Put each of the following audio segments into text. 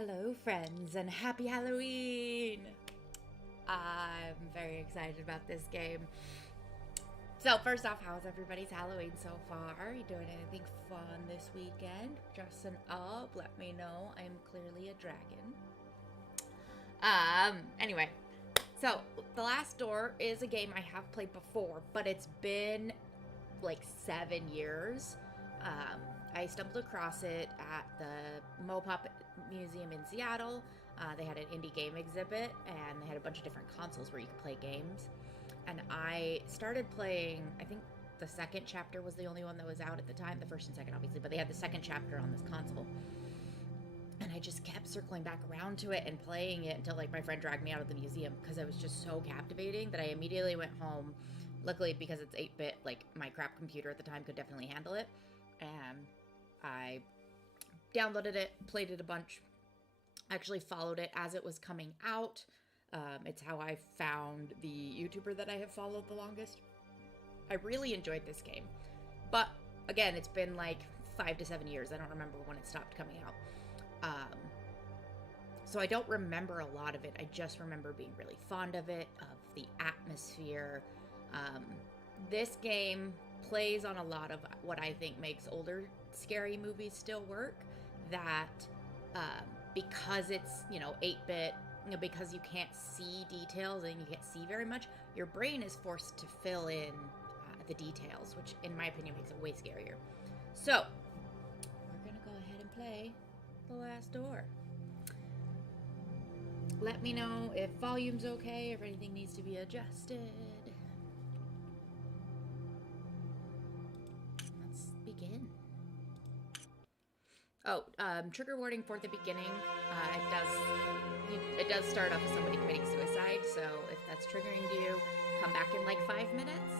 Hello, friends, and happy Halloween! I'm very excited about this game. So, first off, how's everybody's Halloween so far? You doing anything fun this weekend? Dressing up? Let me know. I'm clearly a dragon. Anyway, so The Last Door is a game I have played before, but it's been like 7 years. I stumbled across it at the Mopop Museum in Seattle. They had an indie game exhibit, and they had a bunch of different consoles where you could play games. And I started playing, I think the second chapter was the only one that was out at the time. The first and second, obviously, but they had the second chapter on this console. And I just kept circling back around to it and playing it until, like, my friend dragged me out of the museum because it was just so captivating that I immediately went home. Luckily, because it's 8-bit, like, my crap computer at the time could definitely handle it. And I downloaded it, played it a bunch, actually followed it as it was coming out. It's how I found the YouTuber that I have followed the longest. I really enjoyed this game. But, again, it's been like 5 to 7 years. I don't remember when it stopped coming out. So I don't remember a lot of it. I just remember being really fond of it, of the atmosphere. This game plays on a lot of what I think makes older scary movies still work. That because it's, 8-bit, because you can't see details and you can't see very much, your brain is forced to fill in the details, which in my opinion makes it way scarier. So, we're gonna go ahead and play The Last Door. Let me know if volume's okay, if anything needs to be adjusted. Let's begin. Oh, trigger warning for the beginning. It does start off with somebody committing suicide, so if that's triggering to you, come back in like 5 minutes.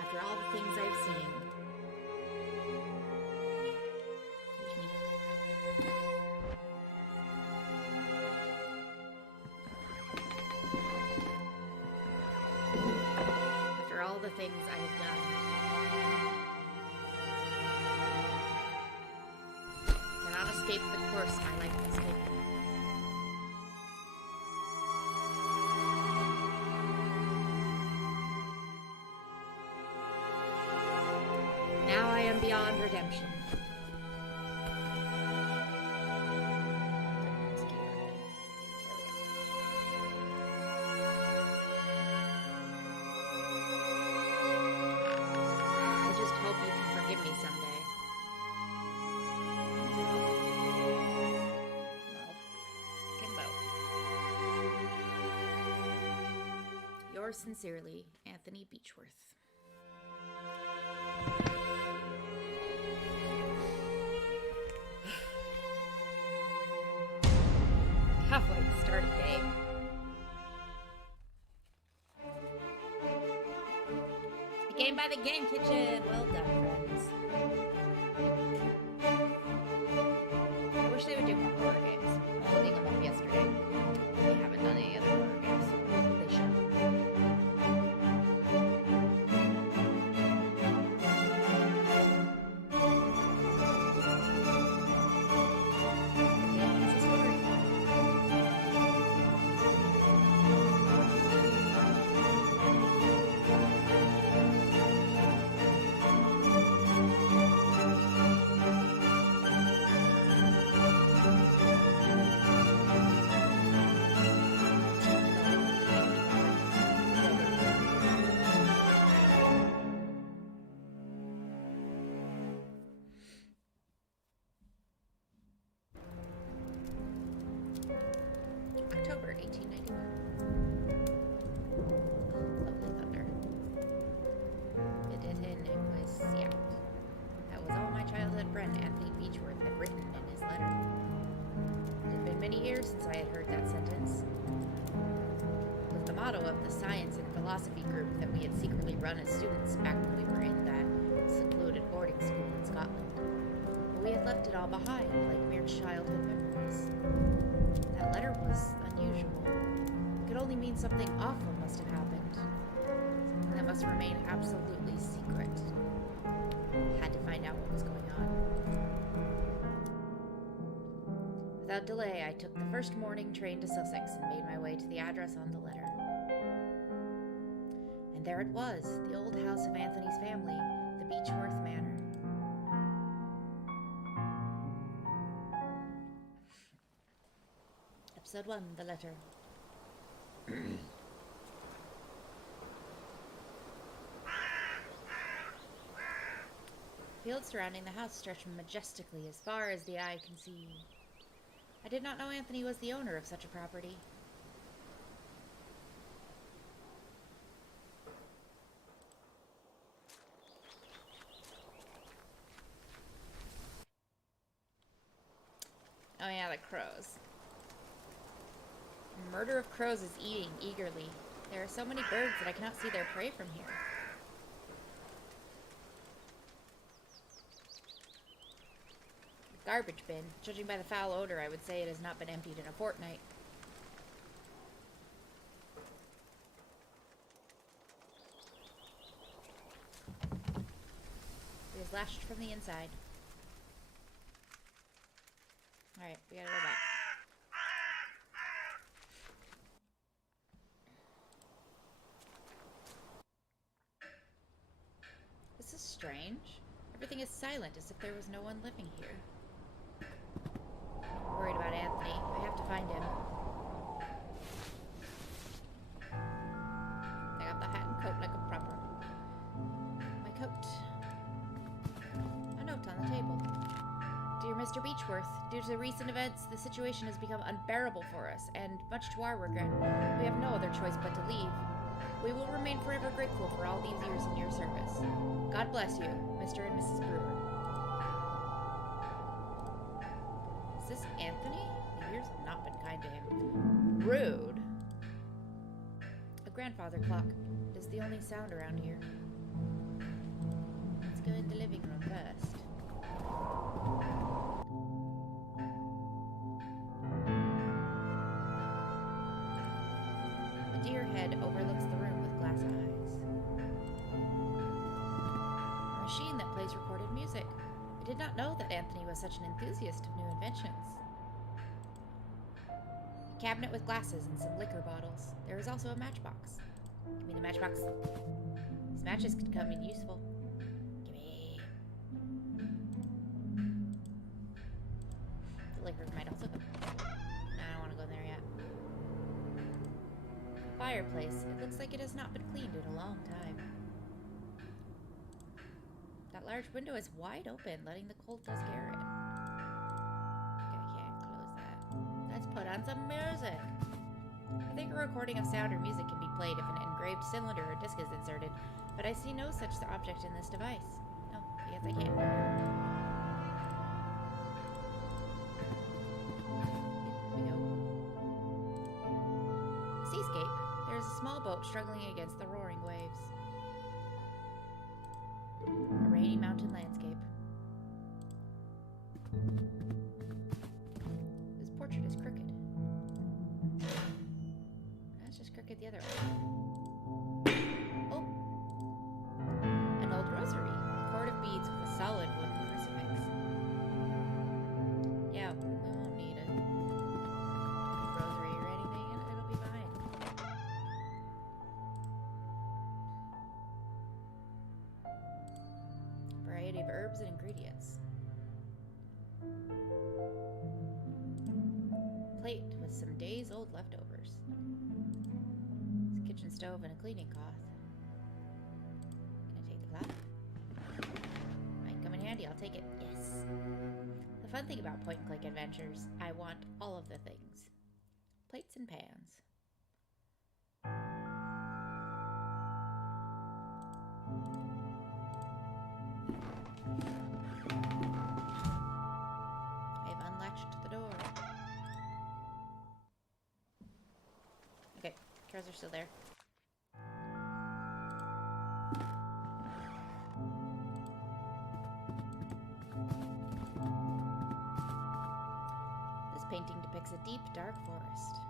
After all the things I've seen. After all the things I have done. Cannot escape the course my life has taken. Now I am beyond redemption. I just hope you can forgive me someday. Yours sincerely, Anthony Beechworth. Halfway to start a game. A game by the Game Kitchen. Well done, friends. I wish they would do more horror games. I was looking them up yesterday. They haven't done any other horror games. They should. October 1891. Lovely thunder. It was, yeah. That was all my childhood friend Anthony Beechworth had written in his letter. It had been many years since I had heard that sentence. It was the motto of the science and philosophy group that we had secretly run as students back when we were in that secluded boarding school in Scotland. But we had left it all behind, like mere childhood memories. That letter was unusual. It could only mean something awful must have happened. Something that must remain absolutely secret. Had to find out what was going on. Without delay, I took the first morning train to Sussex and made my way to the address on the letter. And there it was, the old house of Anthony's family, the Beechworth Manor. Episode 1, The Letter. Fields surrounding the house stretch majestically as far as the eye can see. I did not know Anthony was the owner of such a property. Oh yeah, the crows. A murder of crows is eating eagerly. There are so many birds that I cannot see their prey from here. Garbage bin. Judging by the foul odor, I would say it has not been emptied in a fortnight. It is lashed from the inside. Alright, we gotta go back. This is strange. Everything is silent, as if there was no one living here. I'm worried about Anthony. I have to find him. I got the hat and coat like a proper. My coat. A note on the table. Dear Mr. Beechworth, due to the recent events, the situation has become unbearable for us, and much to our regret, we have no other choice but to leave. We will remain forever grateful for all these years in your service. God bless you, Mr. and Mrs. Brewer. Is this Anthony? The years have not been kind to him. Rude. A grandfather clock. It is the only sound around here. Let's go in the living room first. A deer head overlooks the room with glass eyes. A machine that plays recorded music. I did not know that Anthony was such an enthusiast of new inventions. A cabinet with glasses and some liquor bottles. There is also a matchbox. Give me the matchbox. These matches could come in useful. Gimme. The liquor might also come. No, I don't want to go in there yet. Fireplace. It looks like it has not been cleaned in a long time. That large window is wide open, letting the cold dust air in. Okay, I can't close that. Let's put on some music. I think a recording of sound or music can be played if an engraved cylinder or disc is inserted, but I see no such object in this device. No, I guess I can't. Here we go. Seascape. There is a small boat struggling against the roaring waves. A rainy mountain landscape. This portrait is crooked. That's just crooked the other way. Oh! An old rosary. A cord of beads with a solid wooden crucifix. Yeah, we won't need a rosary or anything. It'll be fine. Variety of herbs and ingredients. Plate with some days-old leftovers. It's a kitchen stove and a cleaning cloth. Can I take the cloth? Might come in handy, I'll take it. Yes! The fun thing about point-and-click adventures, I want all of the things. Plates and pans. I've unlatched the door. Okay, cars are still there. This painting depicts a deep, dark forest.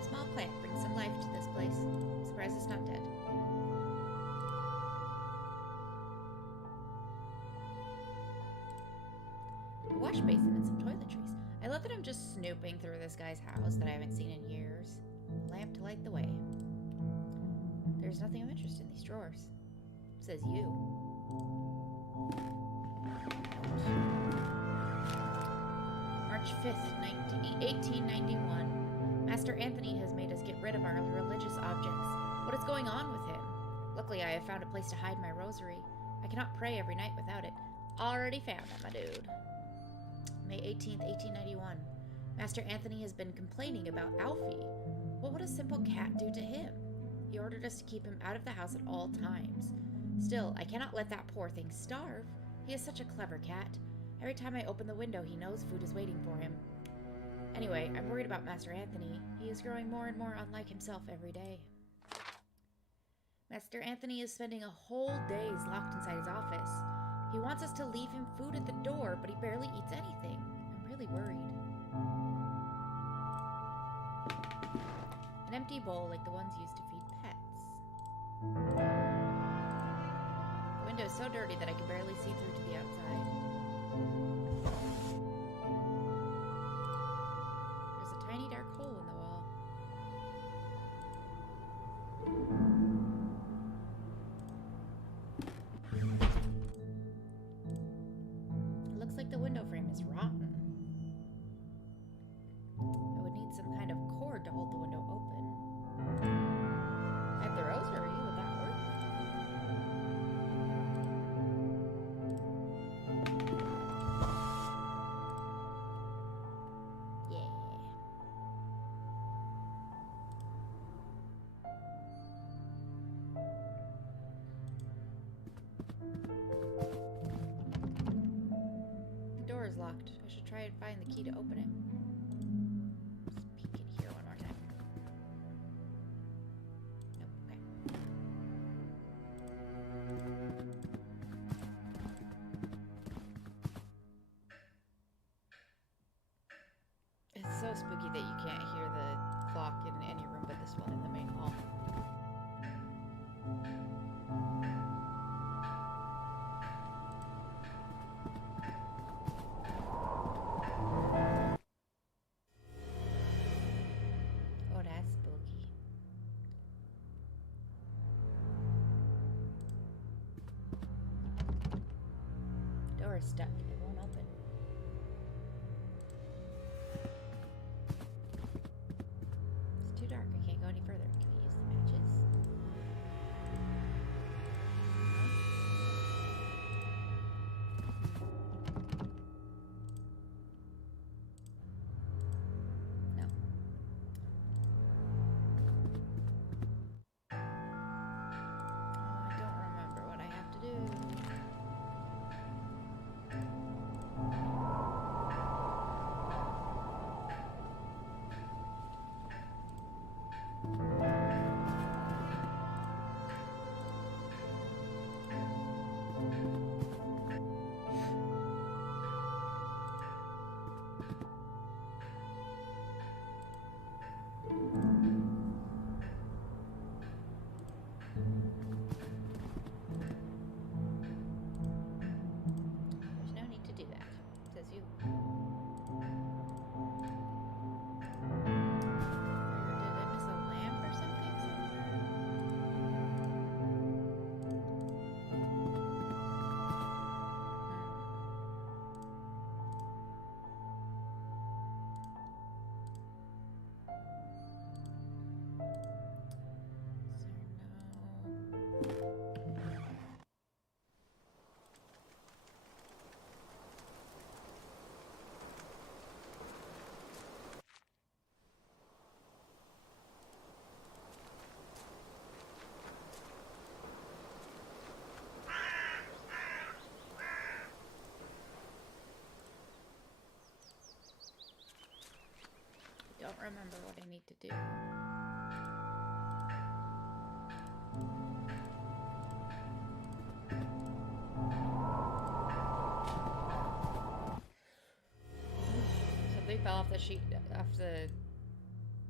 A small plant brings some life to this place. I'm surprised it's not dead. A wash basin and some toiletries. I love that I'm just snooping through this guy's house that I haven't seen in years. A lamp to light the way. There's nothing of interest in these drawers. Says you. March 5th, 1891. Master Anthony has made us get rid of our religious objects. What is going on with him? Luckily, I have found a place to hide my rosary. I cannot pray every night without it. Already found it, my dude. May 18th, 1891. Master Anthony has been complaining about Alfie. What would a simple cat do to him? He ordered us to keep him out of the house at all times. Still, I cannot let that poor thing starve. He is such a clever cat. Every time I open the window, he knows food is waiting for him. Anyway, I'm worried about Master Anthony. He is growing more and more unlike himself every day. Master Anthony is spending a whole day locked inside his office. He wants us to leave him food at the door, but he barely eats anything. I'm really worried. An empty bowl like the ones used to feed pets. The window is so dirty that I can barely see through to the outside. There's a tiny dark hole in the wall. It looks like the window frame is rotten. I would need some kind of cord to hold the window open. I have the rosary, would that work? Yeah. The door is locked. I should try and find the key to open it. Just peek in here one more time. Nope, okay. It's so spooky that you can't hear the clock in any room but this one in the main hall. Oh, that's spooky. Door is stuck. It won't open. It's too dark. I can't go any further. Can I use the matches? No. Oh, I don't remember what I have to do. There's no need to do that, says you. Did I miss a lamp or something somewhere? Is there no... I don't remember what I need to do. Something fell off the sheet, off the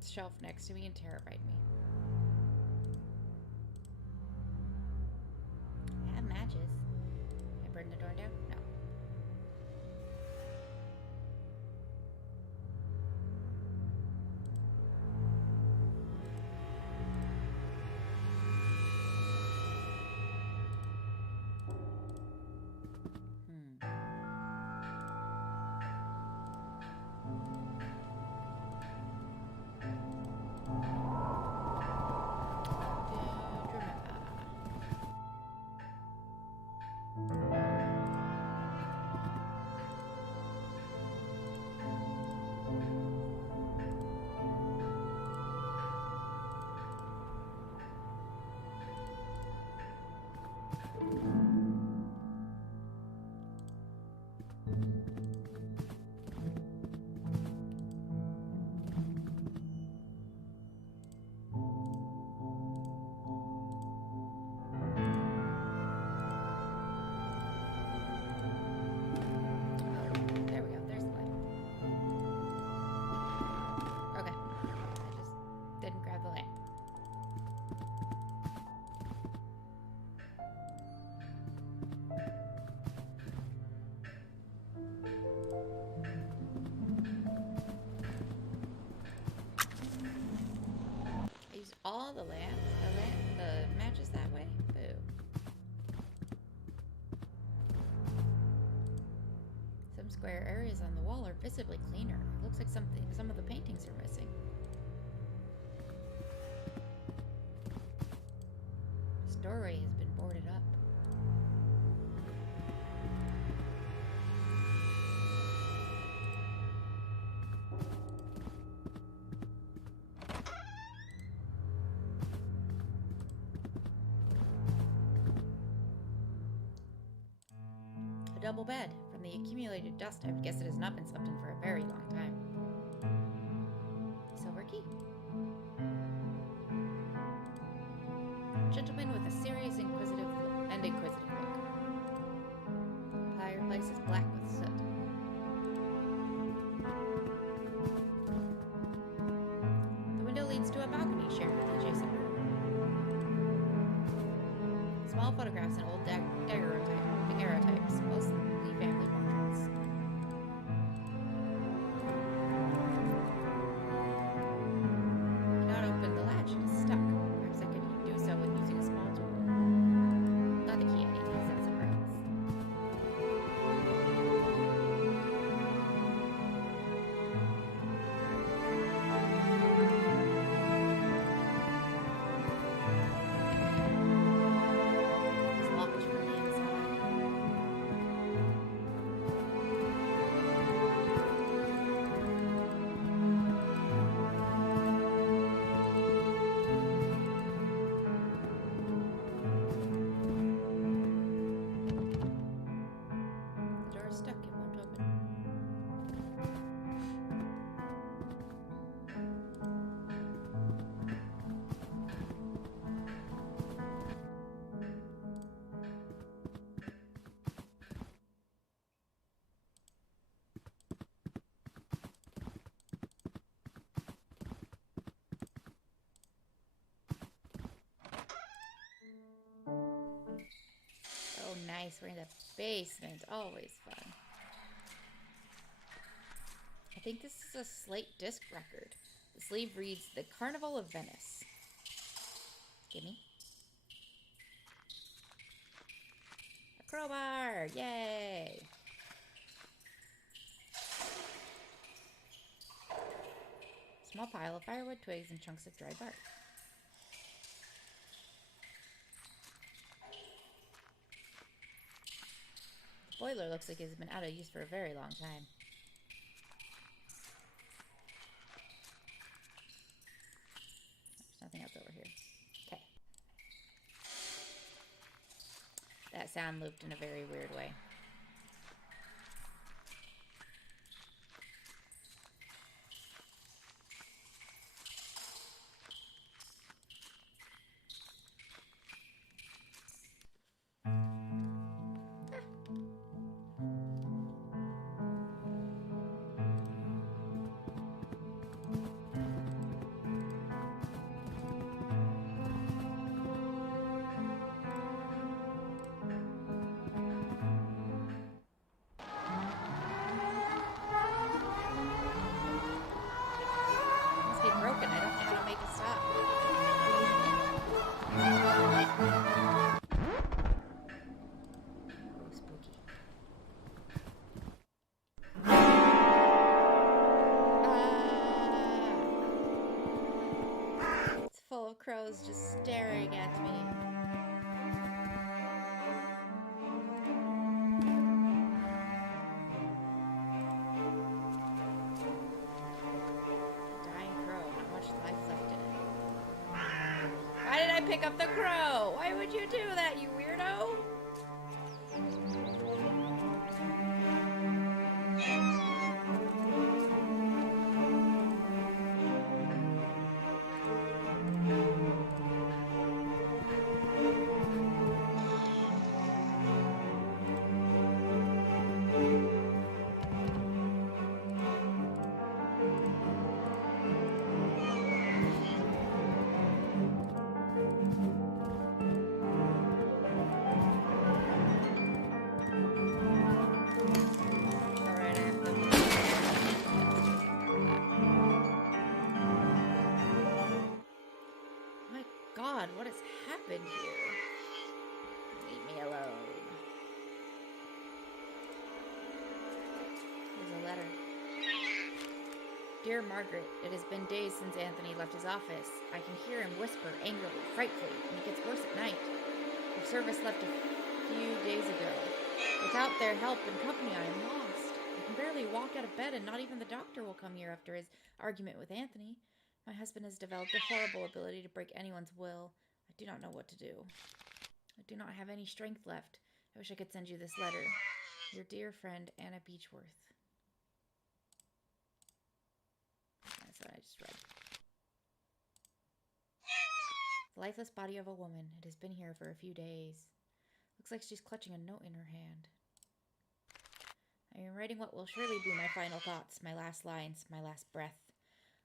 shelf next to me and terrified me. I have matches. Can I burn the door down? No. There we go. There's the light. Okay. I just didn't grab the light. I used all the the matches that way. Boo. Some square areas on the wall are visibly cleaner. It looks like some of the paintings are missing. This doorway has been boarded up. A double bed. From the accumulated dust, I would guess it has not been slept in for a very long time. Silver key. Gentleman with a serious, inquisitive look. Fireplace is black with soot. The window leads to a balcony shared with the adjacent room. Small photographs and old daguerreotypes, mostly family portraits. I cannot open the latch, it is stuck. Perhaps I could do so with using a small tool. Not the key I need, it says it breaks. It's locked from the inside. The door is stuck, it won't open. Oh, nice. We're in the basement. Always fun. I think this is a slate disc record. The sleeve reads The Carnival of Venice. Gimme. A crowbar! Yay! Small pile of firewood, twigs, and chunks of dry bark. The boiler looks like it's been out of use for a very long time. There's nothing else over here. Okay. That sound looped in a very weird way. Broken. I don't know how to make it stop. Oh, spooky. It's full of crows just staring at me. Pick up the crow. Why would you do that, you weirdo? been here. Leave me alone. Here's a letter. Dear Margaret, it has been days since Anthony left his office. I can hear him whisper angrily, frightfully, and it gets worse at night. The service left a few days ago. Without their help and company, I am lost. I can barely walk out of bed, and not even the doctor will come here after his argument with Anthony. My husband has developed a horrible ability to break anyone's will. I do not know what to do. I do not have any strength left. I wish I could send you this letter. Your dear friend, Anna Beechworth. That's what I just read. The lifeless body of a woman. It has been here for a few days. Looks like she's clutching a note in her hand. I am writing what will surely be my final thoughts, my last lines, my last breath.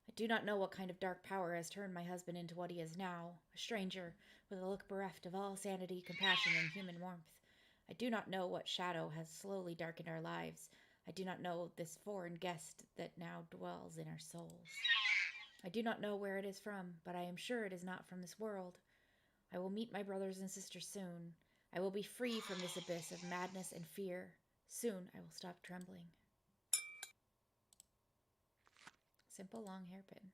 I do not know what kind of dark power has turned my husband into what he is now, a stranger, with a look bereft of all sanity, compassion, and human warmth. I do not know what shadow has slowly darkened our lives. I do not know this foreign guest that now dwells in our souls. I do not know where it is from, but I am sure it is not from this world. I will meet my brothers and sisters soon. I will be free from this abyss of madness and fear. Soon I will stop trembling. Simple long hairpin.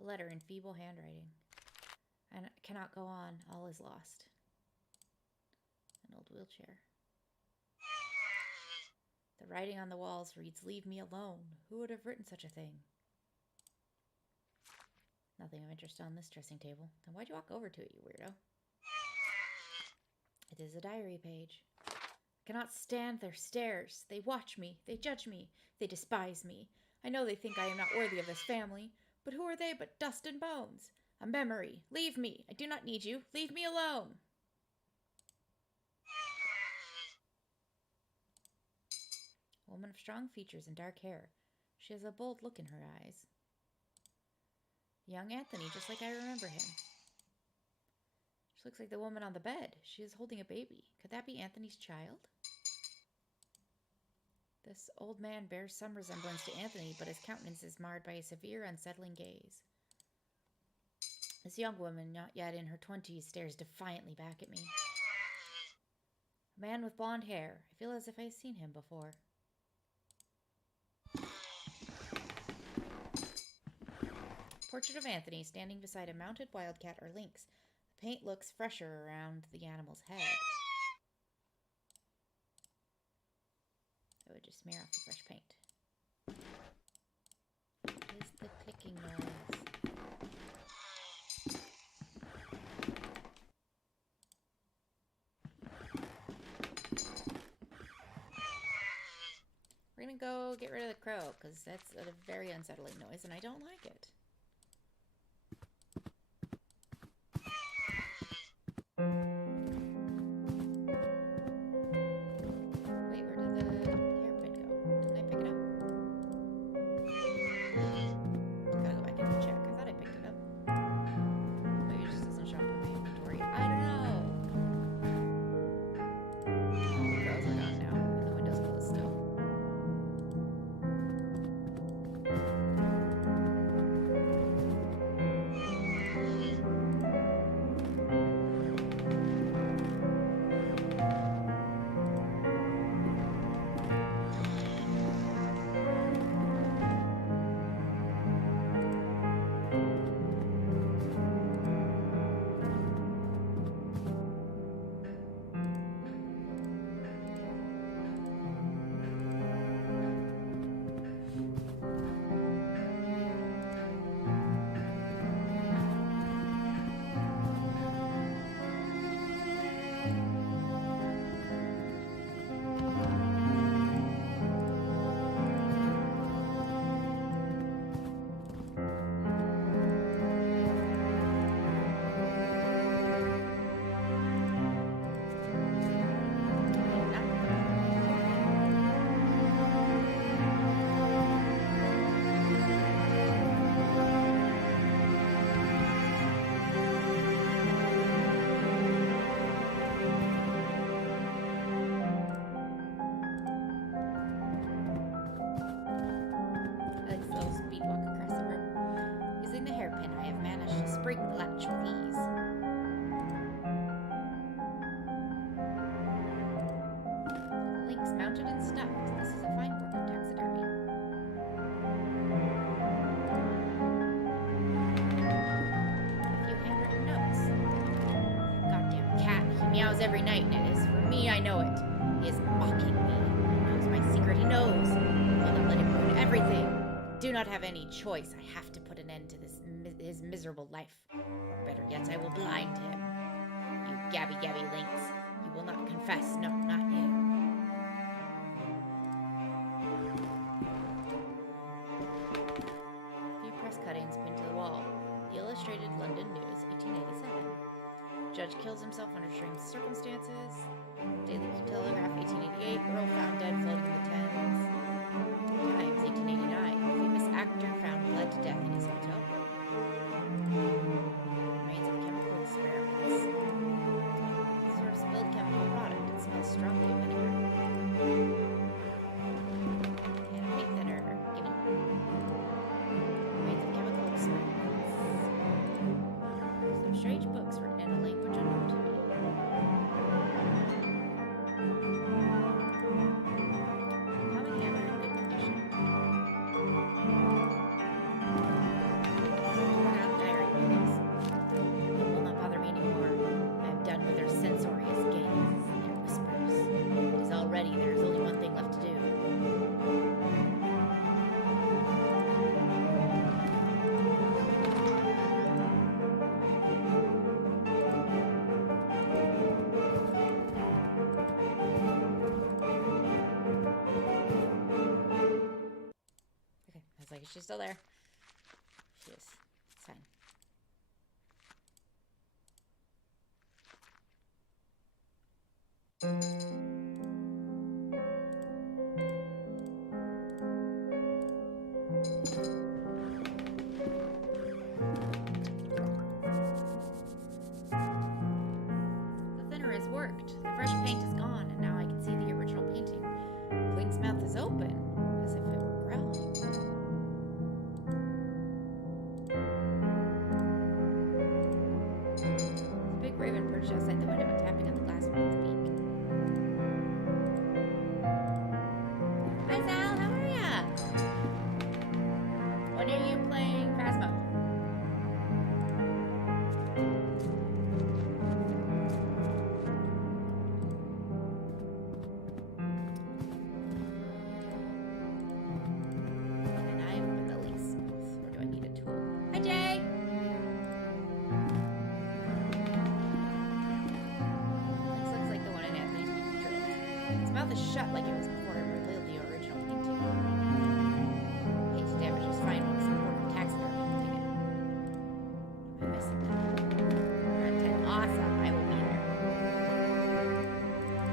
A letter in feeble handwriting. I cannot go on. All is lost. An old wheelchair. The writing on the walls reads, "Leave me alone." Who would have written such a thing? Nothing of interest on this dressing table. Then why'd you walk over to it, you weirdo? It is a diary page. I cannot stand their stares. They watch me. They judge me. They despise me. I know they think I am not worthy of this family. But who are they but dust and bones? A memory. Leave me. I do not need you. Leave me alone. A woman of strong features and dark hair. She has a bold look in her eyes. Young Anthony, just like I remember him. She looks like the woman on the bed. She is holding a baby. Could that be Anthony's child? This old man bears some resemblance to Anthony, but his countenance is marred by a severe, unsettling gaze. This young woman, not yet in her 20s, stares defiantly back at me. A man with blonde hair. I feel as if I've seen him before. Portrait of Anthony standing beside a mounted wildcat or lynx. The paint looks fresher around the animal's head. I would just smear off the fresh paint. What is the clicking noise? We're gonna go get rid of the crow, because that's a very unsettling noise, and I don't like it. Wait, where did the hairpin go? Didn't I pick it up? Gotta go back in and check. I thought I picked it up. Maybe it just doesn't show up in my inventory. I don't know. All the crows are gone now, and the window's closed still. mounted and stuffed. This is a fine work of taxidermy. A few handwritten notes. Goddamn cat. He meows every night, and it is for me, I know it. He is mocking me. He knows my secret. He knows. I will not let him ruin everything. I do not have any choice. I have to put an end to his miserable life. Or better yet, I will blind him. You gabby links. You will not confess. No, not you. A few press cuttings pinned to the wall. The Illustrated London News, 1887. Judge kills himself under strange circumstances. Daily Telegraph, 1888. Earl found dead floating in the Thames. Times, 1889. Famous actor found bled to death in his hotel room. Remains of chemical experiments. Sort of spilled chemical product. It smells strongly of vinegar. Can of paint thinner. Gimme. Remains of chemical experiments. Some strange books written in a language unknown to me. Common hammer in good condition. Worn out diary pages. It will not bother me anymore. I am done with their censorious games, their whispers. It is all ready. There is only one thing left to do. Okay, I was like, is she still there? She is. It's fine. The thinner has worked. The fresh paint is gone, and now I can see the original painting. Queen's mouth is open, as if it were growling. The big raven perched outside the window and tapping on the glass with its beak. Hi, Sal. How are ya? When are you playing Phasmo? And I haven't been the least smooth. Or do I need a tool? Hi, Jay. This looks like the one in Anthony's portrait. Its mouth is shut like it was before it revealed the original painting. Paint's damage was fine once the work of taxidermy painting it. Am I missing that? We're at 10. Awesome. I will be there.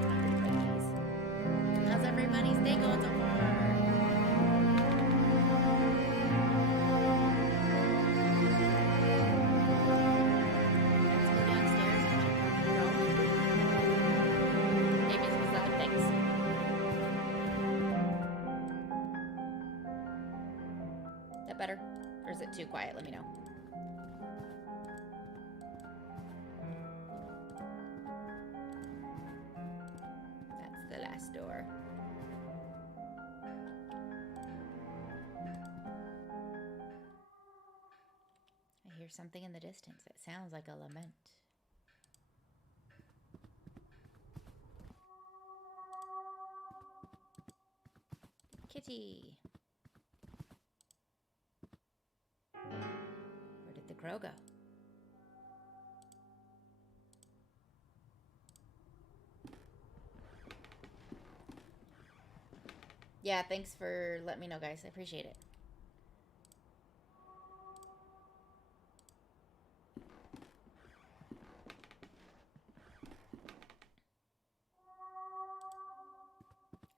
I'm ready for these. How's everybody's day going so far? Let's go downstairs and check on the girl. Amy's was up. Thanks. Is that better? Or is it too quiet? Let me know. That's the last door. I hear something in the distance. It sounds like a lament. Kitty. Where did the crow go? Yeah, thanks for letting me know, guys. I appreciate it.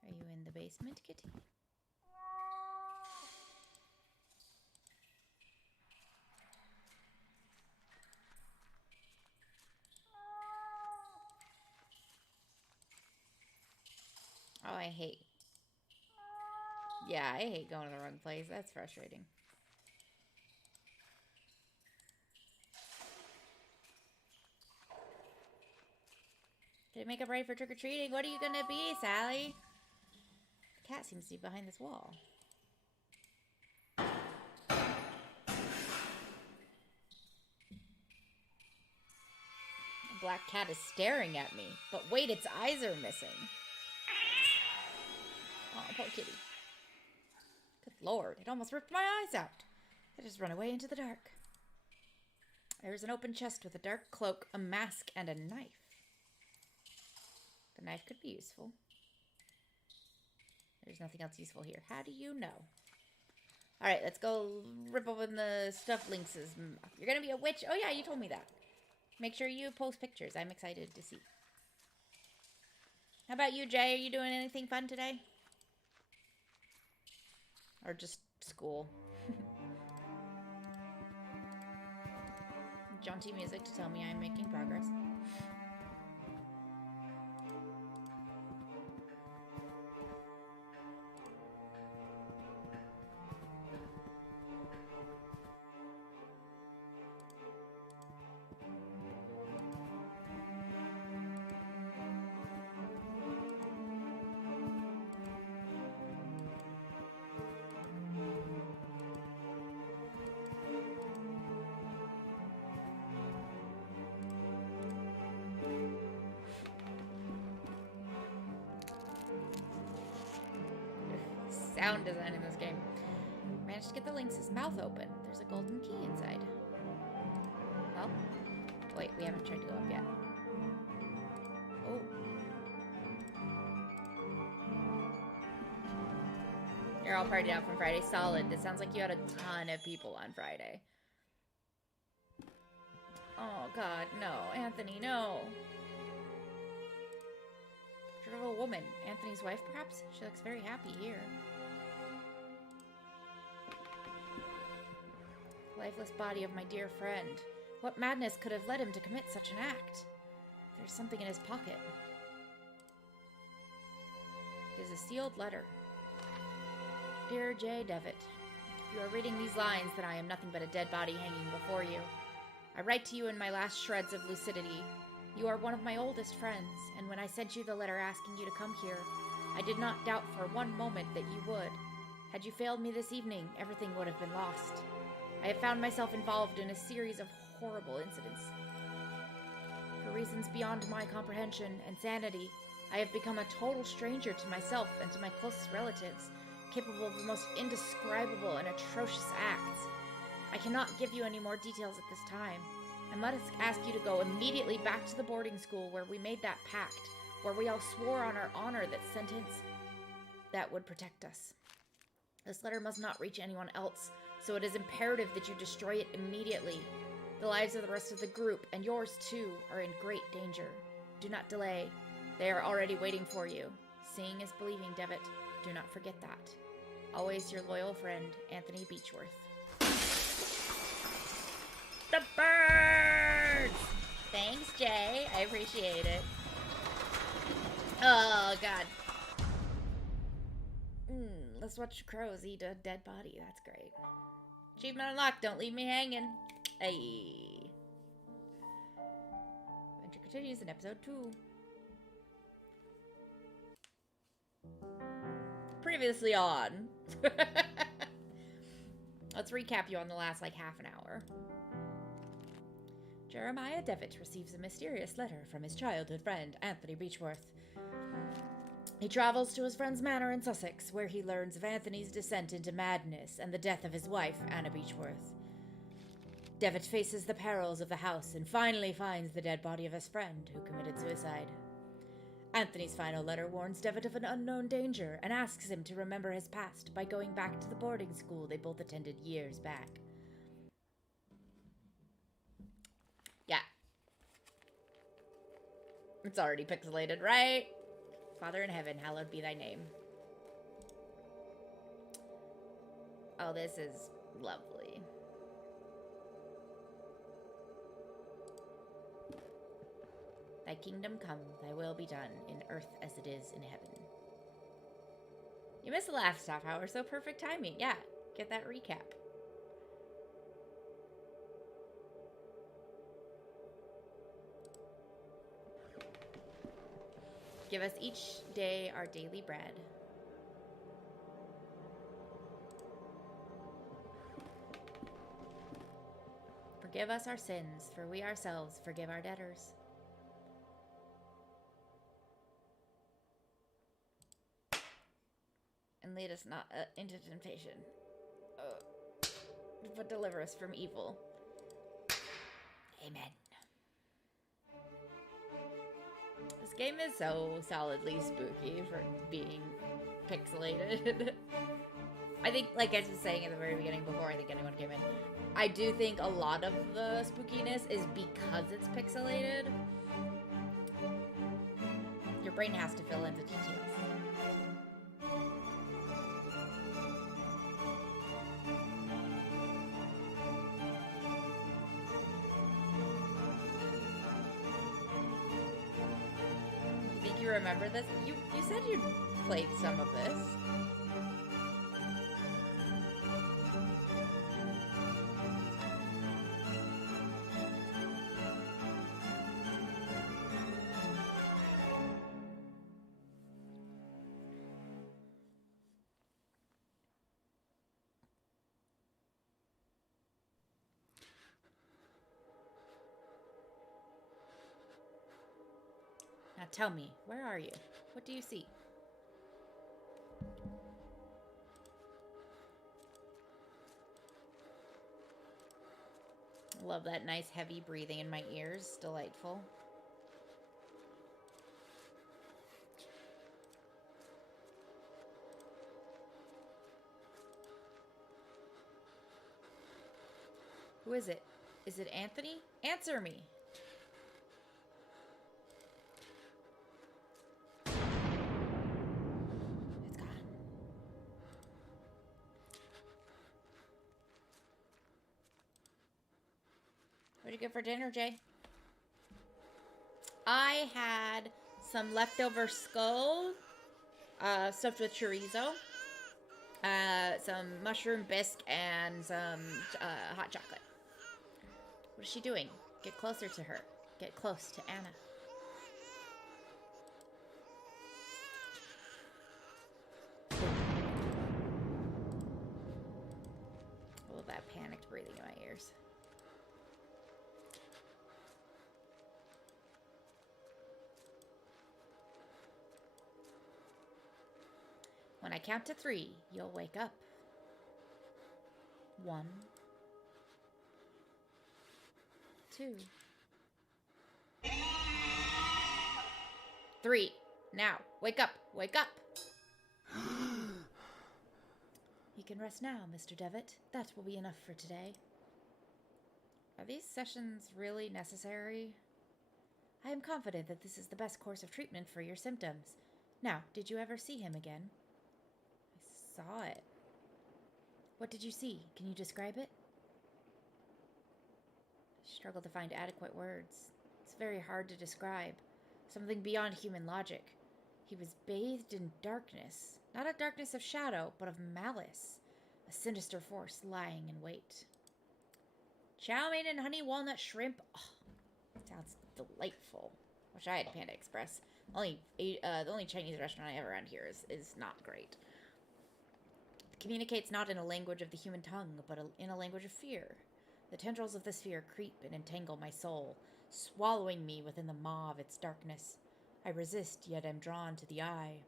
Are you in the basement, Kitty? Oh, I hate. Yeah, I hate going to the wrong place. That's frustrating. Did it make up ready for trick-or-treating? What are you gonna be, Sally? The cat seems to be behind this wall. Black cat is staring at me. But wait, its eyes are missing. Oh, poor kitty. Good lord, it almost ripped my eyes out. I just run away into the dark. There's an open chest with a dark cloak, a mask, and a knife. The knife could be useful. There's nothing else useful here. How do you know? Alright, let's go rip open the stuffed lynx's mouth. You're gonna be a witch? Oh yeah, you told me that. Make sure you post pictures. I'm excited to see. How about you, Jay? Are you doing anything fun today? Or just school? Jaunty music to tell me I'm making progress. Sound design in this game. Managed to get the lynx's mouth open. There's a golden key inside. Well, wait, we haven't tried to go up yet. Oh. You're all partied out from Friday. Solid. This sounds like you had a ton of people on Friday. Oh, God, no. Anthony, no. Portrait of a woman. Anthony's wife, perhaps? She looks very happy here. Lifeless body of my dear friend. What madness could have led him to commit such an act? There's something in his pocket. It is a sealed letter. Dear J. Devitt, if you are reading these lines, then I am nothing but a dead body hanging before you. I write to you in my last shreds of lucidity. You are one of my oldest friends, and when I sent you the letter asking you to come here, I did not doubt for one moment that you would. Had you failed me this evening, everything would have been lost. I have found myself involved in a series of horrible incidents. For reasons beyond my comprehension and sanity, I have become a total stranger to myself and to my closest relatives, capable of the most indescribable and atrocious acts. I cannot give you any more details at this time. I must ask you to go immediately back to the boarding school where we made that pact, where we all swore on our honor that sentence that would protect us. This letter must not reach anyone else, so it is imperative that you destroy it immediately. The lives of the rest of the group, and yours too, are in great danger. Do not delay. They are already waiting for you. Seeing is believing, Devitt. Do not forget that. Always your loyal friend, Anthony Beechworth. The birds! Thanks, Jay. I appreciate it. Oh, God. Let's watch crows eat a dead body. That's great. Achievement unlocked. Don't leave me hanging. Hey. Adventure continues in episode 2. Previously on. Let's recap you on the last, half an hour. Jeremiah Devitt receives a mysterious letter from his childhood friend, Anthony Beechworth. He travels to his friend's manor in Sussex, where he learns of Anthony's descent into madness and the death of his wife, Anna Beechworth. Devitt faces the perils of the house and finally finds the dead body of his friend, who committed suicide. Anthony's final letter warns Devitt of an unknown danger and asks him to remember his past by going back to the boarding school they both attended years back. Yeah. It's already pixelated, right? Father in heaven, hallowed be thy name. Oh, this is lovely. Thy kingdom come, thy will be done, in earth as it is in heaven. You missed the last half hour, so perfect timing. Yeah, get that recap. Give us each day our daily bread. Forgive us our sins, for we ourselves forgive our debtors. And lead us not into temptation, but deliver us from evil. Amen. This game is so solidly spooky for being pixelated. I think, like I was saying at the very beginning before I think anyone came in, I do think a lot of the spookiness is because it's pixelated. Your brain has to fill in the details. You think you remember this? You said you played some of this. Now tell me, where are you? What do you see? Love that nice heavy breathing in my ears. Delightful. Who is it? Is it Anthony? Answer me! It's gone. What'd you get for dinner, Jay? I had some leftover skull, stuffed with chorizo, some mushroom bisque, and some hot chocolate. What is she doing? Get closer to her. Get close to Anna. I love that panicked breathing in my ears. When I count to 3, you'll wake up. 1, 2, 3. Now, wake up! Wake up! You can rest now, Mr. Devitt. That will be enough for today. Are these sessions really necessary? I am confident that this is the best course of treatment for your symptoms. Now, did you ever see him again? I saw it. What did you see? Can you describe it? I struggle to find adequate words. It's very hard to describe. Something beyond human logic. He was bathed in darkness. Not a darkness of shadow, but of malice. A sinister force lying in wait. Chow mein and honey walnut shrimp. Oh, sounds delightful. Wish I had Panda Express. The only Chinese restaurant I have around here is not great. It communicates not in a language of the human tongue, but in a language of fear. The tendrils of this fear creep and entangle my soul, swallowing me within the maw of its darkness. I resist, yet am drawn to the eye.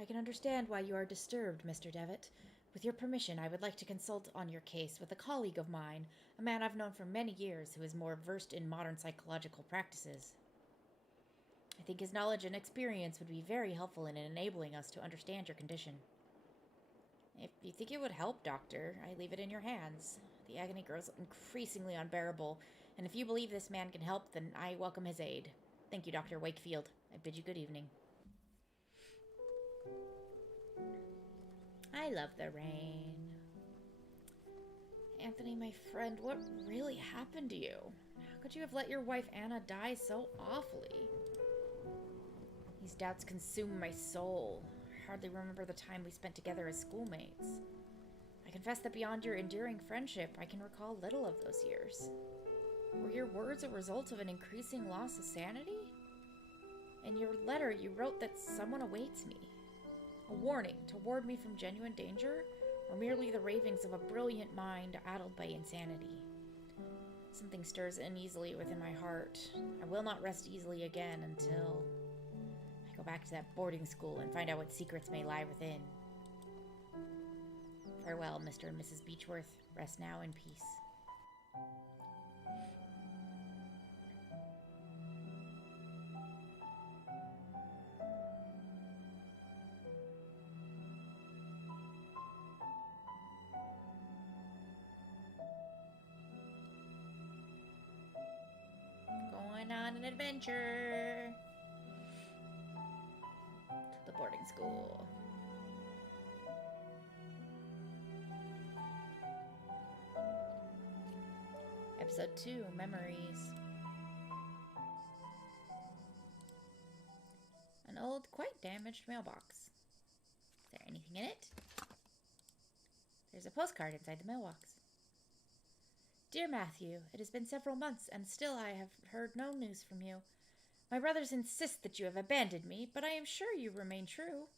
I can understand why you are disturbed, Mr. Devitt. With your permission, I would like to consult on your case with a colleague of mine, a man I've known for many years who is more versed in modern psychological practices. I think his knowledge and experience would be very helpful in enabling us to understand your condition. If you think it would help, Doctor, I leave it in your hands. The agony grows increasingly unbearable, and if you believe this man can help, then I welcome his aid. Thank you, Dr. Wakefield. I bid you good evening. I love the rain. Anthony, my friend, what really happened to you? How could you have let your wife Anna die so awfully? These doubts consume my soul. I hardly remember the time we spent together as schoolmates. I confess that beyond your enduring friendship, I can recall little of those years. Were your words a result of an increasing loss of sanity? In your letter, you wrote that someone awaits me. A warning to ward me from genuine danger, or merely the ravings of a brilliant mind addled by insanity? Something stirs uneasily within my heart. I will not rest easily again until I go back to that boarding school and find out what secrets may lie within. Farewell, Mr. and Mrs. Beechworth. Rest now in peace. Going on an adventure to the boarding school. Episode 2, Memories. An old, quite damaged mailbox. Is there anything in it? There's a postcard inside the mailbox. Dear Matthew, it has been several months, and still I have heard no news from you. My brothers insist that you have abandoned me, but I am sure you remain true.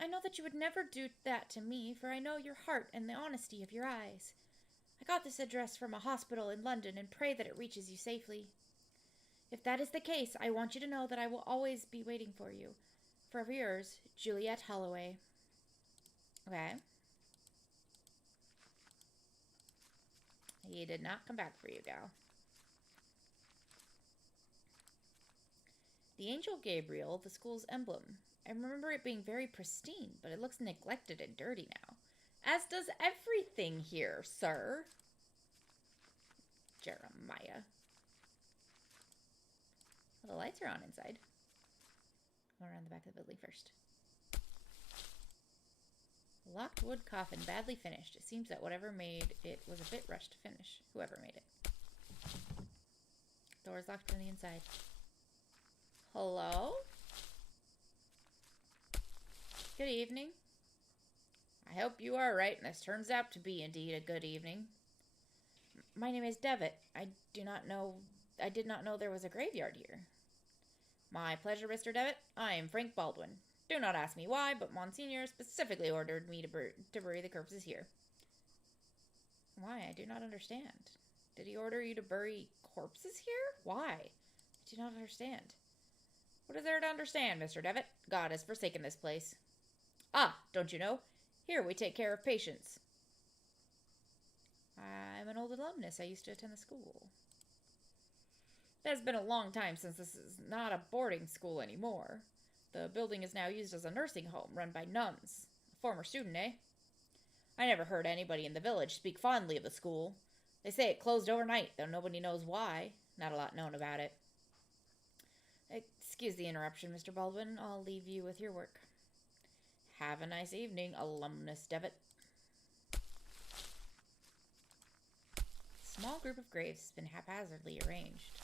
I know that you would never do that to me, for I know your heart and the honesty of your eyes. I got this address from a hospital in London and pray that it reaches you safely. If that is the case, I want you to know that I will always be waiting for you. Forever yours, Juliet Holloway. Okay. He did not come back for you, gal. The angel Gabriel, the school's emblem. I remember it being very pristine, but it looks neglected and dirty now. As does everything here, sir. Jeremiah. Well, the lights are on inside. Go around the back of the building first. Locked wood coffin, badly finished. It seems that whatever made it was a bit rushed to finish. Whoever made it. Door's locked from the inside. Hello? Good evening. I hope you are right, and this turns out to be indeed a good evening. My name is Devitt. I did not know there was a graveyard here. My pleasure, Mr. Devitt. I am Frank Baldwin. Do not ask me why, but Monsignor specifically ordered me to bury the corpses here. Why? I do not understand. Did he order you to bury corpses here? Why? I do not understand. What is there to understand, Mr. Devitt? God has forsaken this place. Ah, don't you know? Here we take care of patients. I'm an old alumnus. I used to attend the school. It has been a long time since this is not a boarding school anymore. The building is now used as a nursing home run by nuns. A former student, eh? I never heard anybody in the village speak fondly of the school. They say it closed overnight, though nobody knows why. Not a lot known about it. Excuse the interruption, Mr. Baldwin. I'll leave you with your work. Have a nice evening, alumnus Devitt. Small group of graves has been haphazardly arranged.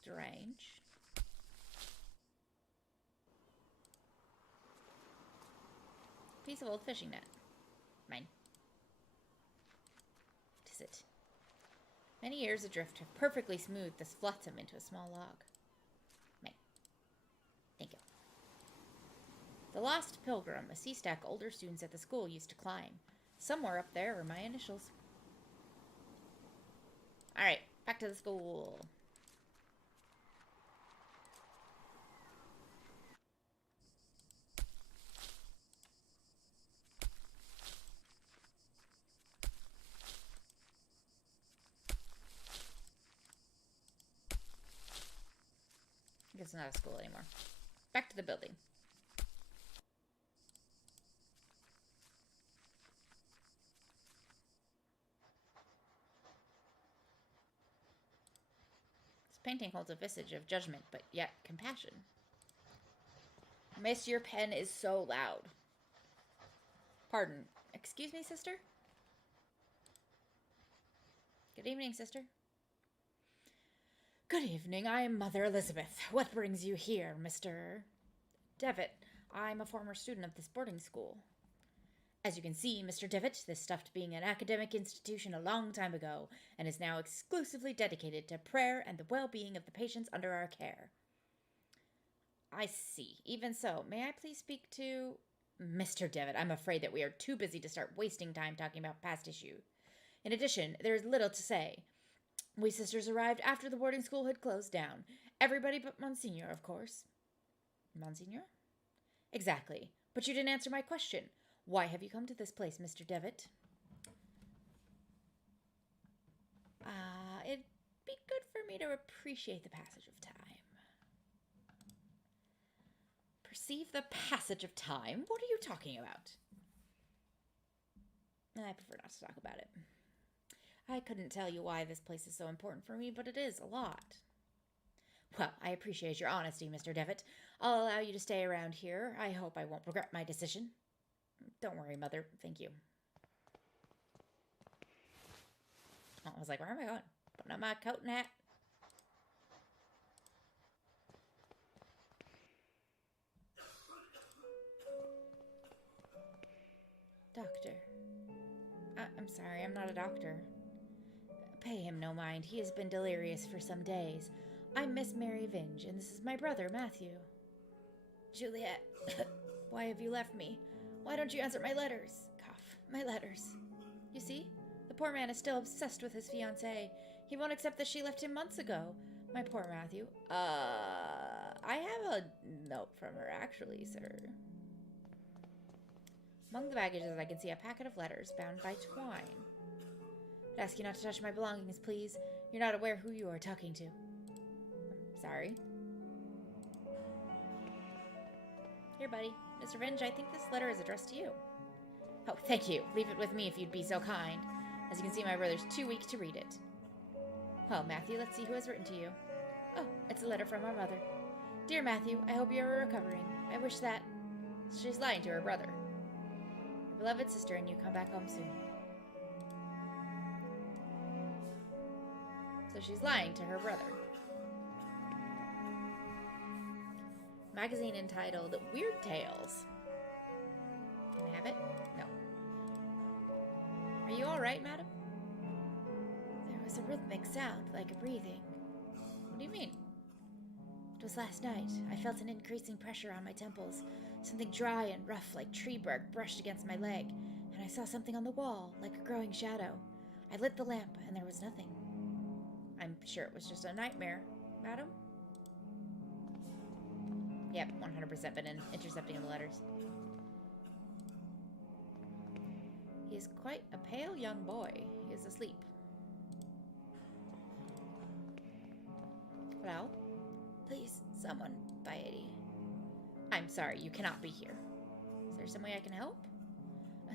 Strange. Piece of old fishing net. Mine. What is it? Many years adrift have perfectly smoothed this flotsam into a small log. Mine. Thank you. The Lost Pilgrim, a sea stack older students at the school used to climb. Somewhere up there are my initials. Alright, back to the school. I guess it's not a school anymore. Back to the building. This painting holds a visage of judgment, but yet compassion. Miss, your pen is so loud. Pardon. Excuse me, sister? Good evening, sister. Good evening. I am Mother Elizabeth. What brings you here, Mr. Devitt? I'm a former student of this boarding school. As you can see, Mr. Devitt, this stopped being an academic institution a long time ago and is now exclusively dedicated to prayer and the well-being of the patients under our care. I see. Even so, may I please speak to Mr. Devitt? I'm afraid that we are too busy to start wasting time talking about past issues. In addition, there is little to say. We sisters arrived after the boarding school had closed down. Everybody but Monsignor, of course. Monsignor? Exactly. But you didn't answer my question. Why have you come to this place, Mr. Devitt? It'd be good for me to appreciate the passage of time. Perceive the passage of time? What are you talking about? I prefer not to talk about it. I couldn't tell you why this place is so important for me, but it is a lot. Well, I appreciate your honesty, Mr. Devitt. I'll allow you to stay around here. I hope I won't regret my decision. Don't worry, Mother. Thank you. Oh, I was like, where am I going? Putting on my coat and hat. Doctor. I'm sorry, I'm not a doctor. Pay him no mind. He has been delirious for some days. I'm Miss Mary Vinge, and this is my brother, Matthew. Juliet, why have you left me? Why don't you answer my letters? Cough. My letters. You see? The poor man is still obsessed with his fiancée. He won't accept that she left him months ago. My poor Matthew. I have a note from her, actually, sir. Among the baggages, I can see a packet of letters bound by twine. I'd ask you not to touch my belongings, please. You're not aware who you are talking to. Sorry. Here, buddy. Mr. Vinge, I think this letter is addressed to you. Oh, thank you. Leave it with me if you'd be so kind. As you can see, my brother's too weak to read it. Well, Matthew, let's see who has written to you. Oh, it's a letter from our mother. Dear Matthew, I hope you are recovering. I wish that... She's lying to her brother. Your beloved sister and you come back home soon. So she's lying to her brother. Magazine entitled Weird Tales. Can I have it? No. Are you alright, madam? There was a rhythmic sound, like a breathing. What do you mean? It was last night. I felt an increasing pressure on my temples. Something dry and rough, like tree bark, brushed against my leg. And I saw something on the wall, like a growing shadow. I lit the lamp, and there was nothing. I'm sure it was just a nightmare, madam? Yep, 100% been intercepting the letters. He is quite a pale young boy. He is asleep. Well, please, someone, Piety. I'm sorry, you cannot be here. Is there some way I can help?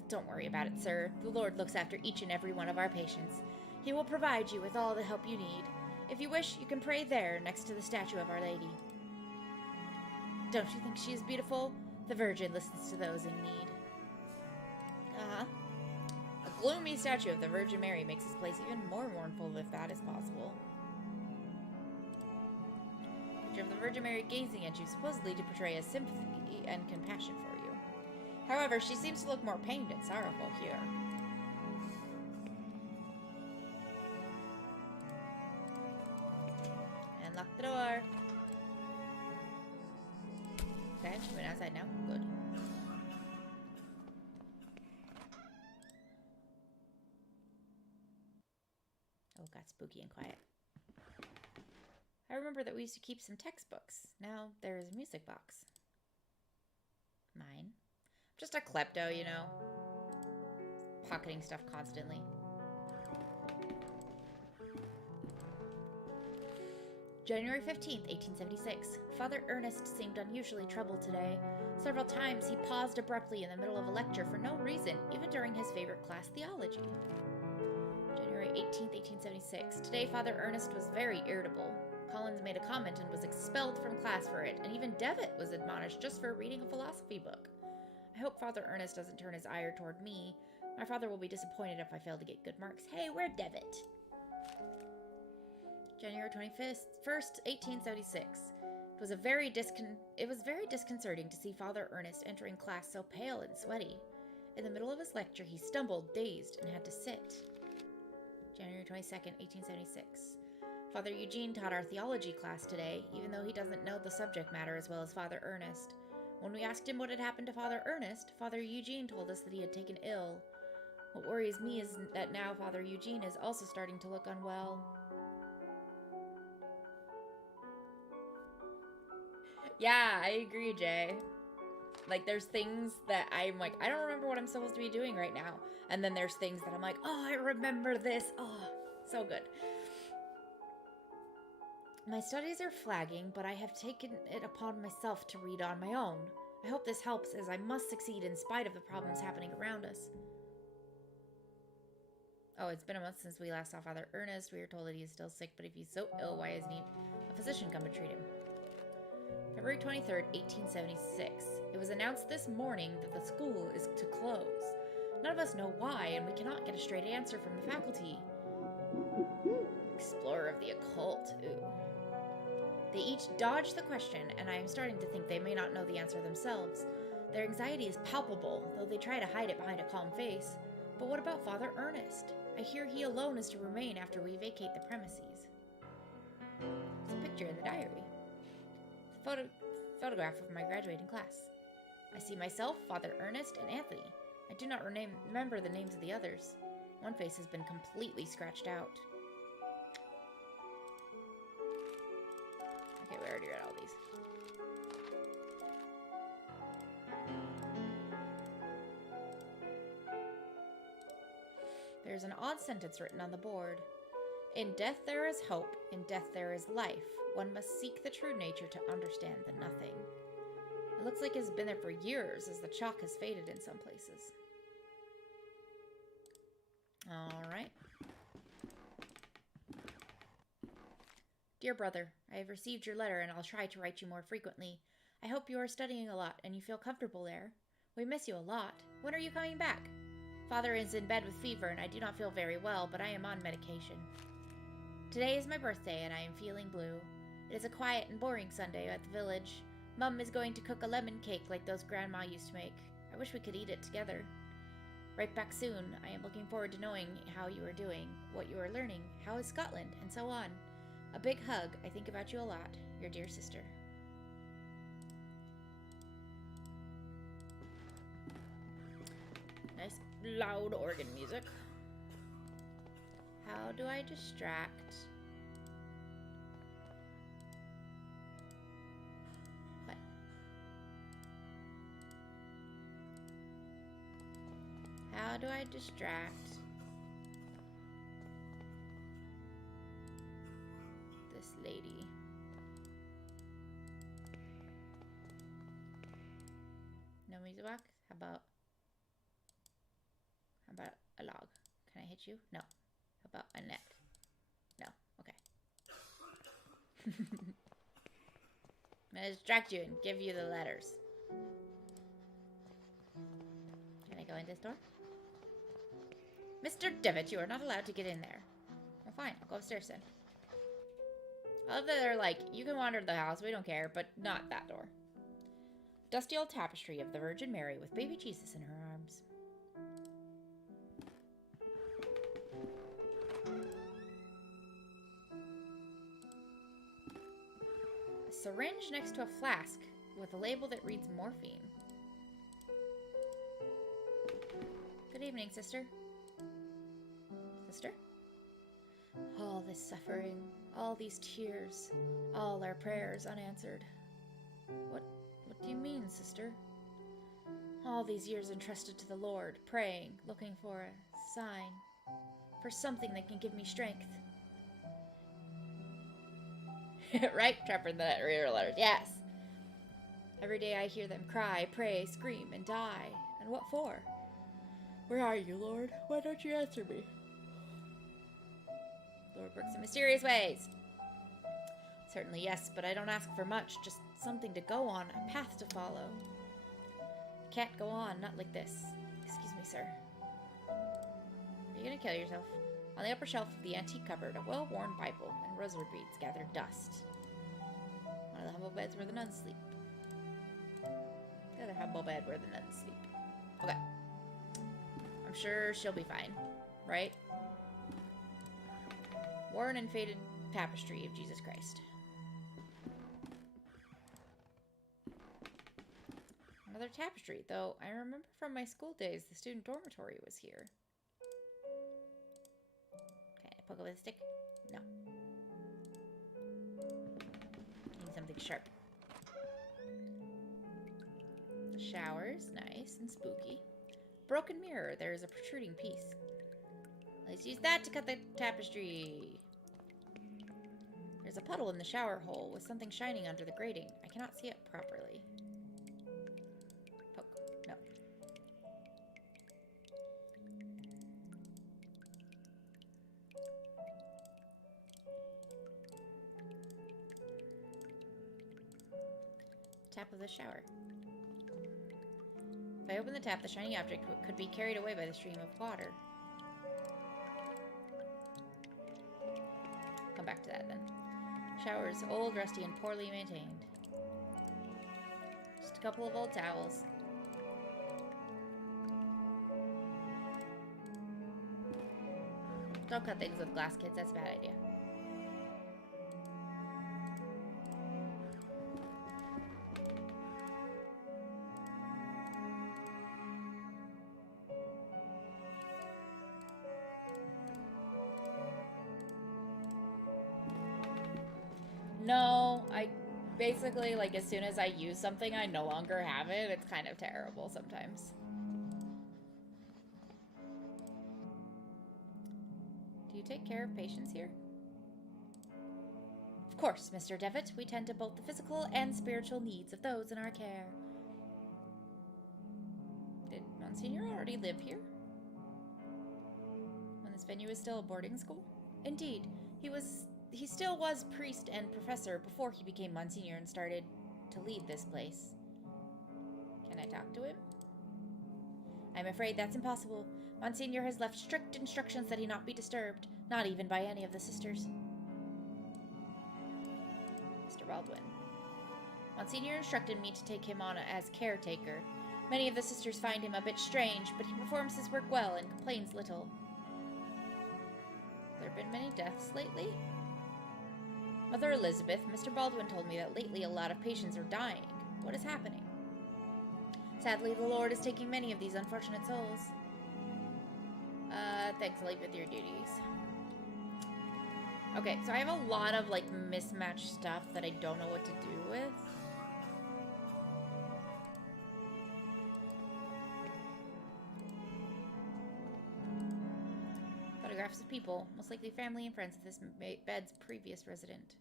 Don't worry about it, sir. The Lord looks after each and every one of our patients. He will provide you with all the help you need. If you wish, you can pray there, next to the statue of Our Lady. Don't you think she is beautiful? The Virgin listens to those in need. Uh-huh. A gloomy statue of the Virgin Mary makes this place even more mournful, if that is possible. Picture of the Virgin Mary gazing at you, supposedly to portray a sympathy and compassion for you. However, she seems to look more pained and sorrowful here. And lock the door. Okay, she went outside now. Good. Oh, got spooky and quiet. I remember that we used to keep some textbooks. Now there is a music box. Mine. Just a klepto, you know. Pocketing stuff constantly. January 15th, 1876. Father Ernest seemed unusually troubled today. Several times he paused abruptly in the middle of a lecture for no reason, even during his favorite class, theology. January 18th, 1876. Today, Father Ernest was very irritable. Collins made a comment and was expelled from class for it, and even Devitt was admonished just for reading a philosophy book. I hope Father Ernest doesn't turn his ire toward me. My father will be disappointed if I fail to get good marks. Hey, where's Devitt? January 21st, 1876. It was very disconcerting to see Father Ernest entering class so pale and sweaty. In the middle of his lecture, he stumbled, dazed, and had to sit. January 22nd, 1876. Father Eugene taught our theology class today, even though he doesn't know the subject matter as well as Father Ernest. When we asked him what had happened to Father Ernest, Father Eugene told us that he had taken ill. What worries me is that now Father Eugene is also starting to look unwell. Yeah, I agree, Jay. Like, there's things that I'm like, I don't remember what I'm supposed to be doing right now. And then there's things that I'm like, oh, I remember this. Oh, so good. My studies are flagging, but I have taken it upon myself to read on my own. I hope this helps, as I must succeed in spite of the problems happening around us. Oh, it's been a month since we last saw Father Ernest. We are told that he is still sick, but if he's so ill, why isn't a physician come to treat him? February 23rd, 1876. It was announced this morning that the school is to close. None of us know why, and we cannot get a straight answer from the faculty. Explorer of the occult. Ooh. They each dodge the question, and I am starting to think they may not know the answer themselves. Their anxiety is palpable, though they try to hide it behind a calm face. But what about Father Ernest? I hear he alone is to remain after we vacate the premises. There's a picture in the diary. It's a photograph of my graduating class. I see myself, Father Ernest, and Anthony. I do not remember the names of the others. One face has been completely scratched out. Okay, we already read all these. There's an odd sentence written on the board. In death there is hope, in death there is life. One must seek the true nature to understand the nothing. It looks like it's been there for years, as the chalk has faded in some places. Alright. Dear brother, I have received your letter and I'll try to write you more frequently. I hope you are studying a lot and you feel comfortable there. We miss you a lot. When are you coming back? Father is in bed with fever and I do not feel very well, but I am on medication. Today is my birthday and I am feeling blue. It is a quiet and boring Sunday at the village. Mum is going to cook a lemon cake like those Grandma used to make. I wish we could eat it together. Write back soon. I am looking forward to knowing how you are doing, what you are learning, how is Scotland, and so on. A big hug. I think about you a lot. Your dear sister. Nice loud organ music. How do I distract? What? How do I distract this lady? No music box? How about a log? Can I hit you? No. How about a net? No. Okay. I'm gonna distract you and give you the letters. Can I go in this door? Mr. Devitt, you are not allowed to get in there. Well, fine. I'll go upstairs then. I love that they're like, you can wander the house, we don't care, but not that door. Dusty old tapestry of the Virgin Mary with baby Jesus in her arms. A syringe next to a flask with a label that reads morphine. Good evening, sister. Sister? All this suffering, all these tears, all our prayers unanswered. What do you mean, sister? All these years entrusted to the Lord, praying, looking for a sign, for something that can give me strength. Right, Trevor, the reader letters. Yes. Every day I hear them cry, pray, scream, and die. And what for? Where are you, Lord? Why don't you answer me? Lord works in mysterious ways. Certainly, yes, but I don't ask for much. Just something to go on, a path to follow. Can't go on, not like this. Excuse me, sir. Are you gonna kill yourself? On the upper shelf of the antique cupboard, a well-worn Bible and rosary beads gathered dust. One of the humble beds where the nuns sleep. The other humble bed where the nuns sleep. Okay. I'm sure she'll be fine, right? Worn and faded tapestry of Jesus Christ. Another tapestry, though I remember from my school days the student dormitory was here. poke it with a stick? No. Need something sharp. The shower's nice and spooky. Broken mirror. There is a protruding piece. Let's use that to cut the tapestry. There's a puddle in the shower hole with something shining under the grating. I cannot see it properly. Poke. No. Tap of the shower. If I open the tap, the shiny object could be carried away by the stream of water. Come back to that then. Shower is old, rusty, and poorly maintained. Just a couple of old towels. Don't cut things with glass, kids. That's a bad idea. No, I basically, like, as soon as I use something, I no longer have it. It's kind of terrible sometimes. Do you take care of patients here? Of course, Mr. Devitt. We tend to both the physical and spiritual needs of those in our care. Did Monsignor already live here? When this venue was still a boarding school? Indeed. He still was priest and professor before he became Monsignor and started to lead this place. Can I talk to him? I'm afraid that's impossible. Monsignor has left strict instructions that he not be disturbed, not even by any of the sisters. Mr. Baldwin. Monsignor instructed me to take him on as caretaker. Many of the sisters find him a bit strange, but he performs his work well and complains little. Have there been many deaths lately? Mother Elizabeth, Mr. Baldwin told me that lately a lot of patients are dying. What is happening? Sadly, the Lord is taking many of these unfortunate souls. Thanks, I'll leave with your duties. Okay, so I have a lot of, like, mismatched stuff that I don't know what to do with. Photographs of people, most likely family and friends of this bed's previous resident.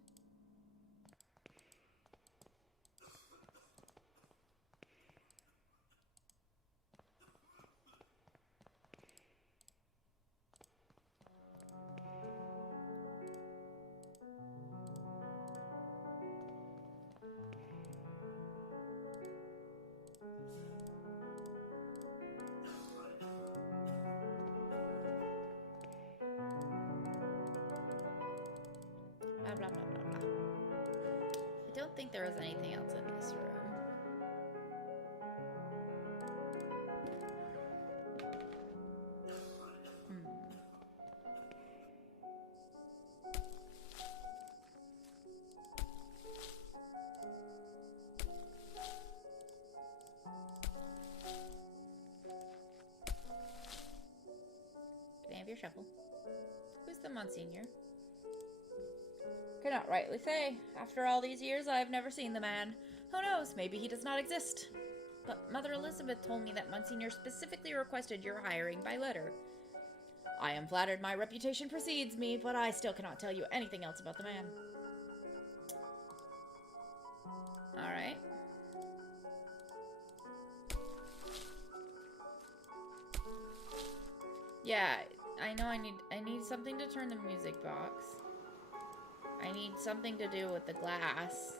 Blah, blah, blah, blah, blah. I don't think there was anything else in this room. Can I have your shovel? Who's the Monsignor? Cannot rightly say. After all these years, I have never seen the man. Who knows? Maybe he does not exist. But Mother Elizabeth told me that Monsignor specifically requested your hiring by letter. I am flattered my reputation precedes me, but I still cannot tell you anything else about the man. Alright. Yeah, I know I need something to turn the music box. I need something to do with the glass.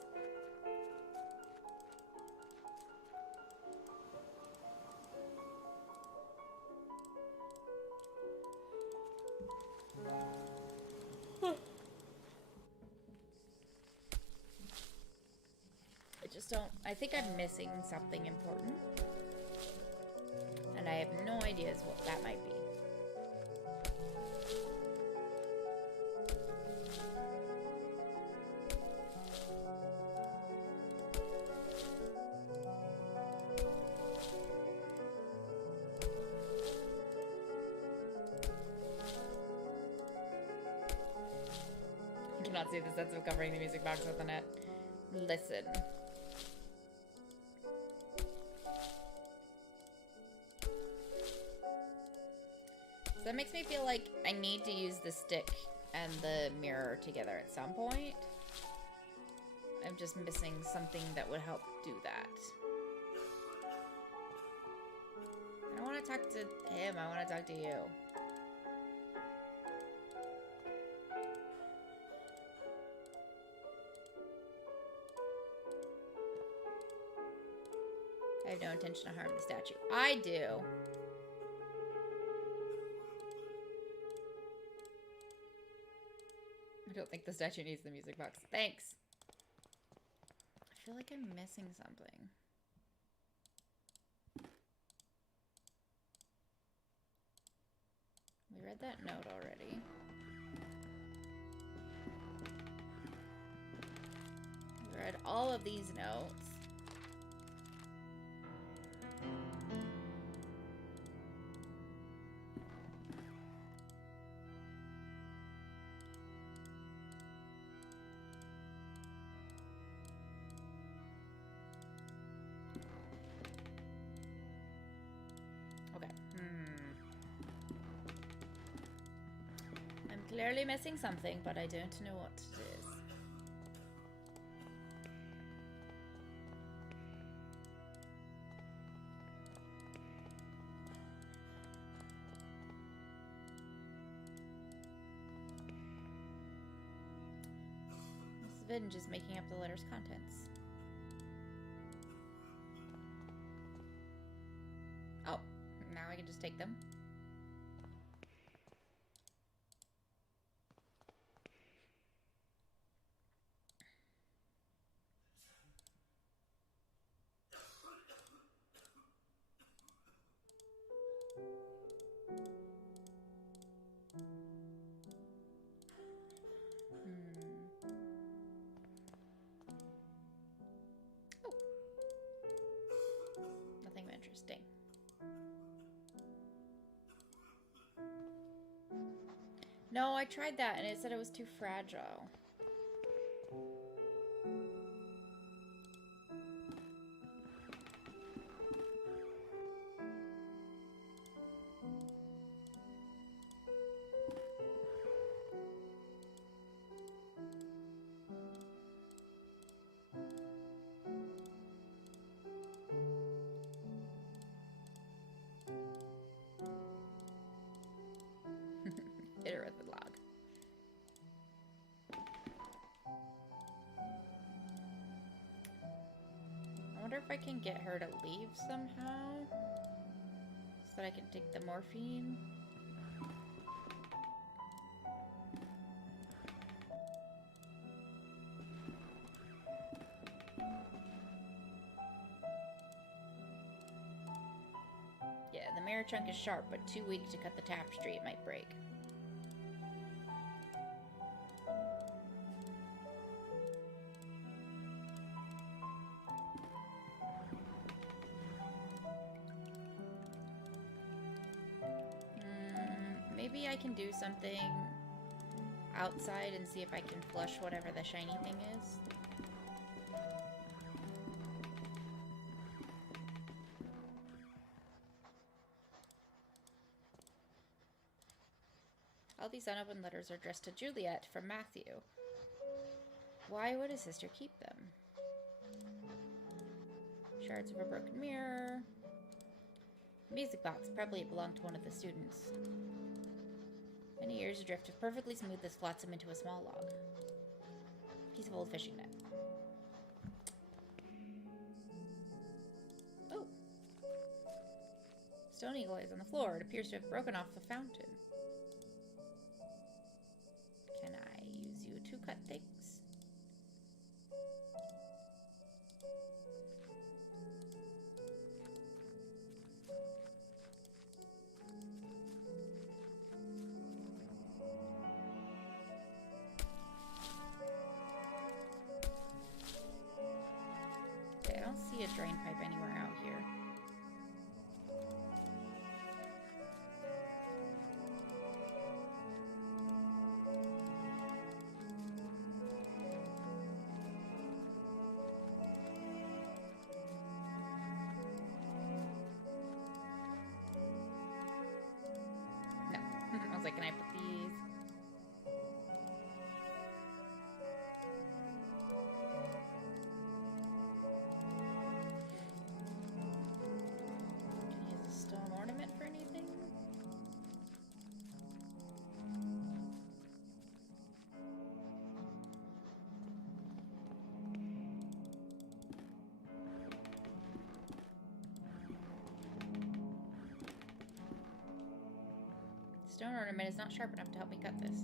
I think I'm missing something important. And I have no ideas what that might be. see the sense of covering the music box with the net. Listen. So that makes me feel like I need to use the stick and the mirror together at some point. I'm just missing something that would help do that. I don't want to talk to him, I want to talk to you. I have no intention to harm the statue. I do. I don't think the statue needs the music box. Thanks. I feel like I'm missing something. We read that note already. We read all of these notes. Clearly missing something, but I don't know what it is. This Vin just making up the letter's contents. Oh, now I can just take them. No, I tried that and it said it was too fragile. Hit her with the log. I wonder if I can get her to leave somehow so that I can take the morphine. Yeah, the mirror chunk is sharp, but too weak to cut the tapestry. It might break. Maybe I can do something outside and see if I can flush whatever the shiny thing is. All these unopened letters are addressed to Juliet from Matthew. Why would his sister keep them? Shards of a broken mirror. Music box. Probably it belonged to one of the students. Many years adrift of perfectly smooth this flotsam into a small log. Piece of old fishing net. Oh! Stone eagle eyes on the floor. It appears to have broken off the fountain. Can I use you to cut things? Okay, I don't see a drain pipe anywhere out here. stone ornament is not sharp enough to help me cut this.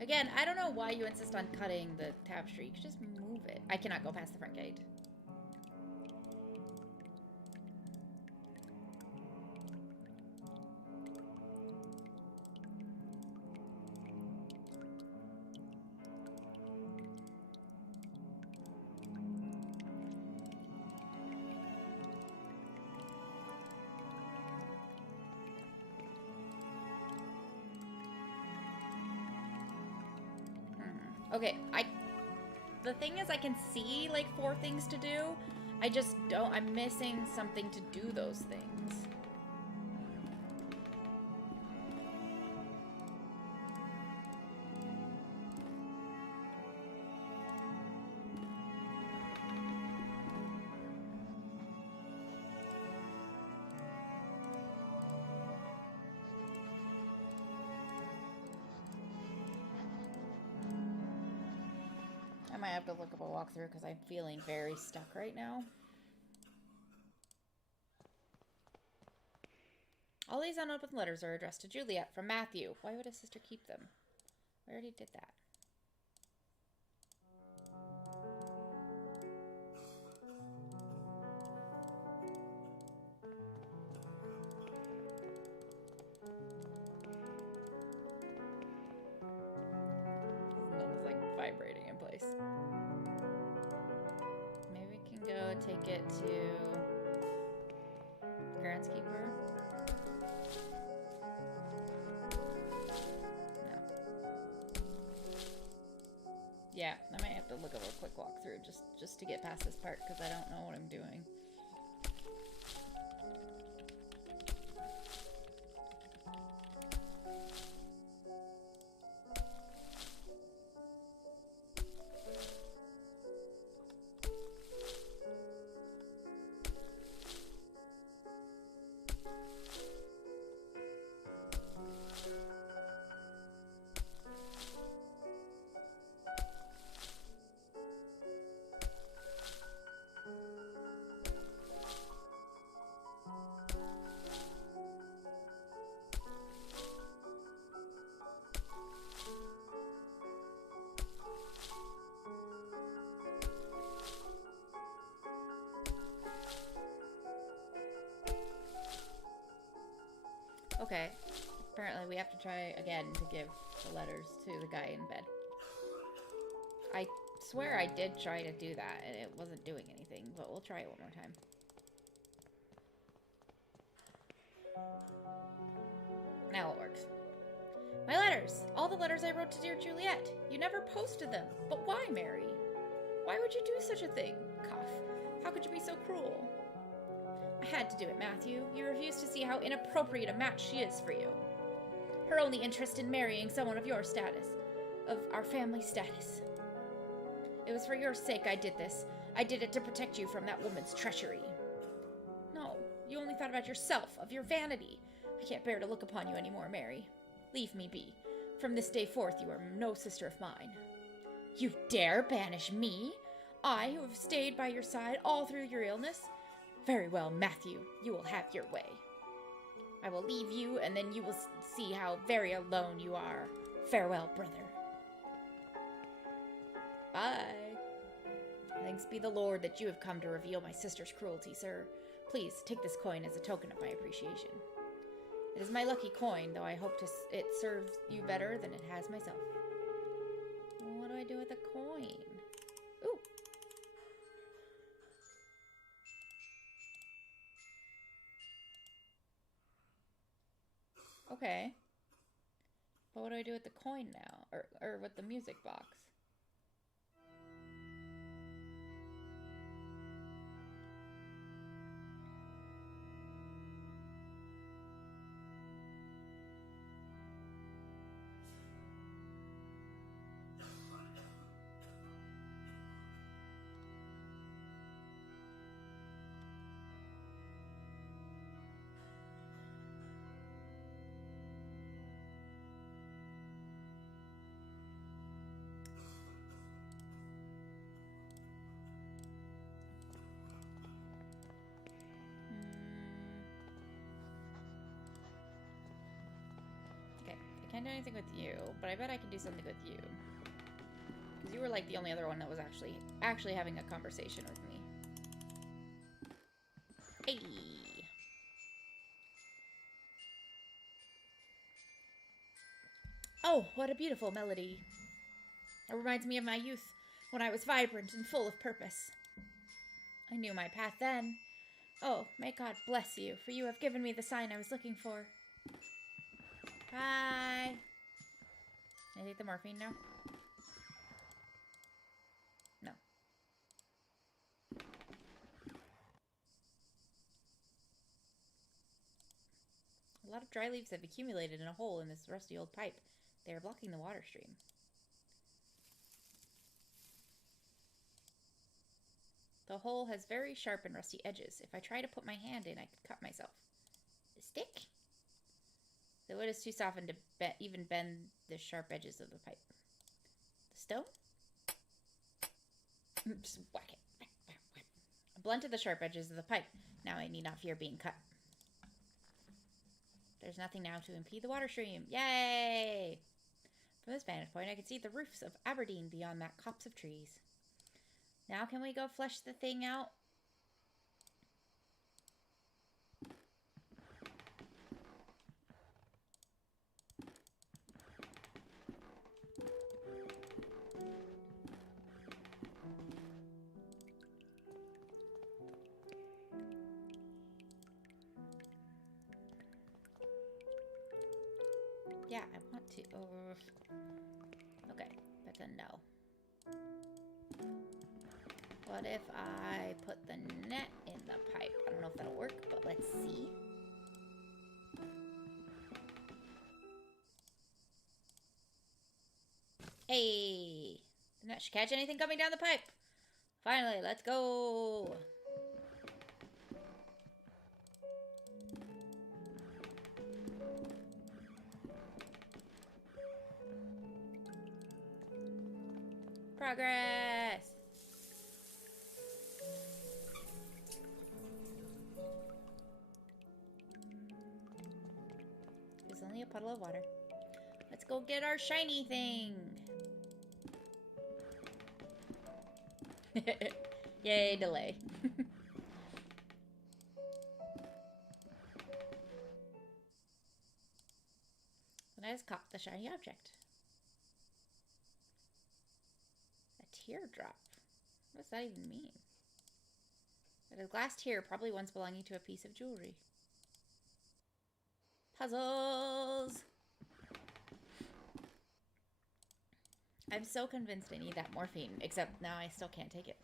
Again, I don't know why you insist on cutting the tapestry. You could just move it. I cannot go past the front gate. Okay, the thing is I can see like 4 things to do. I just don't, I'm missing something to do those things. I might have to look up a walkthrough because I'm feeling very stuck right now. All these unopened letters are addressed to Juliet from Matthew. Why would his sister keep them? I already did that. It's almost like vibrating in place. Maybe we can go take it to groundskeeper. No. Yeah, I might have to look over a quick walkthrough just to get past this part because I don't know what I'm doing. Okay, apparently we have to try again to give the letters to the guy in bed. I swear I did try to do that and it wasn't doing anything, but we'll try it one more time. Now it works. My letters! All the letters I wrote to dear Juliet. You never posted them. But why, Mary? Why would you do such a thing? Cough. How could you be so cruel? I had to do it, Matthew. You refused to see how inappropriate a match she is for you. Her only interest in marrying someone of your status. Of our family status. It was for your sake I did this. I did it to protect you from that woman's treachery. No, you only thought about yourself, of your vanity. I can't bear to look upon you anymore, Mary. Leave me be. From this day forth you are no sister of mine. You dare banish me? I, who have stayed by your side all through your illness? Very well, Matthew, you will have your way. I will leave you, and then you will see how very alone you are. Farewell, brother. Bye. Thanks be the Lord that you have come to reveal my sister's cruelty, sir. Please, take this coin as a token of my appreciation. It is my lucky coin, though I hope it serves you better than it has myself. What do I do with the coin? Ooh. Okay. But what do I do with the coin now? Or with the music box? can't do anything with you, but I bet I can do something with you. Because you were like the only other one that was actually having a conversation with me. Hey! Oh, what a beautiful melody. It reminds me of my youth, when I was vibrant and full of purpose. I knew my path then. Oh, may God bless you, for you have given me the sign I was looking for. Bye. Can I take the morphine now? No. A lot of dry leaves have accumulated in a hole in this rusty old pipe. They are blocking the water stream. The hole has very sharp and rusty edges. If I try to put my hand in, I could cut myself. A stick? The wood is too softened to even bend the sharp edges of the pipe. The stone? Just whack it. I blunted the sharp edges of the pipe. Now I need not fear being cut. There's nothing now to impede the water stream. Yay! From this vantage point, I can see the roofs of Aberdeen beyond that copse of trees. Now can we go flush the thing out? Yeah, I want to. Okay, but then no. What if I put the net in the pipe? I don't know if that'll work, but let's see. Hey! The net should catch anything coming down the pipe. Finally, let's go! Progress! There's only a puddle of water. Let's go get our shiny thing! Yay, delay. And I just caught the shiny object. A teardrop. What does that even mean? It is a glass tear, probably once belonging to a piece of jewelry. Puzzles! I'm so convinced I need that morphine, except now I still can't take it.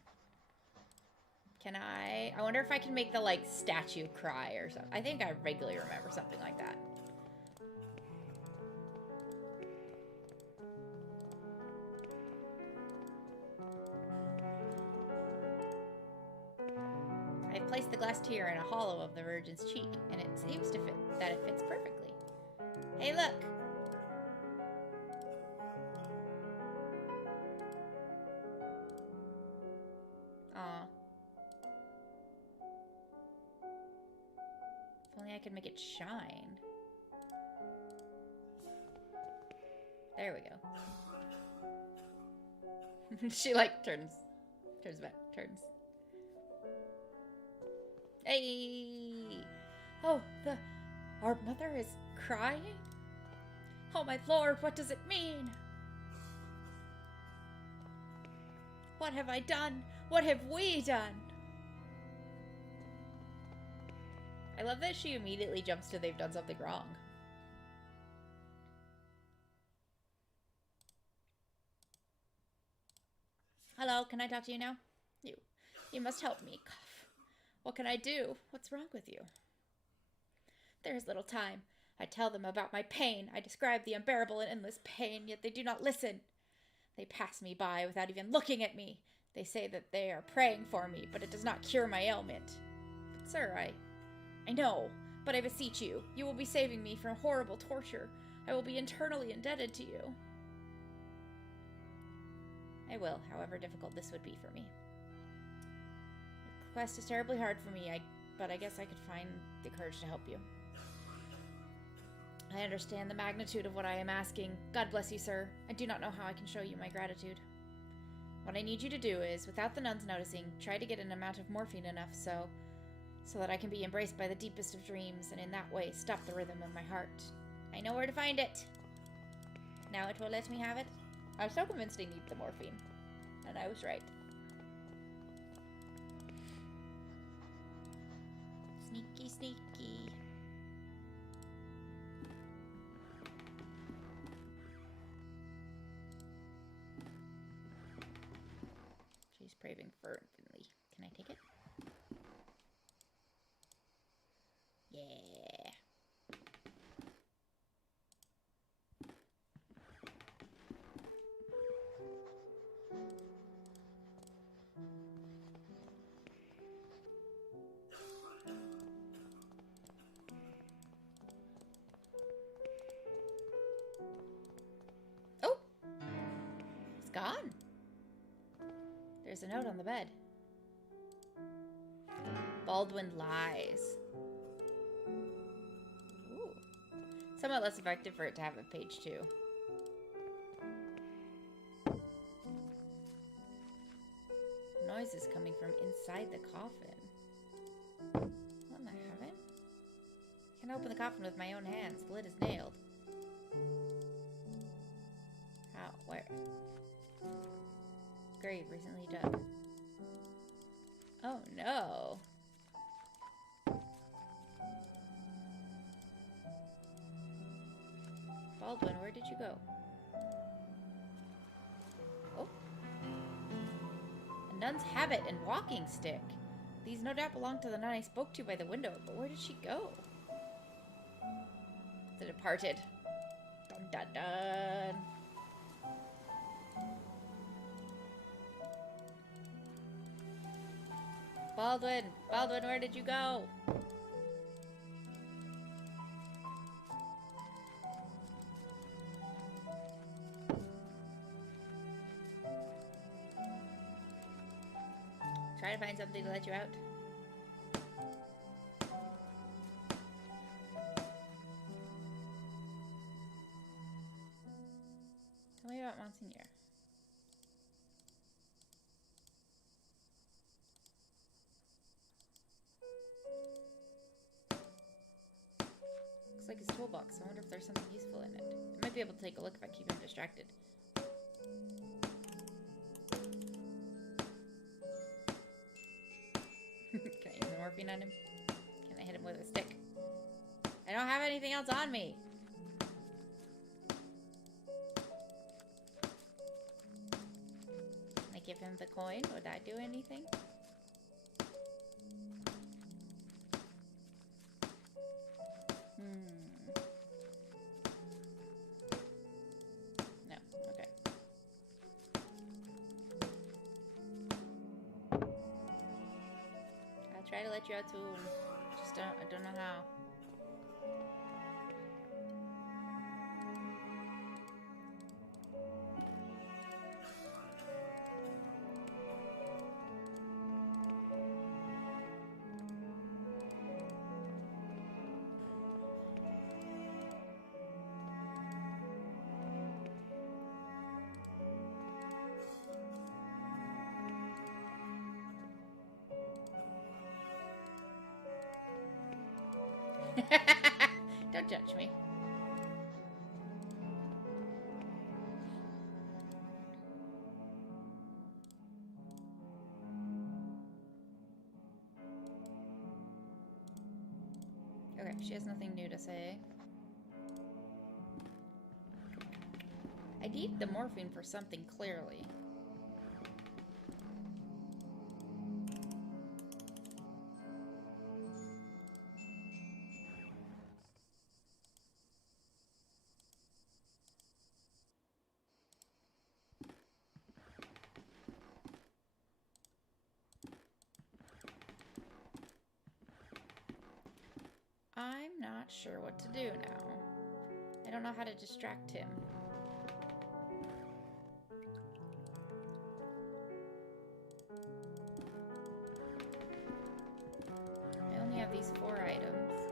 Can I wonder if I can make the, like, statue cry or something. I think I vaguely remember something like that. I've placed the glass tear in a hollow of the Virgin's cheek, and it seems to fit that it fits perfectly. Hey, look! Aw. If only I could make it shine. There we go. She, like, turns back, Hey! Oh, our mother is crying? Oh my lord, what does it mean? What have I done? What have we done? I love that she immediately jumps to they've done something wrong. Hello, can I talk to you now? You must help me. Cough. What can I do? What's wrong with you? There is little time. I tell them about my pain. I describe the unbearable and endless pain, yet they do not listen. They pass me by without even looking at me. They say that they are praying for me, but it does not cure my ailment. But sir, I know, but I beseech you, you will be saving me from horrible torture. I will be eternally indebted to you. I will, however difficult this would be for me. The quest is terribly hard for me, but I guess I could find the courage to help you. I understand the magnitude of what I am asking. God bless you, sir. I do not know how I can show you my gratitude. What I need you to do is, without the nuns noticing, try to get an amount of morphine enough so that I can be embraced by the deepest of dreams, and in that way stop the rhythm of my heart. I know where to find it. Now it will let me have it. I was so convinced I need the morphine, and I was right. Sneaky, sneaky. She's craving fervently. Can I take it? Yeah. Oh! It's gone. There's a note on the bed. Baldwin lies. Ooh. Somewhat less effective for it to have a page 2. Noise is coming from inside the coffin. What in the heaven? I can open the coffin with my own hands. The lid is nailed. How? Where? Grave recently dug. Oh no. Baldwin, where did you go? Oh. A nun's habit and walking stick. These no doubt belong to the nun I spoke to by the window, but where did she go? The departed. Dun dun dun. Baldwin! Baldwin, where did you go? Try to find something to let you out. Tell me about Monsignor. Looks like his toolbox. I wonder if there's something useful in it. I might be able to take a look if I keep him distracted. Can I use the morphine on him? Can I hit him with a stick? I don't have anything else on me. Can I give him the coin? Would that do anything? No. Okay. I'll try to let you out soon. I don't know how. Don't judge me. Okay, she has nothing new to say. I need the morphine for something, clearly. I'm not sure what to do now. I don't know how to distract him. I only have these 4 items.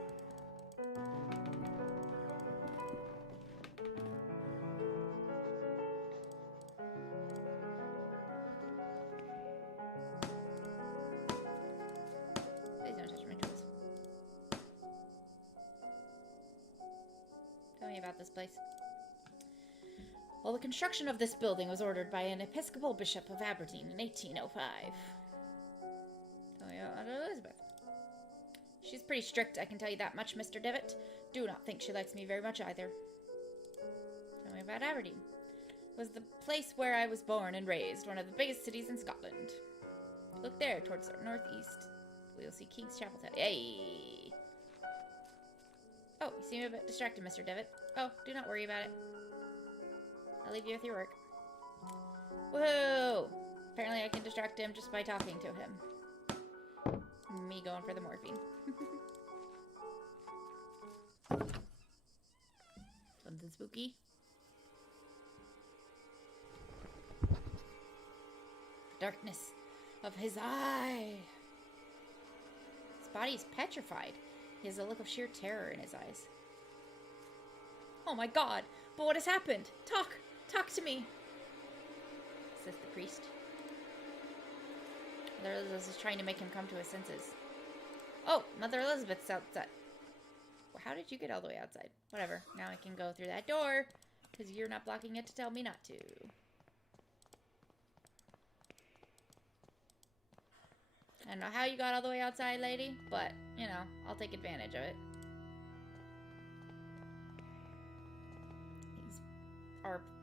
this place. Well, the construction of this building was ordered by an Episcopal Bishop of Aberdeen in 1805. Oh, yeah, Elizabeth. She's pretty strict, I can tell you that much, Mr. Devitt. Do not think she likes me very much either. Tell me about Aberdeen. It was the place where I was born and raised, one of the biggest cities in Scotland. Look there, towards the northeast. We'll see King's Chapel Town. Hey! Oh, you seem a bit distracted, Mr. Devitt. Oh, do not worry about it. I'll leave you with your work. Woohoo! Apparently I can distract him just by talking to him. Me going for the morphine. Something spooky. Darkness of his eye. His body is petrified. He has a look of sheer terror in his eyes. Oh my god! But what has happened? Talk! Talk to me! Says the priest. Mother Elizabeth is trying to make him come to his senses. Oh! Mother Elizabeth's outside. How did you get all the way outside? Whatever. Now I can go through that door. Because you're not blocking it to tell me not to. I don't know how you got all the way outside, lady. But, you know, I'll take advantage of it.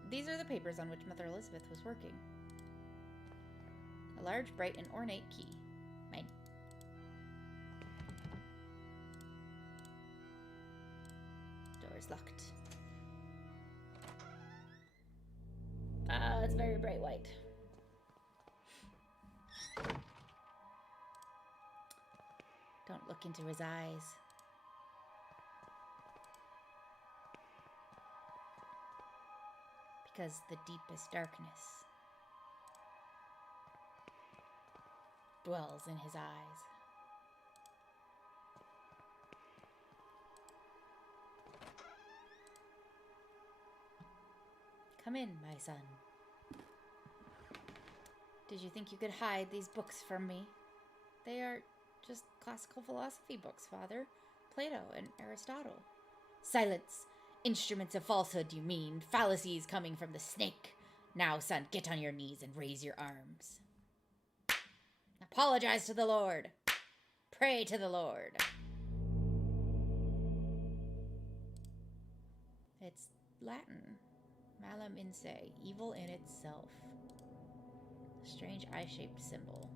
These are the papers on which Mother Elizabeth was working. A large, bright, and ornate key. Mine. Door's locked. Ah, it's very bright white. Don't look into his eyes. Because the deepest darkness dwells in his eyes. Come in, my son. Did you think you could hide these books from me? They are just classical philosophy books, Father. Plato and Aristotle. Silence! Instruments of falsehood, you mean. Fallacies coming from the snake. Now, son, get on your knees and raise your arms. Apologize to the Lord. Pray to the Lord. It's Latin. Malum in se, evil in itself. A strange eye-shaped symbol.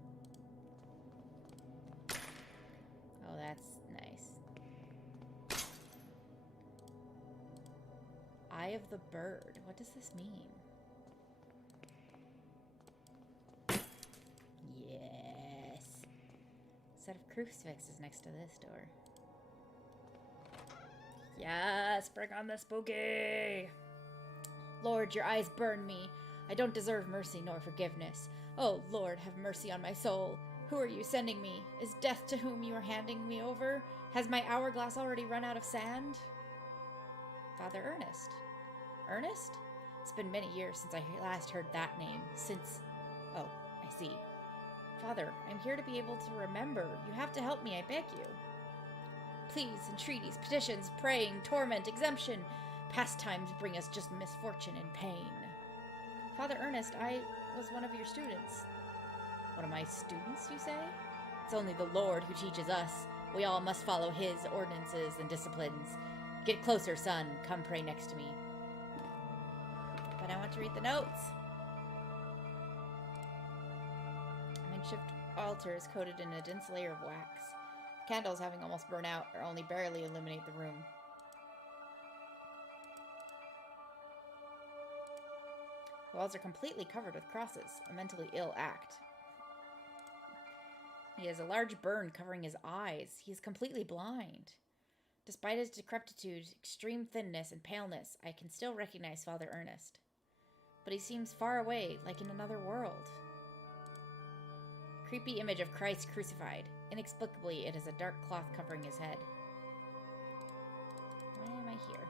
Oh, that's nice. Eye of the bird. What does this mean? Yes. Set of crucifixes next to this door. Yes, bring on the spooky. Lord, your eyes burn me. I don't deserve mercy nor forgiveness. Oh, Lord, have mercy on my soul. Who are you sending me? Is death to whom you are handing me over? Has my hourglass already run out of sand? Father Ernest. Ernest? It's been many years since I last heard that name. Since... Oh, I see. Father, I'm here to be able to remember. You have to help me, I beg you. Pleas, entreaties, petitions, praying, torment, exemption. Pastimes bring us just misfortune and pain. Father Ernest, I was one of your students. One of my students, you say? It's only the Lord who teaches us. We all must follow his ordinances and disciplines. Get closer, son. Come pray next to me. But I want to read the notes. Makeshift altar is coated in a dense layer of wax. Candles, having almost burned out, or only barely illuminate the room. The walls are completely covered with crosses, a mentally ill act. He has a large burn covering his eyes. He is completely blind. Despite his decrepitude, extreme thinness, and paleness, I can still recognize Father Ernest. But he seems far away, like in another world. Creepy image of Christ crucified. Inexplicably, it is a dark cloth covering his head. Why am I here?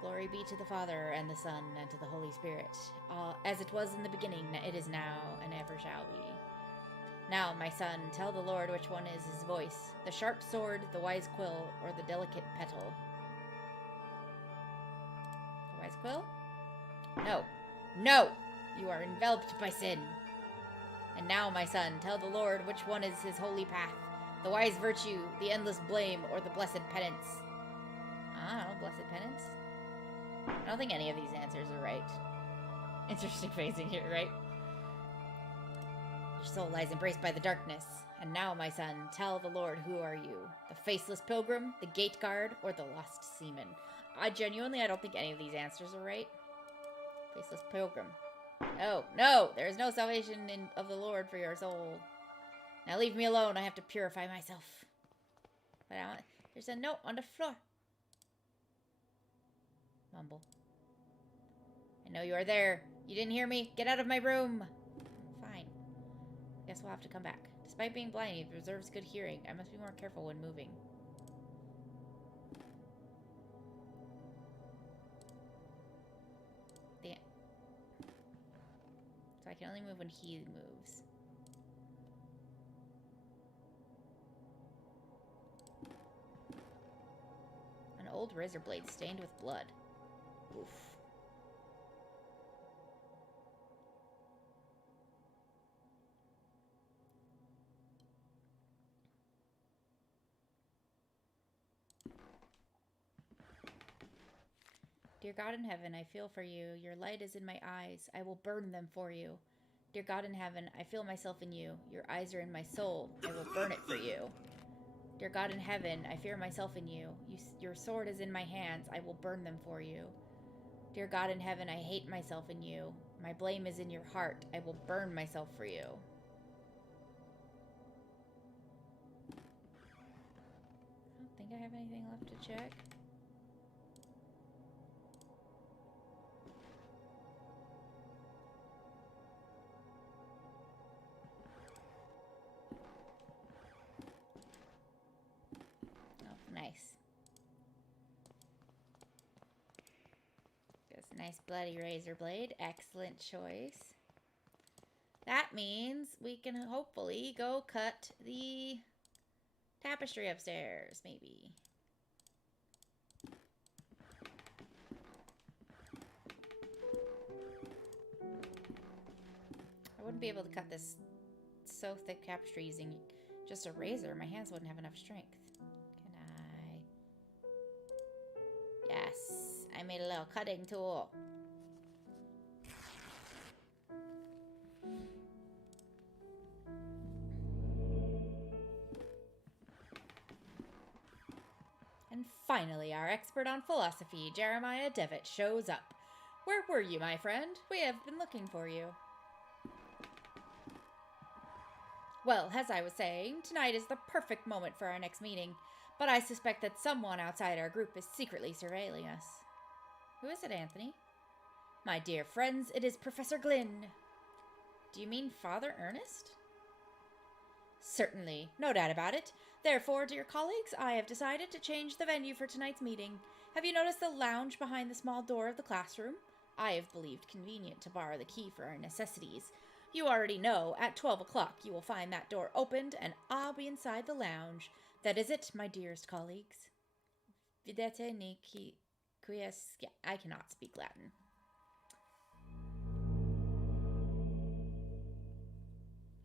Glory be to the Father, and the Son, and to the Holy Spirit. As it was in the beginning, it is now, and ever shall be. Now, my son, tell the Lord which one is his voice, the sharp sword, the wise quill, or the delicate petal. The wise quill? No. No! You are enveloped by sin. And now, my son, tell the Lord which one is his holy path, the wise virtue, the endless blame, or the blessed penance. I don't know, blessed penance? I don't think any of these answers are right. Interesting phrasing here, right? Your soul lies embraced by the darkness. And now, my son, tell the Lord, who are you? The faceless pilgrim, the gate guard, or the lost seaman? I don't think any of these answers are right. Faceless pilgrim. No, no, there is no salvation of the Lord for your soul. Now leave me alone, I have to purify myself. But there's a note on the floor. Mumble. I know you are there. You didn't hear me? Get out of my room. Fine. Guess we'll have to come back. Despite being blind, he preserves good hearing. I must be more careful when moving. Damn. So I can only move when he moves. An old razor blade stained with blood. Oof. Dear God in heaven, I feel for you. Your light is in my eyes. I will burn them for you. Dear God in heaven, I feel myself in you. Your eyes are in my soul. I will burn it for you. Dear God in heaven, I fear myself in you. Your sword is in my hands. I will burn them for you. Dear God in heaven, I hate myself in you. My blame is in your heart. I will burn myself for you. I don't think I have anything left to check. Nice. This nice bloody razor blade. Excellent choice. That means we can hopefully go cut the tapestry upstairs, maybe. I wouldn't be able to cut this so thick tapestry using just a razor. My hands wouldn't have enough strength. Yes, I made a little cutting tool. And finally, our expert on philosophy, Jeremiah Devitt, shows up. Where were you, my friend? We have been looking for you. Well, as I was saying, tonight is the perfect moment for our next meeting. But I suspect that someone outside our group is secretly surveilling us. Who is it, Anthony? My dear friends, it is Professor Glynn. Do you mean Father Ernest? Certainly, no doubt about it. Therefore, dear colleagues, I have decided to change the venue for tonight's meeting. Have you noticed the lounge behind the small door of the classroom? I have believed convenient to borrow the key for our necessities. You already know, at 12 o'clock you will find that door opened, and I'll be inside the lounge. That is it, my dearest colleagues. Videte ne quies... I cannot speak Latin.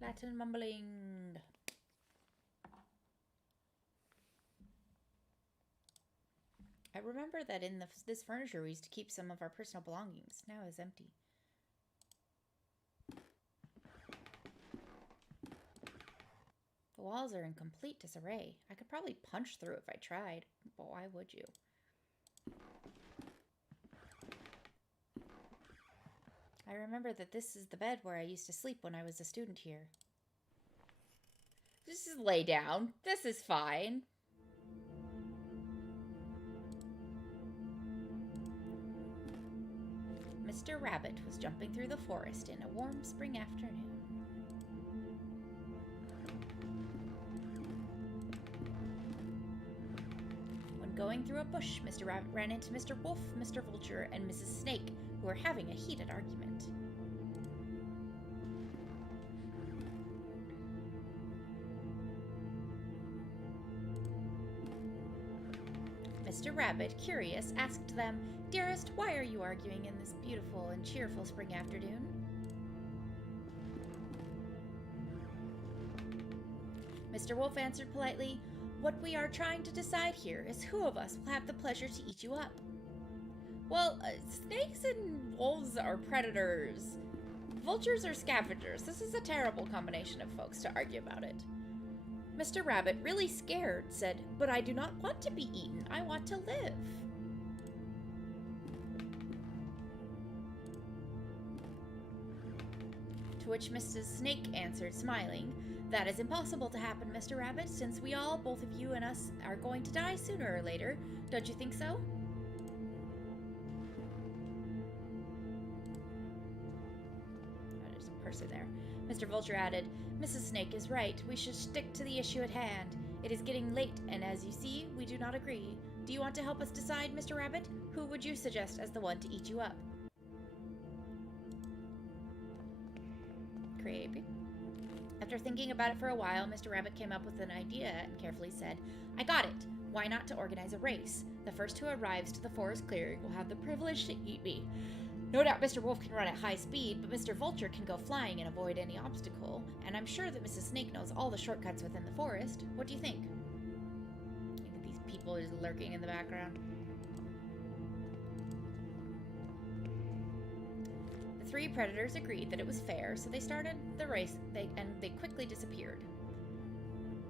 Latin mumbling. I remember that in this furniture we used to keep some of our personal belongings. Now it's empty. The walls are in complete disarray. I could probably punch through if I tried, but why would you? I remember that this is the bed where I used to sleep when I was a student here. Just lay down. This is fine. Mr. Rabbit was jumping through the forest in a warm spring afternoon. Going through a bush, Mr. Rabbit ran into Mr. Wolf, Mr. Vulture, and Mrs. Snake, who were having a heated argument. Mr. Rabbit, curious, asked them, "Dearest, why are you arguing in this beautiful and cheerful spring afternoon?" Mr. Wolf answered politely, "What we are trying to decide here is who of us will have the pleasure to eat you up." Well, snakes and wolves are predators. Vultures are scavengers. This is a terrible combination of folks to argue about it. Mr. Rabbit, really scared, said, "But I do not want to be eaten. I want to live." To which Mrs. Snake answered, smiling, "That is impossible to happen, Mr. Rabbit, since we all, both of you and us, are going to die sooner or later. Don't you think so?" Oh, there's a person there. Mr. Vulture added, "Mrs. Snake is right. We should stick to the issue at hand. It is getting late, and as you see, we do not agree. Do you want to help us decide, Mr. Rabbit? Who would you suggest as the one to eat you up?" Creepy. After thinking about it for a while, Mr. Rabbit came up with an idea and carefully said, "I got it. Why not to organize a race? The first who arrives to the forest clearing will have the privilege to eat me. No doubt Mr. Wolf can run at high speed, but Mr. Vulture can go flying and avoid any obstacle, and I'm sure that Mrs. Snake knows all the shortcuts within the forest. What do you think?" Look at these people just lurking in the background. The three predators agreed that it was fair, so they started the race, and they quickly disappeared.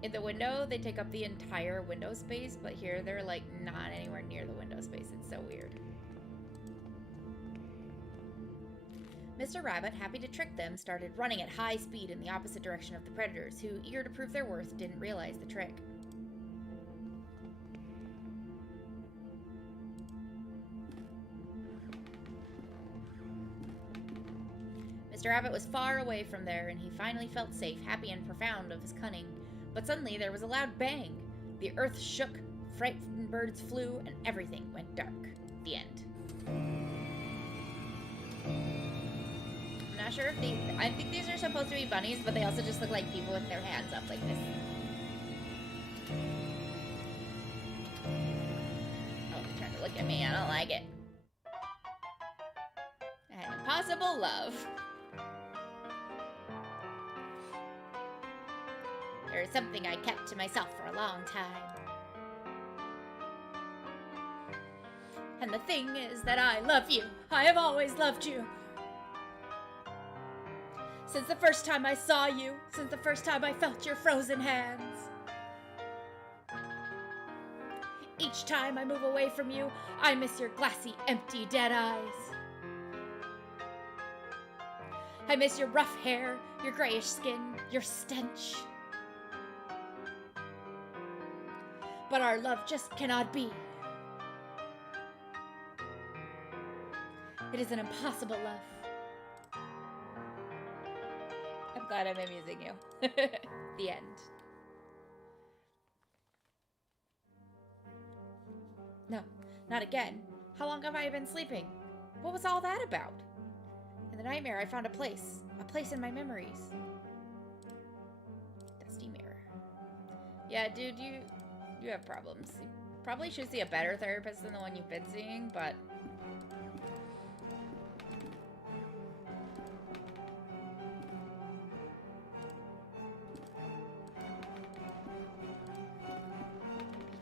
In the window, they take up the entire window space, but here they're like not anywhere near the window space. It's so weird. Mr. Rabbit, happy to trick them, started running at high speed in the opposite direction of the predators, who, eager to prove their worth, didn't realize the trick. Mr. Rabbit was far away from there, and he finally felt safe, happy and profound of his cunning. But suddenly there was a loud bang. The earth shook, frightened birds flew, and everything went dark. The end. I'm not sure if I think these are supposed to be bunnies, but they also just look like people with their hands up like this. Oh, they're trying to look at me. I don't like it. An impossible love. There is something I kept to myself for a long time. And the thing is that I love you. I have always loved you. Since the first time I saw you, since the first time I felt your frozen hands. Each time I move away from you, I miss your glassy, empty, dead eyes. I miss your rough hair, your grayish skin, your stench. But our love just cannot be. It is an impossible love. I'm glad I'm amusing you. The end. No, not again. How long have I been sleeping? What was all that about? In the nightmare, I found a place in my memories. Dusty mirror. Yeah, dude, you have problems. You probably should see a better therapist than the one you've been seeing, but...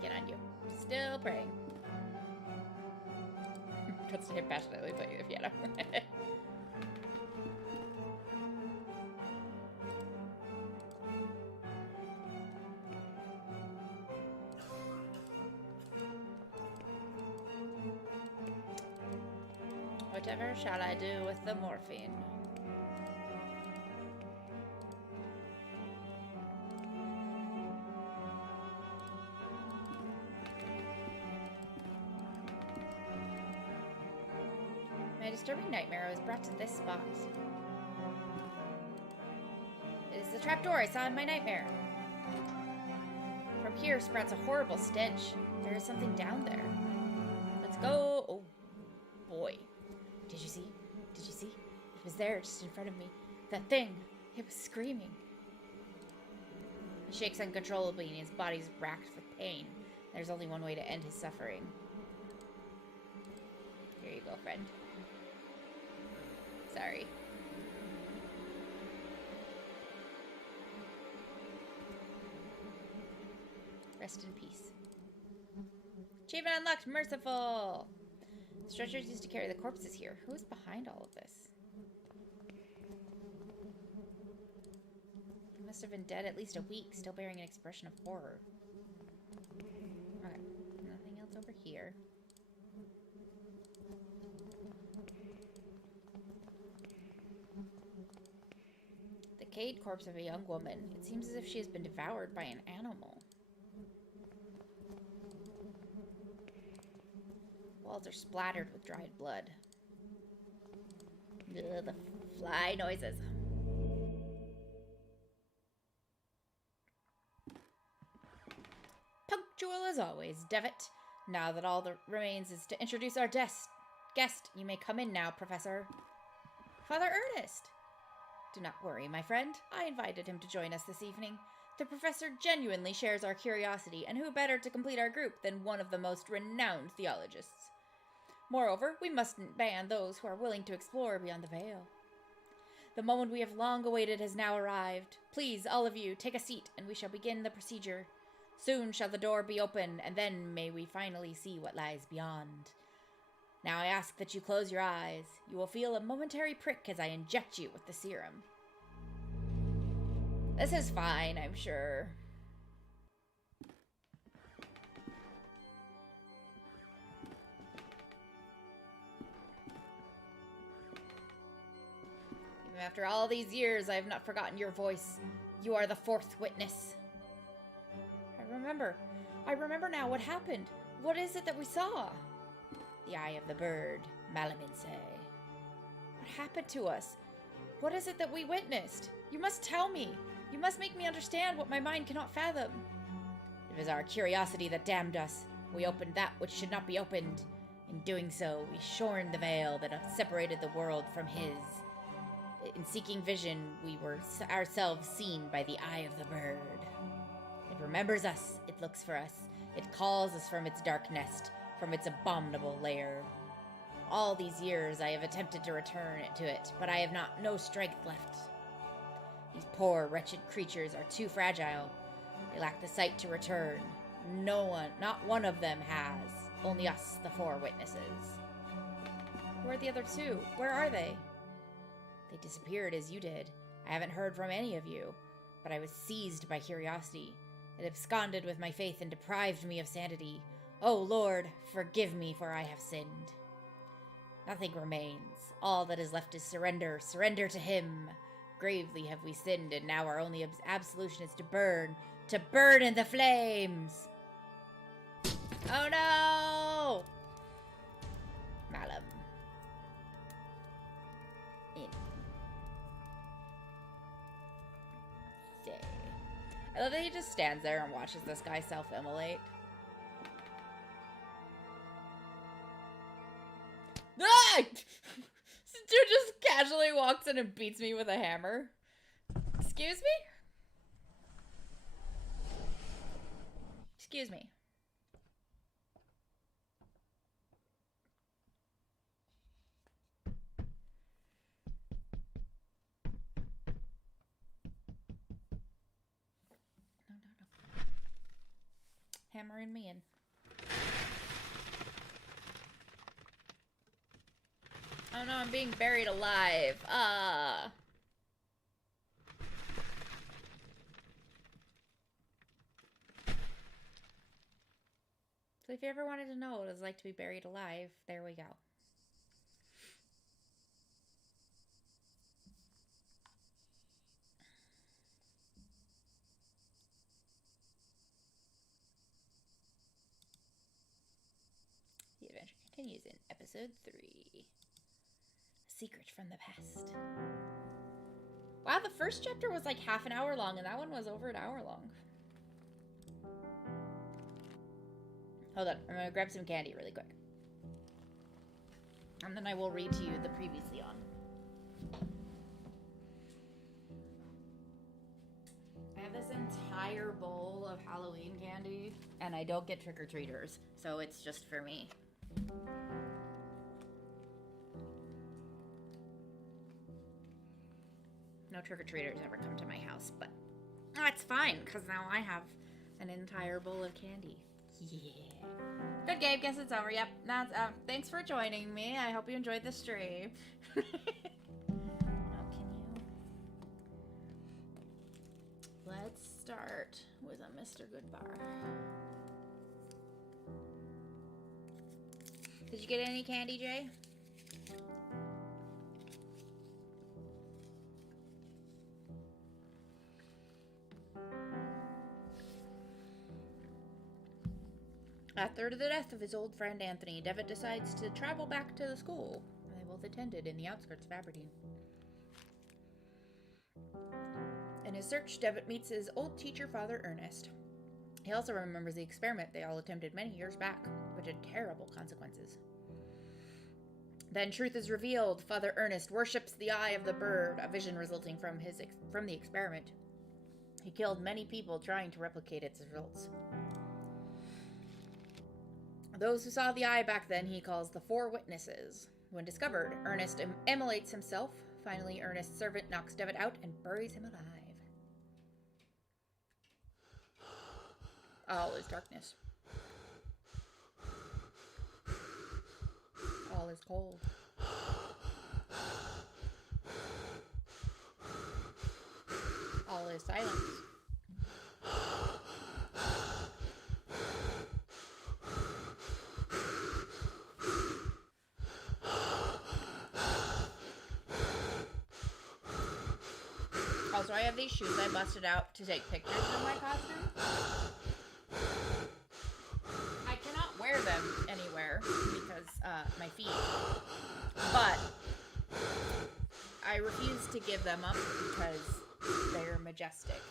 Peeking on you. Still praying. Constantly passionately playing the piano. Whatever shall I do with the morphine? My disturbing nightmare was brought to this spot. It is the trapdoor I saw in my nightmare. From here sprouts a horrible stench. There is something down there. Let's go. Oh, boy. Did you see? Did you see? It was there just in front of me. That thing. It was screaming. He shakes uncontrollably and his body's racked with pain. There's only one way to end his suffering. Here you go, friend. Sorry. Rest in peace. Achievement unlocked, merciful! Stretchers used to carry the corpses here. Who is behind all of this? He must have been dead at least a week, still bearing an expression of horror. Okay, nothing else over here. The decayed corpse of a young woman. It seems as if she has been devoured by an animal. Walls are splattered with dried blood. Ugh, the fly noises. Punctual as always, Devitt. Now that all that remains is to introduce our guest. You may come in now, Professor. Father Ernest! Do not worry, my friend. I invited him to join us this evening. The professor genuinely shares our curiosity, and who better to complete our group than one of the most renowned theologists? Moreover, we mustn't ban those who are willing to explore beyond the veil. The moment we have long awaited has now arrived. Please, all of you, take a seat, and we shall begin the procedure. Soon shall the door be open, and then may we finally see what lies beyond. Now I ask that you close your eyes. You will feel a momentary prick as I inject you with the serum. This is fine, I'm sure. Even after all these years, I have not forgotten your voice. You are the fourth witness. I remember now what happened. What is it that we saw? The eye of the bird, Malaminse. What happened to us? What is it that we witnessed? You must tell me. You must make me understand what my mind cannot fathom. It was our curiosity that damned us. We opened that which should not be opened. In doing so, we shorn the veil that separated the world from his. In seeking vision, we were ourselves seen by the eye of the bird. It remembers us. It looks for us. It calls us from its dark nest, from its abominable lair. All these years I have attempted to return to it, but I have no strength left. These poor, wretched creatures are too fragile. They lack the sight to return. No one, not one of them has. Only us, the four witnesses. Who are the other two? Where are they? They disappeared as you did. I haven't heard from any of you, but I was seized by curiosity. It absconded with my faith and deprived me of sanity. Oh, Lord, forgive me, for I have sinned. Nothing remains. All that is left is surrender. Surrender to him. Gravely have we sinned, and now our only absolution is to burn in the flames. Oh, no! Malum. In. Say. I love that he just stands there and watches this guy self-immolate. Ah! This dude just casually walks in and beats me with a hammer. Excuse me? Excuse me. No. Hammering me in. Oh no, I'm being buried alive. So if you ever wanted to know what it's like to be buried alive, there we go. The adventure continues in episode 3. Secret from the past. Wow, the first chapter was like half an hour long, and that one was over an hour long. Hold on, I'm gonna grab some candy really quick. And then I will read to you the previously on. I have this entire bowl of Halloween candy. and I don't get trick-or-treaters, so it's just for me. No trick-or-treaters ever come to my house, but that's fine, because now I have an entire bowl of candy. Yeah. Good, Gabe. Guess it's over. Yep. That's thanks for joining me. I hope you enjoyed the stream. Now, can you... Let's start with a Mr. Goodbar. Did you get any candy, Jay? After the death of his old friend Anthony, Devitt decides to travel back to the school they both attended in the outskirts of Aberdeen. In his search, Devitt meets his old teacher, Father Ernest. He also remembers the experiment they all attempted many years back, which had terrible consequences. Then truth is revealed. Father Ernest worships the eye of the bird, a vision resulting from the experiment. He killed many people trying to replicate its results. Those who saw the eye back then he calls the Four Witnesses. When discovered, Ernest immolates himself. Finally, Ernest's servant knocks Devitt out and buries him alive. All is darkness. All is cold. All is silence. Also, I have these shoes I busted out to take pictures of my costume. I cannot wear them anywhere because my feet. But I refuse to give them up because they're majestic.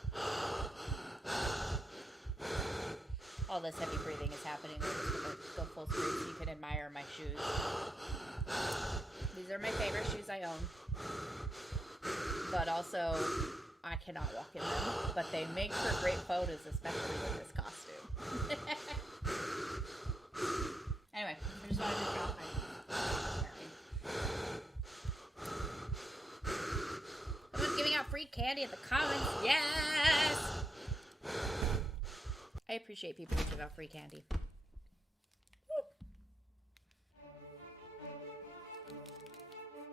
All this heavy breathing is happening. We're just going to go full screen so you can admire my shoes. These are my favorite shoes I own. But also, I cannot walk in them. But they make for great photos, especially with this costume. Anyway, I just wanted to show someone's giving out free candy at the comments. Yes! I appreciate people who give out free candy.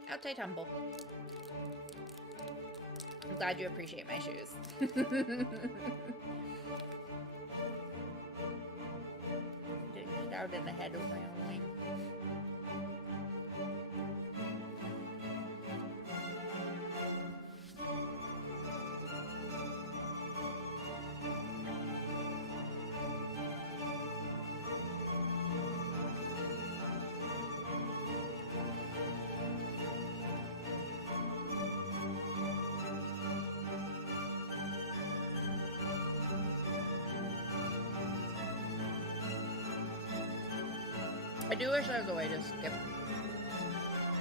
Out I tumble. I'm glad you appreciate my shoes. Getting out in the head of my own wing. I do wish there was a way to skip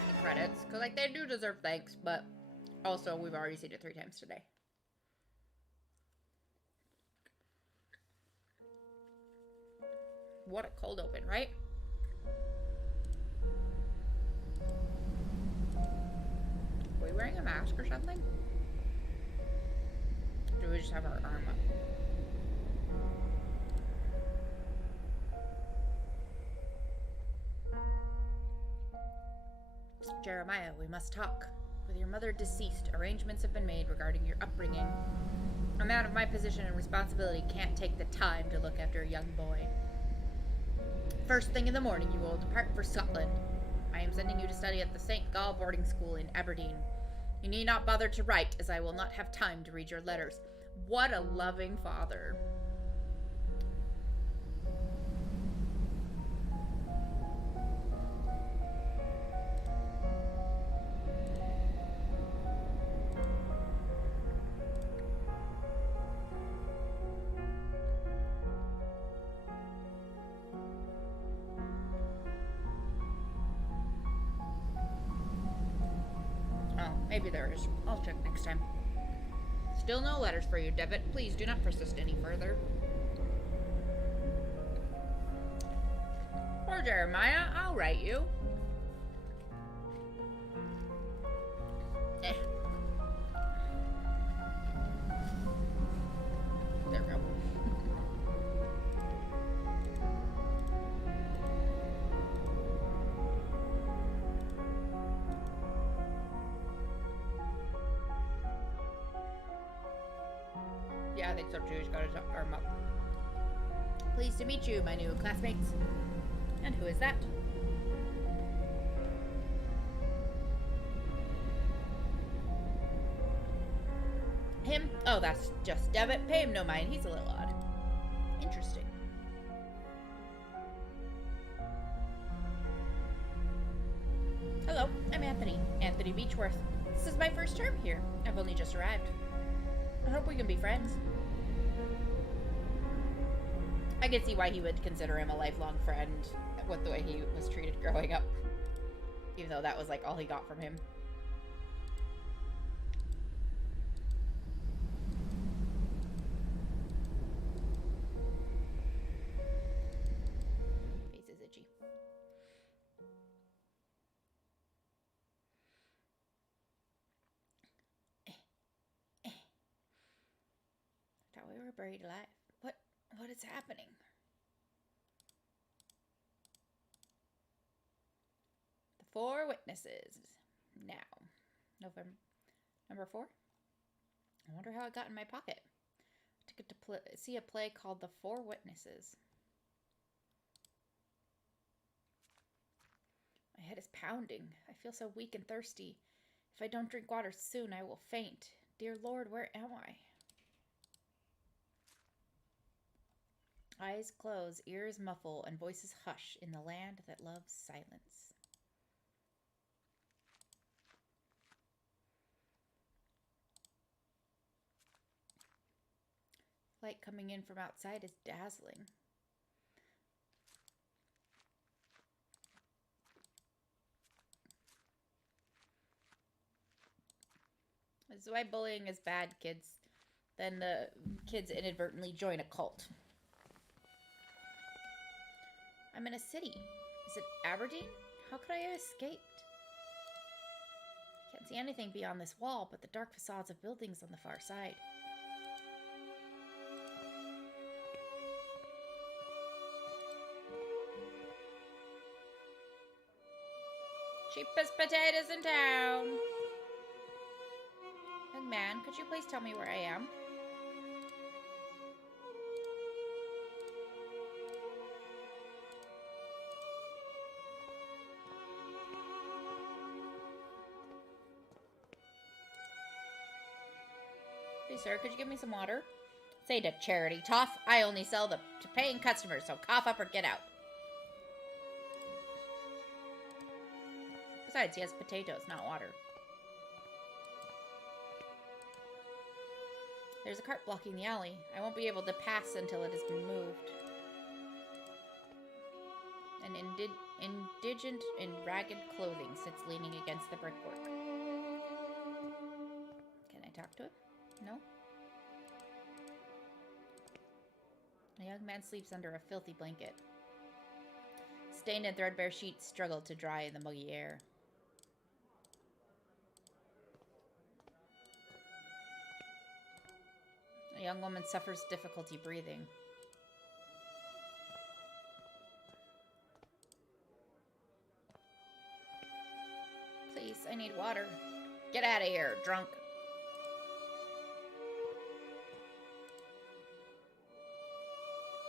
the credits, because, like, they do deserve thanks, but also we've already seen it 3 times today. What a cold open, right? Are we wearing a mask or something? Or do we just have our arm up? Jeremiah, we must talk. With your mother deceased, arrangements have been made regarding your upbringing. A man of my position and responsibility can't take the time to look after a young boy. First thing in the morning, you will depart for Scotland. I am sending you to study at the St. Gall boarding school in Aberdeen. You need not bother to write, as I will not have time to read your letters. What a loving father. Maybe there is. I'll check next time. Still no letters for you, Devitt. Please do not persist any further. Poor Jeremiah, I'll write you. There we go. Yeah, I think so too. He's got his arm up. Pleased to meet you, my new classmates. And who is that? Him? Oh, that's just Devitt. Pay him no mind. He's a little odd. Interesting. Hello, I'm Anthony. Anthony Beechworth. This is my first term here. I've only just arrived. I hope we can be friends. I can see why he would consider him a lifelong friend with the way he was treated growing up. Even though that was like all he got from him. Face is itchy. Thought we were buried alive. What is happening? The 4 witnesses. Now. Number 4? I wonder how it got in my pocket. I took it to see a play called The 4 Witnesses. My head is pounding. I feel so weak and thirsty. If I don't drink water soon, I will faint. Dear Lord, where am I? Eyes close, ears muffle, and voices hush in the land that loves silence. Light coming in from outside is dazzling. This is why bullying is bad, kids. Then the kids inadvertently join a cult. I'm in a city. Is it Aberdeen? How could I have escaped? I can't see anything beyond this wall but the dark facades of buildings on the far side. Cheapest potatoes in town. Young man, could you please tell me where I am? Hey, sir, could you give me some water? Say to charity, toff. I only sell to paying customers, so cough up or get out. Besides, he has potatoes, not water. There's a cart blocking the alley. I won't be able to pass until it has been moved. An indigent in ragged clothing sits leaning against the brickwork. Can I talk to him? No? A young man sleeps under a filthy blanket. Stained and threadbare sheets struggle to dry in the muggy air. A young woman suffers difficulty breathing. Please, I need water. Get out of here, drunk.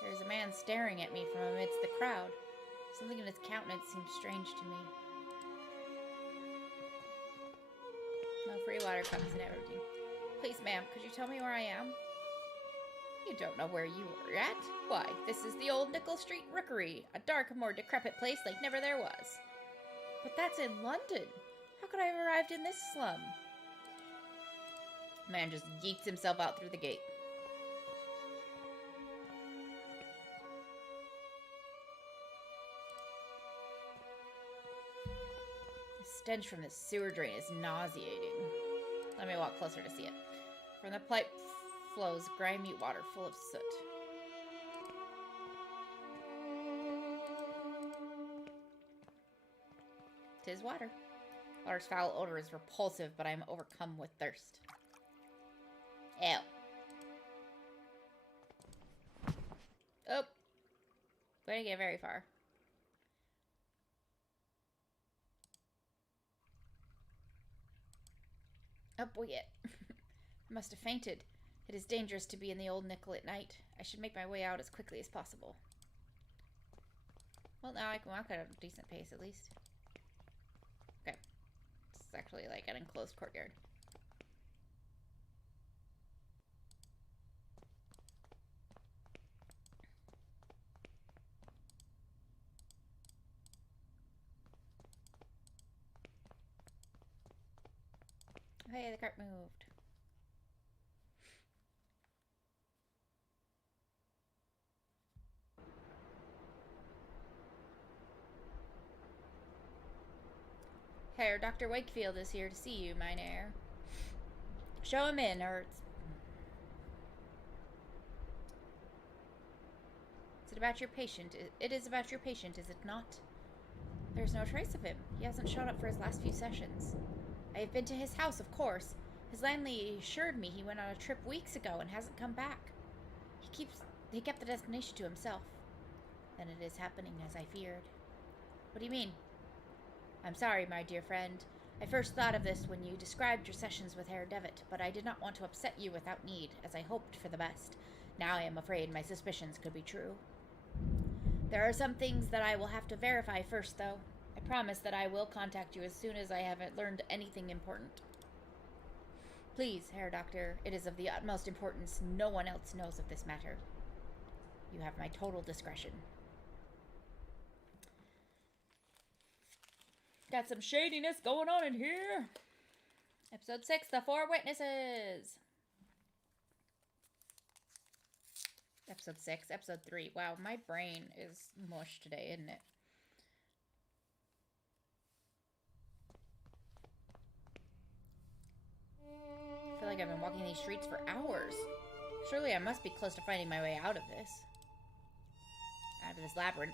There's a man staring at me from amidst the crowd. Something in his countenance seems strange to me. No free water comes in everything. Please, ma'am, could you tell me where I am? You don't know where you are at? Why, this is the old Nickel Street Rookery, a dark, more decrepit place like never there was. But that's in London. How could I have arrived in this slum? The man just yeets himself out through the gate. The stench from the sewer drain is nauseating. Let me walk closer to see it. From the pipe flows grimy water full of soot. 'Tis water. Water's foul odor is repulsive, but I am overcome with thirst. Ew. Oh. We didn't get very far. Oh boy, it. I must have fainted. It is dangerous to be in the old nickel at night. I should make my way out as quickly as possible. Well, now I can walk at a decent pace, at least. Okay. This is actually like an enclosed courtyard. Hey, the cart moved. Herr Dr. Wakefield is here to see you, mein Herr. Show him in, or is it about your patient? It is about your patient, is it not? There's no trace of him. He hasn't shown up for his last few sessions. I have been to his house, of course. His landlady assured me he went on a trip weeks ago and hasn't come back. He kept the destination to himself. Then it is happening as I feared. What do you mean? I'm sorry, my dear friend. I first thought of this when you described your sessions with Herr Devitt, but I did not want to upset you without need, as I hoped for the best. Now I am afraid my suspicions could be true. There are some things that I will have to verify first, though. I promise that I will contact you as soon as I have learned anything important. Please, Herr Doctor, it is of the utmost importance no one else knows of this matter. You have my total discretion. Got some shadiness going on in here. Episode 6, The Four Witnesses. Episode 6, Episode 3. Wow, my brain is mush today, isn't it? I feel like I've been walking these streets for hours. Surely I must be close to finding my way out of this. Out of this labyrinth.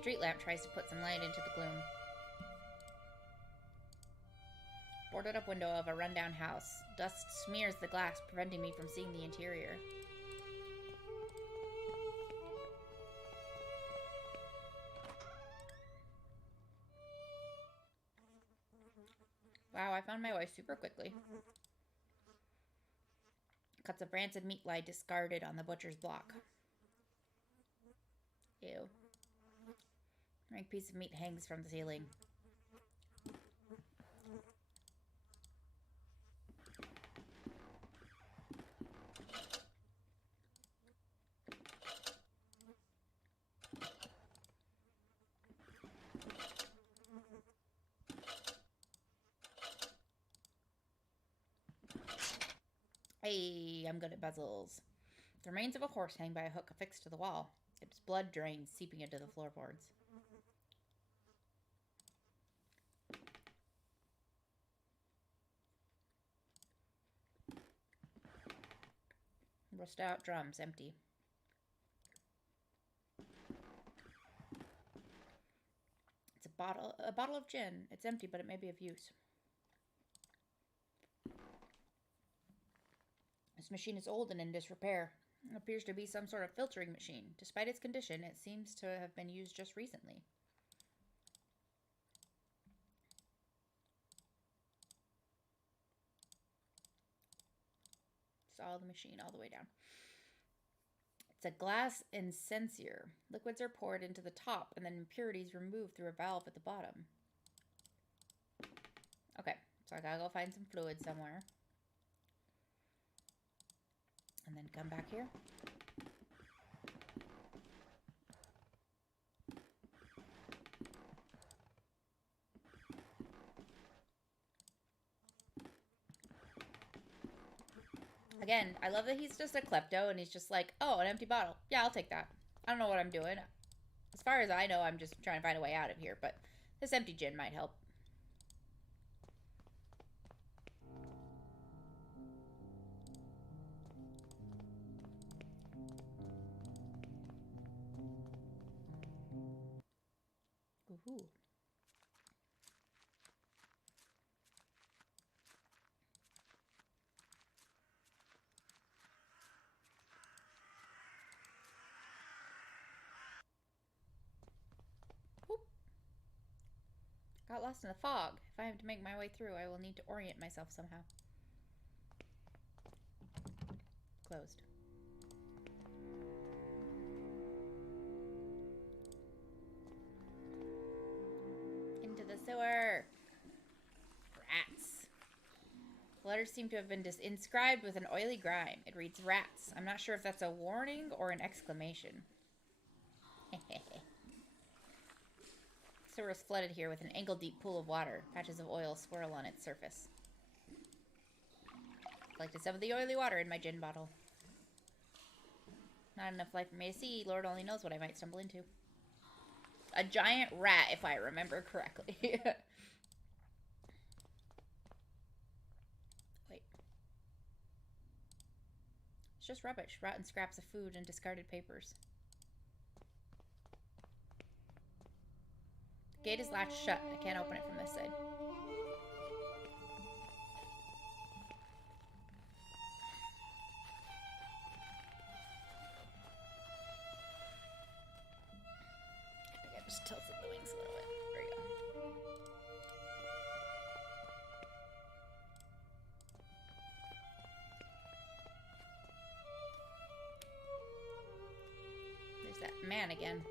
Street lamp tries to put some light into the gloom. Boarded up window of a rundown house. Dust smears the glass, preventing me from seeing the interior. Wow, I found my way super quickly. Cuts of rancid meat lie discarded on the butcher's block. Ew. A rank piece of meat hangs from the ceiling. Hey, I'm good at puzzles. The remains of a horse hang by a hook affixed to the wall. Its blood drains, seeping into the floorboards. Rust out drums, empty. It's a bottle of gin. It's empty, but it may be of use. This machine is old and in disrepair. It appears to be some sort of filtering machine. Despite its condition, it seems to have been used just recently. Saw the machine all the way down. It's a glass incensier. Liquids are poured into the top and then impurities removed through a valve at the bottom. Okay, so I gotta go find some fluid somewhere. And then come back here. Again, I love that he's just a klepto and he's just like, oh, an empty bottle. Yeah, I'll take that. I don't know what I'm doing. As far as I know, I'm just trying to find a way out of here, but this empty gin might help. Ooh. Whoop. Got lost in the fog. If I am to make my way through, I will need to orient myself somehow. Closed. Into the sewer. Rats. The letters seem to have been inscribed with an oily grime. It reads rats. I'm not sure if that's a warning or an exclamation. Sewer is flooded here with an ankle-deep pool of water. Patches of oil swirl on its surface. Collected some of the oily water in my gin bottle. Not enough light for me to see. Lord only knows what I might stumble into. A giant rat, if I remember correctly. Wait. It's just rubbish. Rotten scraps of food and discarded papers. The gate is latched shut. I can't open it from this side. I think I just tilted the wings a little bit. There we go. There's that man again.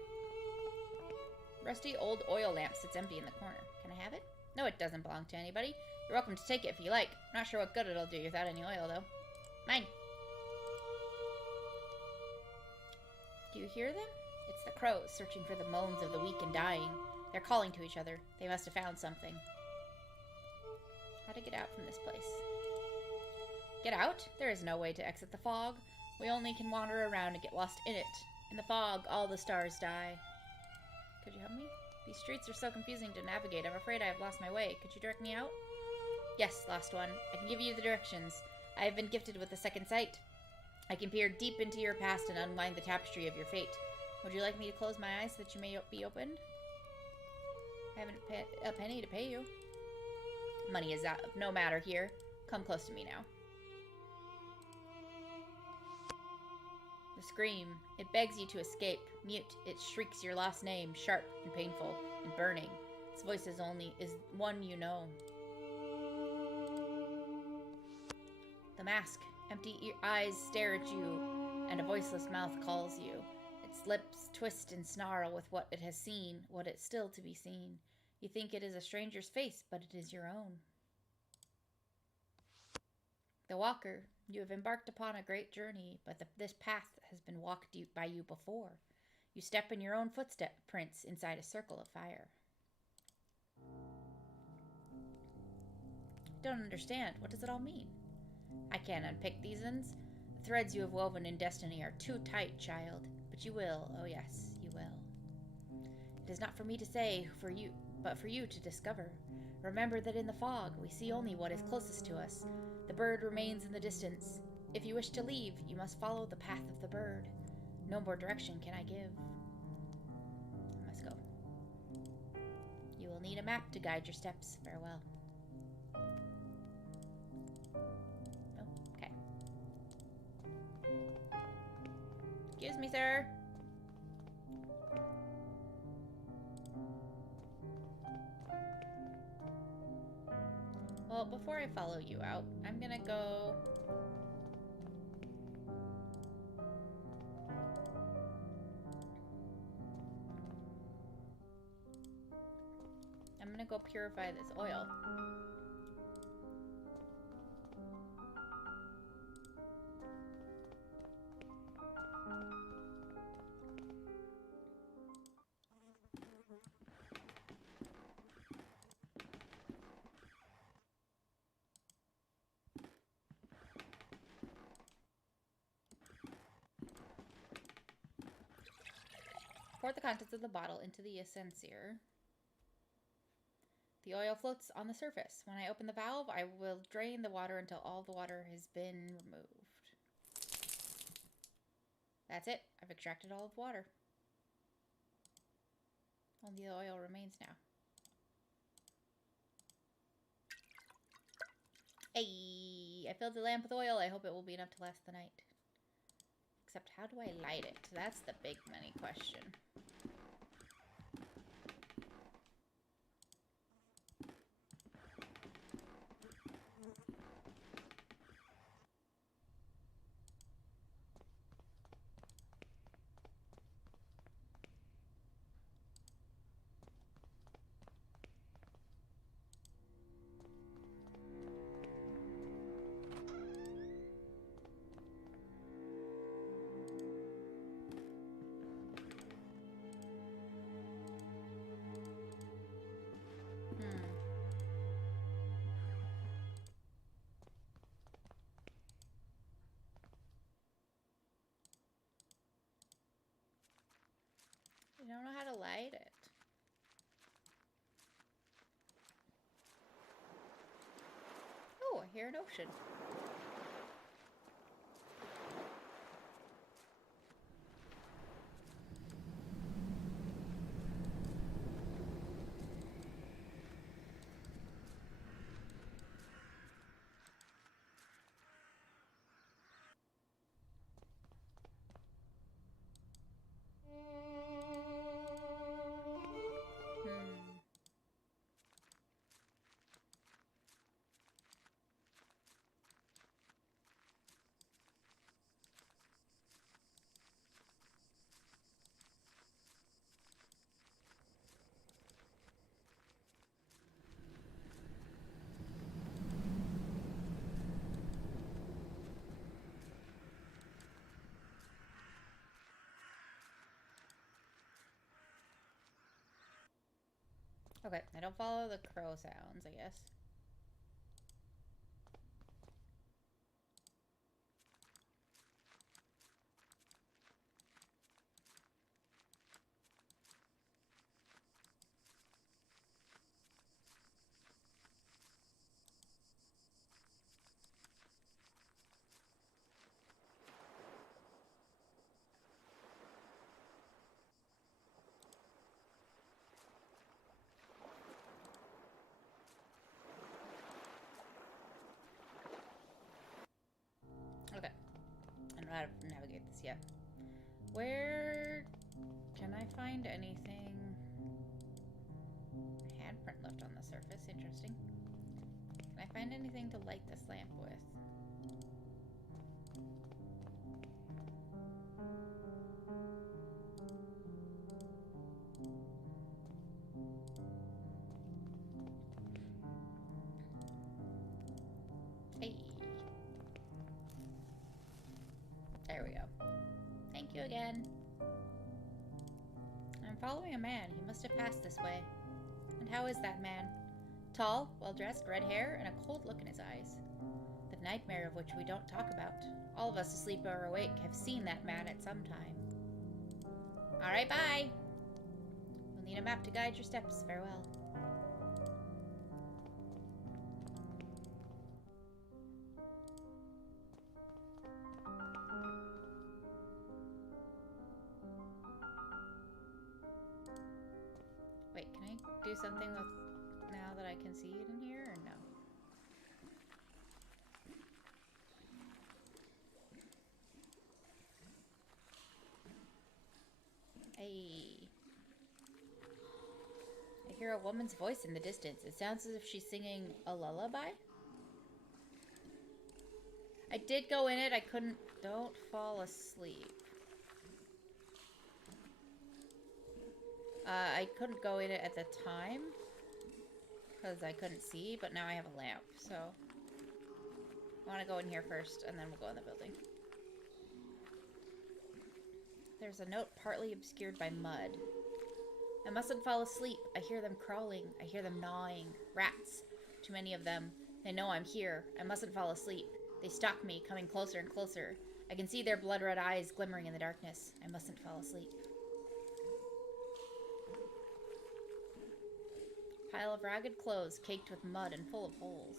Rusty old oil lamp sits empty in the corner. Can I have it? No, it doesn't belong to anybody. You're welcome to take it if you like. Not sure what good it'll do without any oil, though. Mine. Do you hear them? It's the crows searching for the moans of the weak and dying. They're calling to each other. They must have found something. How to get out from this place? Get out? There is no way to exit the fog. We only can wander around and get lost in it. In the fog, all the stars die. Could you help me? These streets are so confusing to navigate. I'm afraid I have lost my way. Could you direct me out? Yes, lost one. I can give you the directions. I have been gifted with a second sight. I can peer deep into your past and unwind the tapestry of your fate. Would you like me to close my eyes so that you may be opened? I haven't a penny to pay you. Money is of no matter here. Come close to me now. The scream. It begs you to escape. Mute. It shrieks your last name, sharp and painful and burning. Its voice is one you know. The mask. Empty eyes stare at you, and a voiceless mouth calls you. Its lips twist and snarl with what it has seen, what is still to be seen. You think it is a stranger's face, but it is your own. The walker. You have embarked upon a great journey, but this path has been walked by you before. You step in your own footprints inside a circle of fire. I don't understand. What does it all mean? I can't unpick these ends. The threads you have woven in destiny are too tight, child. But you will. Oh yes, you will. It is not for me to say, but for you to discover. Remember that in the fog, we see only what is closest to us. The bird remains in the distance. If you wish to leave, you must follow the path of the bird. No more direction can I give. I must go. You will need a map to guide your steps. Farewell. Oh, okay. Excuse me, sir. Well, before I follow you out, I'm gonna go... I'm gonna go purify this oil. Pour the contents of the bottle into the essencer. The oil floats on the surface. When I open the valve, I will drain the water until all the water has been removed. That's it. I've extracted all of the water. Only the oil remains now. Hey, I filled the lamp with oil. I hope it will be enough to last the night. Except how do I light it? That's the big money question. I don't know how to light it. Oh, I hear an ocean. Okay, I don't follow the crow sounds, I guess. Okay. I don't know how to navigate this yet. Where can I find anything? Handprint left on the surface. Interesting. Can I find anything to light this lamp with? Hey. There we go. Thank you again. I'm following a man. He must have passed this way. And how is that man? Tall, well-dressed, red hair, and a cold look in his eyes. The nightmare of which we don't talk about. All of us, asleep or awake, have seen that man at some time. Alright, bye! You'll need a map to guide your steps. Farewell. Wait, can I do something with now that I can see it in here, or no? Hey. I hear a woman's voice in the distance. It sounds as if she's singing a lullaby. I did go in it. I couldn't... Don't fall asleep. I couldn't go in it at the time because I couldn't see, but now I have a lamp, so I want to go in here first, and then we'll go in the building. There's a note partly obscured by mud. I mustn't fall asleep. I hear them crawling. I hear them gnawing. Rats. Too many of them. They know I'm here. I mustn't fall asleep. They stalk me, coming closer and closer. I can see their blood-red eyes glimmering in the darkness. I mustn't fall asleep. Pile of ragged clothes caked with mud and full of holes.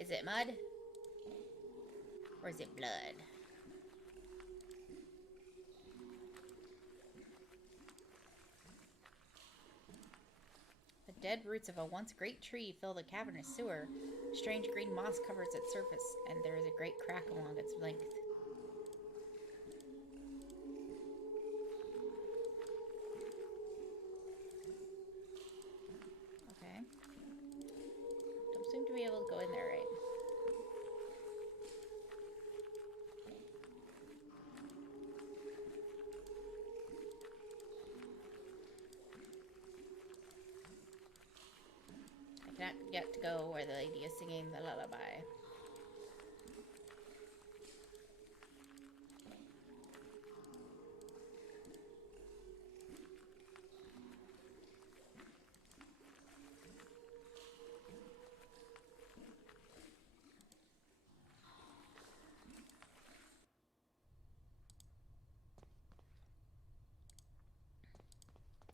Is it mud? Or is it blood? dead roots of a once great tree fill the cavernous sewer. Strange green moss covers its surface, and there is a great crack along its length. Okay. Don't seem to be able to go in there, right? I cannot get to go where the lady is singing the lullaby.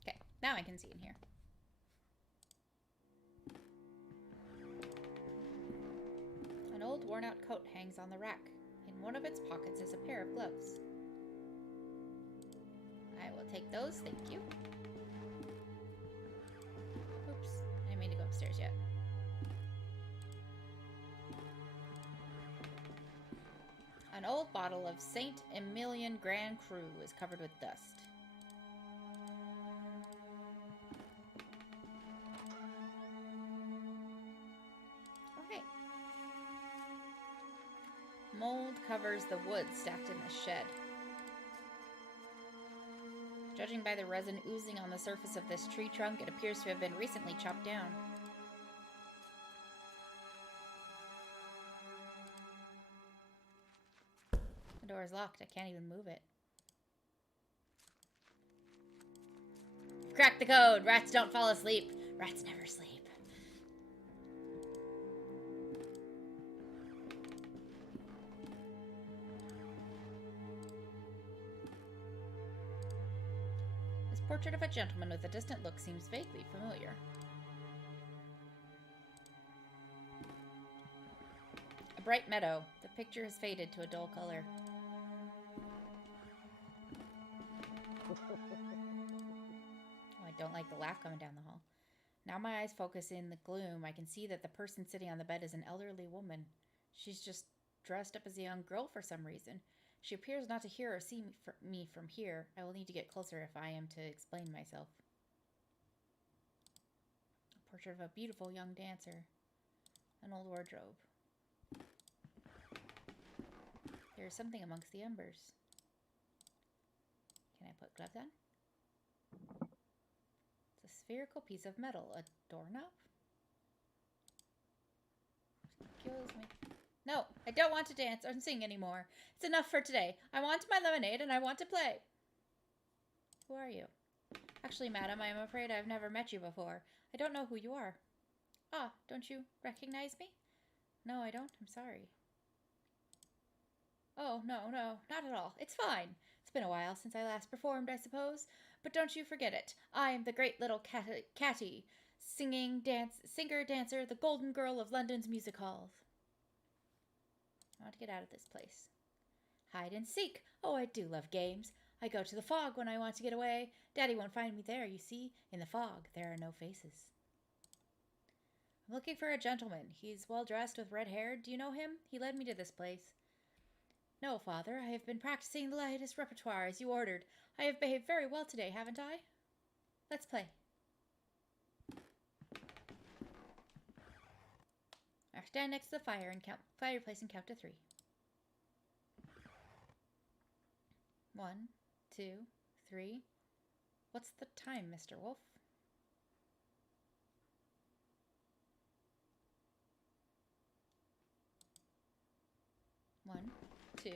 Okay, now I can see in here. An old worn-out coat hangs on the rack. In one of its pockets is a pair of gloves. I will take those, thank you. Oops, I didn't mean to go upstairs yet. An old bottle of Saint Emilion Grand Cru is covered with dust. Okay. Mold covers the wood stacked in the shed. Judging by the resin oozing on the surface of this tree trunk, it appears to have been recently chopped down. The door is locked. I can't even move it. Crack the code! Rats don't fall asleep. Rats never sleep. This portrait of a gentleman with a distant look seems vaguely familiar. A bright meadow. The picture has faded to a dull color. Oh, I don't like the laugh coming down the hall. Now my eyes focus in the gloom. I can see that the person sitting on the bed is an elderly woman. She's just dressed up as a young girl for some reason. She appears not to hear or see me from here. I will need to get closer if I am to explain myself. A portrait of a beautiful young dancer. An old wardrobe. There is something amongst the embers. Can I put gloves on? It's a spherical piece of metal. A doorknob? Kills me. No, I don't want to dance or sing anymore. It's enough for today. I want my lemonade and I want to play. Who are you? Actually, madam, I am afraid I've never met you before. I don't know who you are. Ah, don't you recognize me? No, I don't. I'm sorry. Oh, no, not at all. It's fine. It's been a while since I last performed, I suppose. But don't you forget it. I am the great little Catty, singer, dancer, the golden girl of London's music halls. I want to get out of this place. Hide and seek. Oh, I do love games. I go to the fog when I want to get away. Daddy won't find me there, you see. In the fog, there are no faces. I'm looking for a gentleman. He's well dressed with red hair. Do you know him? He led me to this place. No, Father. I have been practicing the latest repertoire as you ordered. I have behaved very well today, haven't I? Let's play. Now stand next to the fireplace and count to 3. 1, 2, 3. What's the time, Mr. Wolf? One, 2,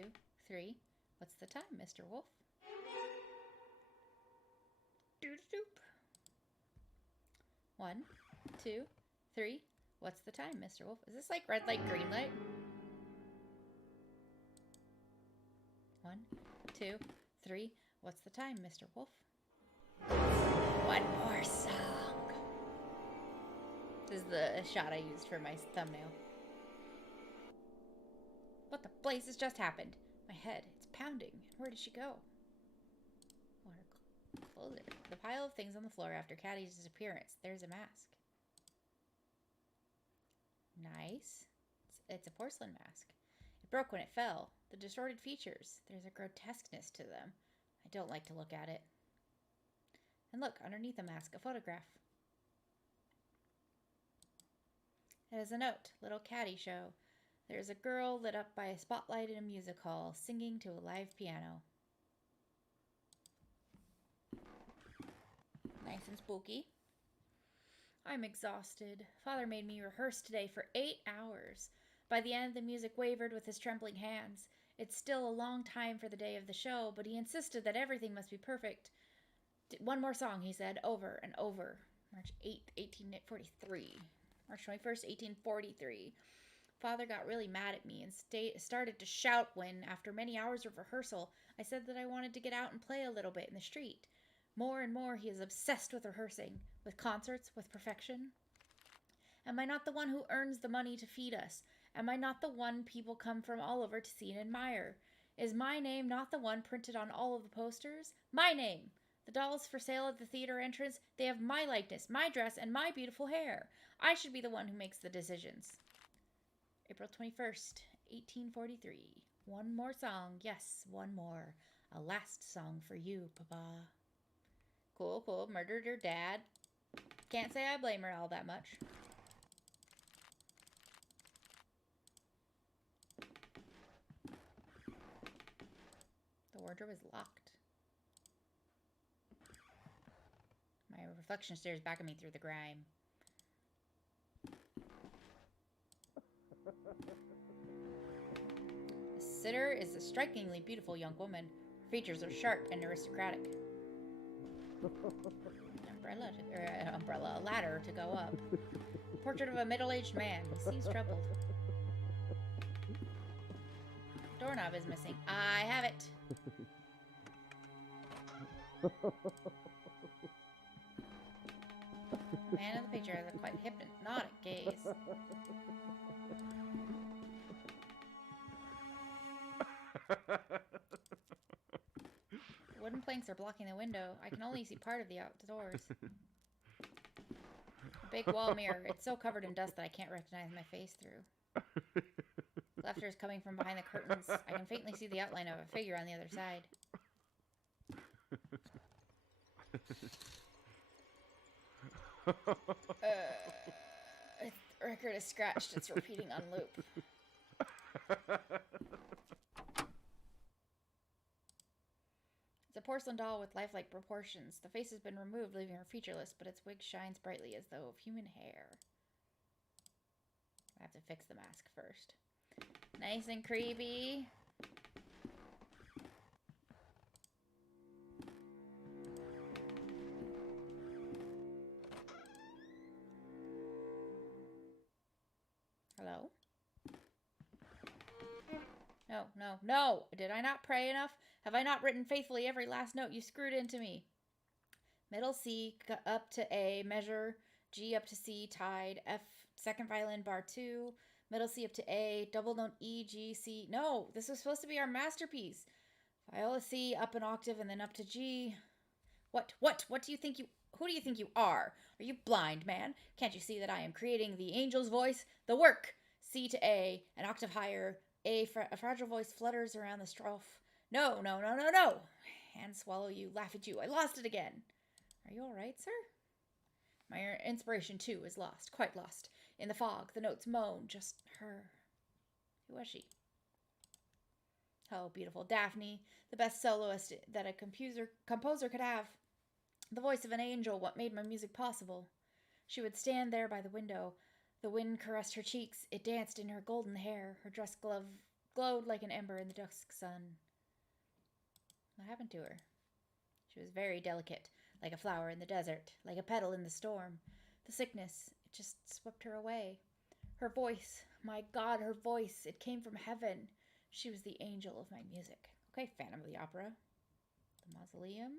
3. What's the time, Mr. Wolf? Doop. 1, 2, 3. What's the time, Mr. Wolf? Is this like red light, green light? 1, 2, 3. What's the time, Mr. Wolf? One more song. This is the shot I used for my thumbnail. What the blazes just happened? My head, it's pounding. Where did she go? Water closer. The pile of things on the floor after Caddy's disappearance. There's a mask. Nice. It's a porcelain mask. It broke when it fell. The distorted features, there's a grotesqueness to them. I don't like to look at it. And look, underneath the mask, a photograph. It has a note, little caddy show. There's a girl lit up by a spotlight in a music hall, singing to a live piano. Nice and spooky. I'm exhausted. Father made me rehearse today for 8 hours. By the end, the music wavered with his trembling hands. It's still a long time for the day of the show, but he insisted that everything must be perfect. One more song, he said, over and over. March 8th, 1843. March 21st, 1843. Father got really mad at me and started to shout when, after many hours of rehearsal, I said that I wanted to get out and play a little bit in the street. More and more, he is obsessed with rehearsing, with concerts, with perfection. Am I not the one who earns the money to feed us? Am I not the one people come from all over to see and admire? Is my name not the one printed on all of the posters? My name! The dolls for sale at the theater entrance, they have my likeness, my dress, and my beautiful hair. I should be the one who makes the decisions. April 21st, 1843. One more song. Yes, one more. A last song for you, Papa. Cool, cool. Murdered her dad. Can't say I blame her all that much. The wardrobe is locked. My reflection stares back at me through the grime. The sitter is a strikingly beautiful young woman. Her features are sharp and aristocratic. A ladder to go up. Portrait of a middle-aged man. He seems troubled. Doorknob is missing. I have it. The man in the picture has a quite hypnotic gaze. Wooden planks are blocking the window. I can only see part of the outdoors. A big wall mirror. It's so covered in dust that I can't recognize my face through. Laughter is coming from behind the curtains. I can faintly see the outline of a figure on the other side. The record is scratched. It's repeating on loop. It's a porcelain doll with lifelike proportions. The face has been removed, leaving her featureless, but its wig shines brightly as though of human hair. I have to fix the mask first. Nice and creepy. Hello? No, no, no! Did I not pray enough? Have I not written faithfully every last note you screwed into me? Middle C up to A, measure, G up to C, tied, F, second violin, bar 2, middle C up to A, double note E, G, C. No, this was supposed to be our masterpiece. Viola C, up an octave and then up to G. What do you think who do you think you are? Are you blind, man? Can't you see that I am creating the angel's voice? The work! C to A, an octave higher, A, a fragile voice flutters around the strophe. No, no, no, no, no! Hands swallow you, laugh at you. I lost it again. Are you all right, sir? My inspiration, too, is lost, quite lost. In the fog, the notes moan, just her. Who was she? Oh, beautiful Daphne, the best soloist that a composer could have. The voice of an angel, what made my music possible. She would stand there by the window. The wind caressed her cheeks. It danced in her golden hair. Her dress glowed like an ember in the dusk sun. What happened to her? She was very delicate, like a flower in the desert, like a petal in the storm. The sickness, it just swept her away. Her voice, my God, her voice, it came from heaven. She was the angel of my music. Okay, Phantom of the Opera. The mausoleum?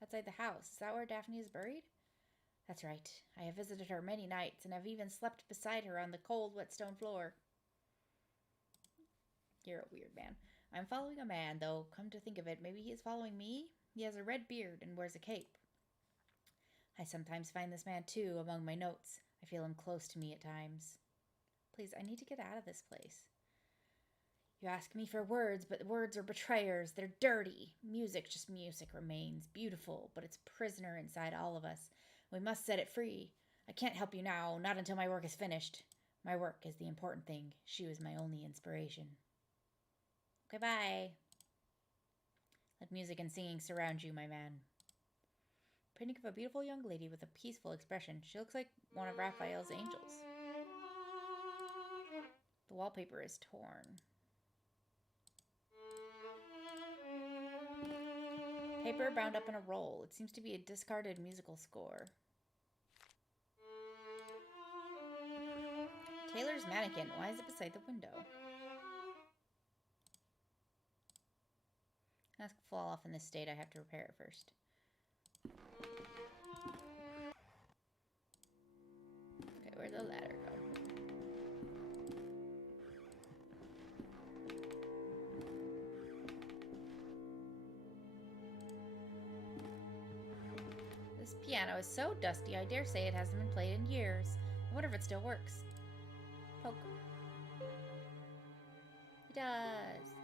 Outside the house. Is that where Daphne is buried? That's right. I have visited her many nights and have even slept beside her on the cold, wet stone floor. You're a weird man. I'm following a man, though. Come to think of it, maybe he is following me? He has a red beard and wears a cape. I sometimes find this man, too, among my notes. I feel him close to me at times. Please, I need to get out of this place. You ask me for words, but words are betrayers. They're dirty. Music, just music, remains beautiful, but it's prisoner inside all of us. We must set it free. I can't help you now, not until my work is finished. My work is the important thing. She was my only inspiration. Goodbye. Let music and singing surround you, my man. Painting of a beautiful young lady with a peaceful expression. She looks like one of Raphael's angels. The wallpaper is torn. Paper bound up in a roll. It seems to be a discarded musical score. Taylor's mannequin. Why is it beside the window? That's gonna fall off in this state. I have to repair it first. Okay, where'd the ladder go? This piano is so dusty, I dare say it hasn't been played in years. I wonder if it still works. Poke. It does.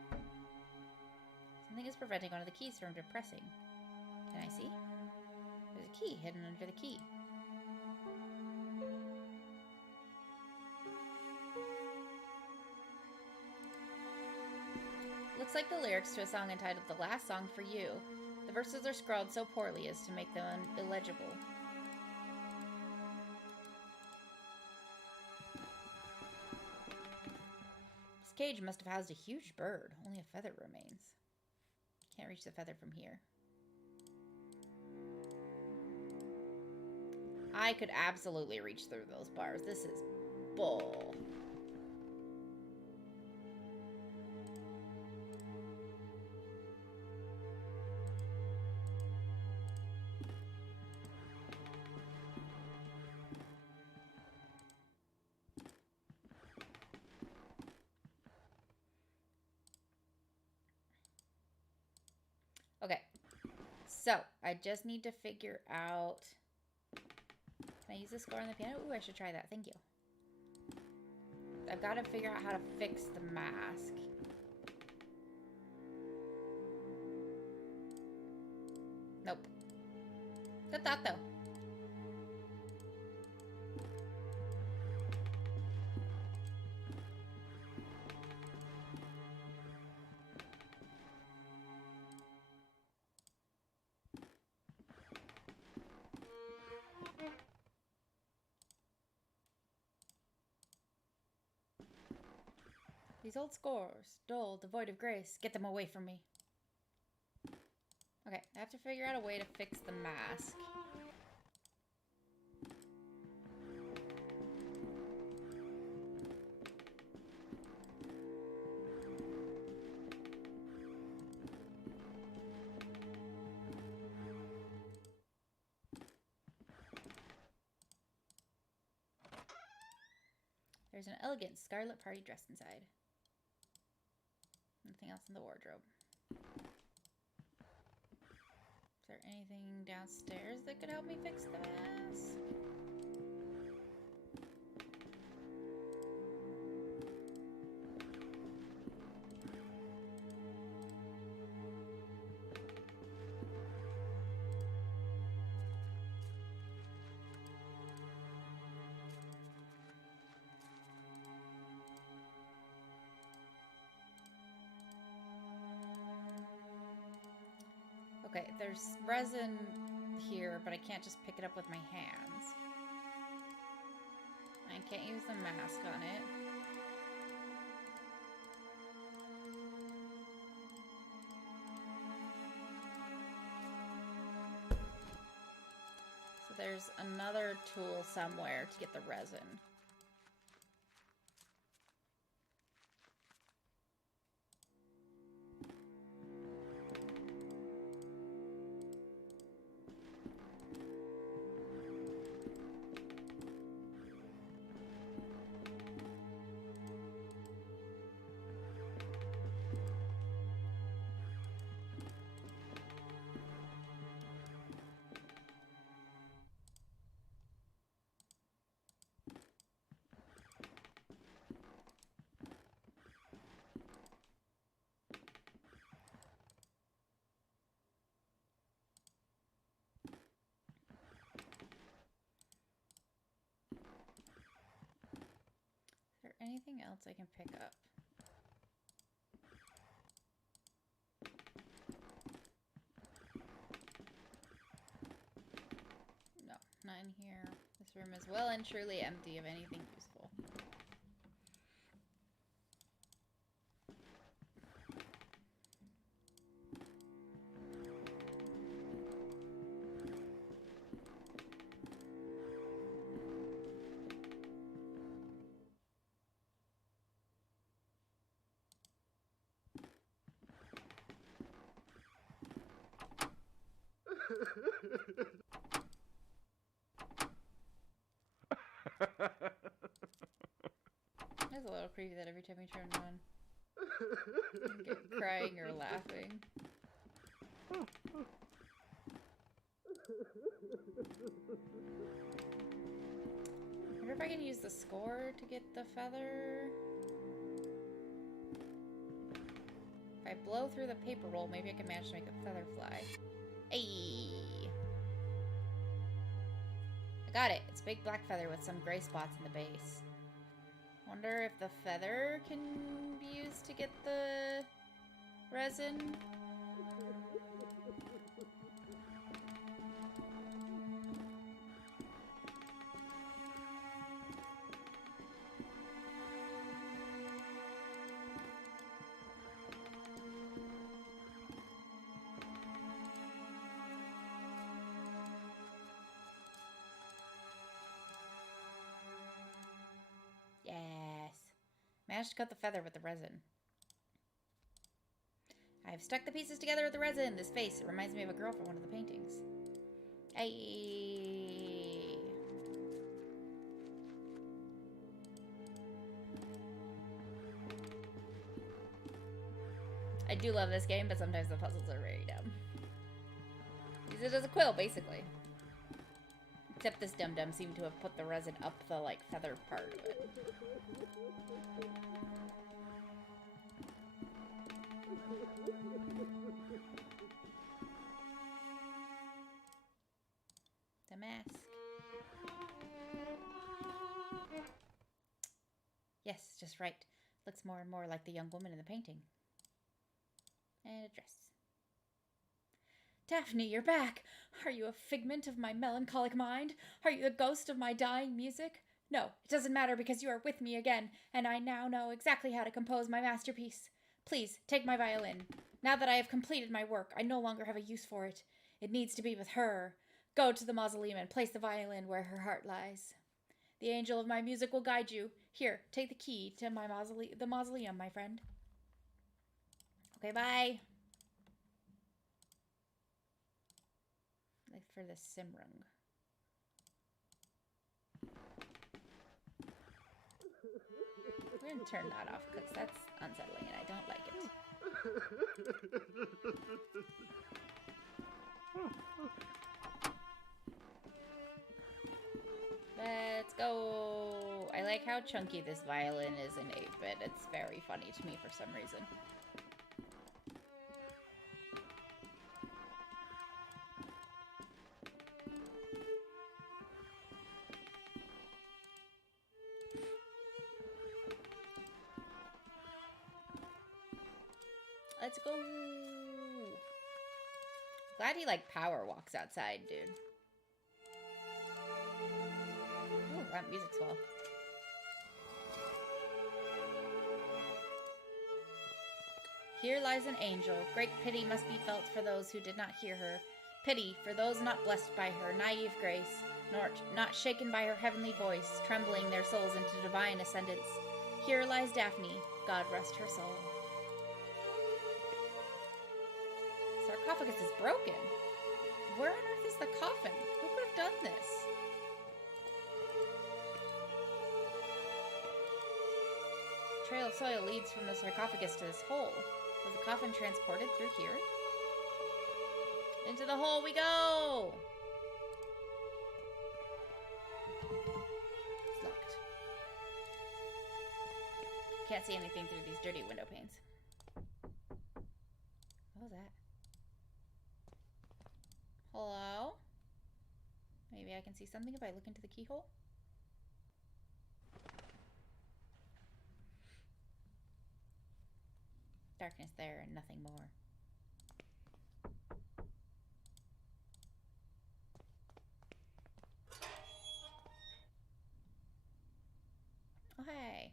Something is preventing one of the keys from depressing. Can I see? There's a key hidden under the key. Looks like the lyrics to a song entitled The Last Song for You. The verses are scrawled so poorly as to make them illegible. This cage must have housed a huge bird. Only a feather remains. Can't reach the feather from here. I could absolutely reach through those bars. This is bull. Okay, so I just need to figure out... Can I use the score on the piano? Ooh, I should try that. Thank you. I've got to figure out how to fix the mask. Nope. Good thought, though. These old scores, dull, devoid of grace. Get them away from me. Okay, I have to figure out a way to fix the mask. There's an elegant scarlet party dress inside. Nothing else in the wardrobe. Is there anything downstairs that could help me fix the mask? Okay, there's resin here, but I can't just pick it up with my hands. I can't use the mask on it. So there's another tool somewhere to get the resin. anything else I can pick up? No, not in here. This room is well and truly empty of anything useful. It's a little creepy that every time you turn it on, you get crying or laughing. I wonder if I can use the score to get the feather. If I blow through the paper roll, maybe I can manage to make a feather fly. Hey! I got it. It's a big black feather with some gray spots in the base. Wonder if the feather can be used to get the resin. Yes. Managed to cut the feather with the resin. I've stuck the pieces together with the resin. This face, it reminds me of a girl from one of the paintings. Hey. I do love this game, but sometimes the puzzles are very dumb. Use it as a quill, basically. Except this dum-dum seemed to have put the resin up the, like, feather part of it. The mask. Yes, just right. Looks more and more like the young woman in the painting. And a dress. Daphne, you're back! Are you a figment of my melancholic mind? Are you the ghost of my dying music? No, it doesn't matter because you are with me again, and I now know exactly how to compose my masterpiece. Please, take my violin. Now that I have completed my work, I no longer have a use for it. It needs to be with her. Go to the mausoleum and place the violin where her heart lies. The angel of my music will guide you. Here, take the key to my mausoleum, my friend. Okay, bye. Like for the Simrung. We're gonna turn that off because that's unsettling and I don't like it. Let's go. I like how chunky this violin is in 8-bit. It's very funny to me for some reason. Let's go. Glad he like power walks outside, dude. Ooh, that music's well. Here lies an angel. Great pity must be felt for those who did not hear her. Pity for those not blessed by her naive grace, nor not shaken by her heavenly voice, trembling their souls into divine ascendance. Here lies Daphne. God rest her soul. Sarcophagus is broken. Where on earth is the coffin? Who could have done this? Trail of soil leads from the sarcophagus to this hole. Was the coffin transported through here? Into the hole we go! It's locked. Can't see anything through these dirty window panes. What was that? Hello? Maybe I can see something if I look into the keyhole? Darkness there and nothing more. Oh, hey.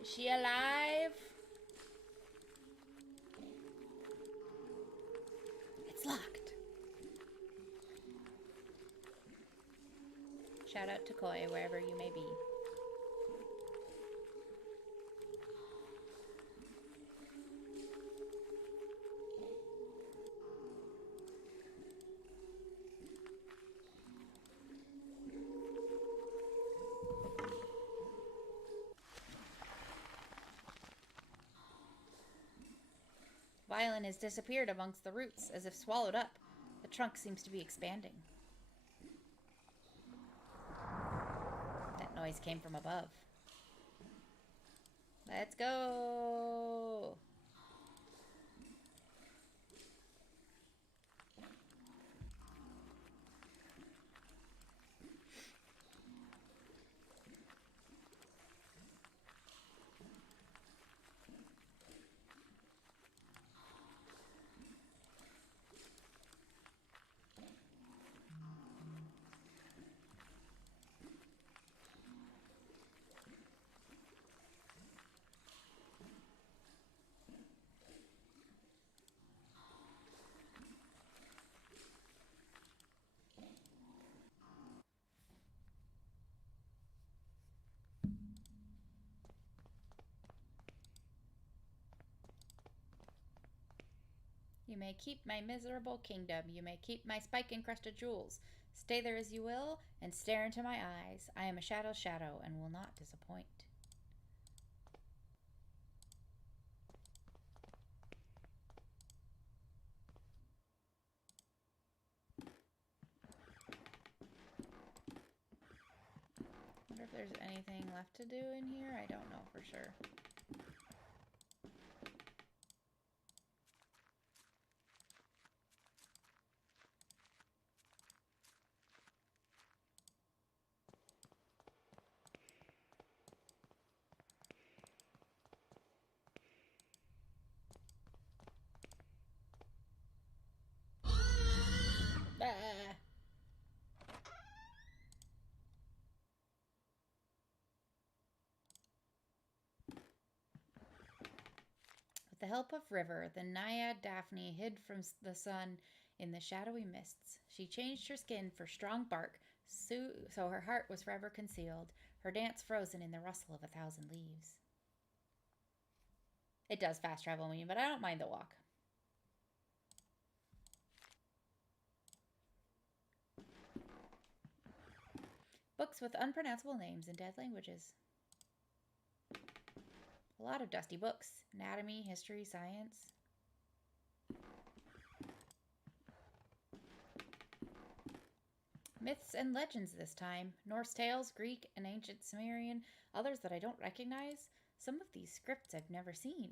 Is she alive? It's locked. Shout out to Koi, wherever you may be. Violin has disappeared amongst the roots, as if swallowed up. The trunk seems to be expanding. That noise came from above. Let's go! You may keep my miserable kingdom. You may keep my spike-encrusted jewels. Stay there as you will, and stare into my eyes. I am a shadow, and will not disappoint. I wonder if there's anything left to do in here. I don't know for sure. Ah. With the help of River, the naiad Daphne hid from the sun in the shadowy mists. She changed her skin for strong bark, so her heart was forever concealed, her dance frozen in the rustle of 1,000 leaves. It does fast travel me, but I don't mind the walk. Books with unpronounceable names in dead languages. A lot of dusty books. Anatomy, history, science. Myths and legends this time. Norse tales, Greek and ancient Sumerian. Others that I don't recognize. Some of these scripts I've never seen.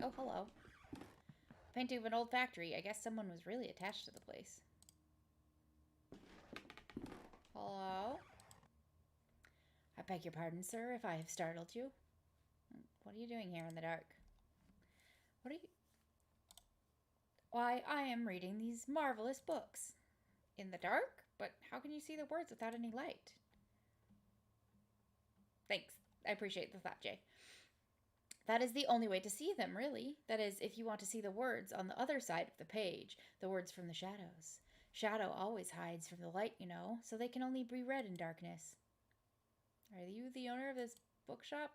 Oh, hello. Painting of an old factory. I guess someone was really attached to the place. Hello? I beg your pardon, sir, if I have startled you. What are you doing here in the dark? What are you... Why, I am reading these marvelous books. In the dark? But how can you see the words without any light? Thanks. I appreciate the thought, Jay. That is the only way to see them, really. That is, if you want to see the words on the other side of the page, the words from the shadows. Shadow always hides from the light, you know, so they can only be read in darkness. Are you the owner of this bookshop?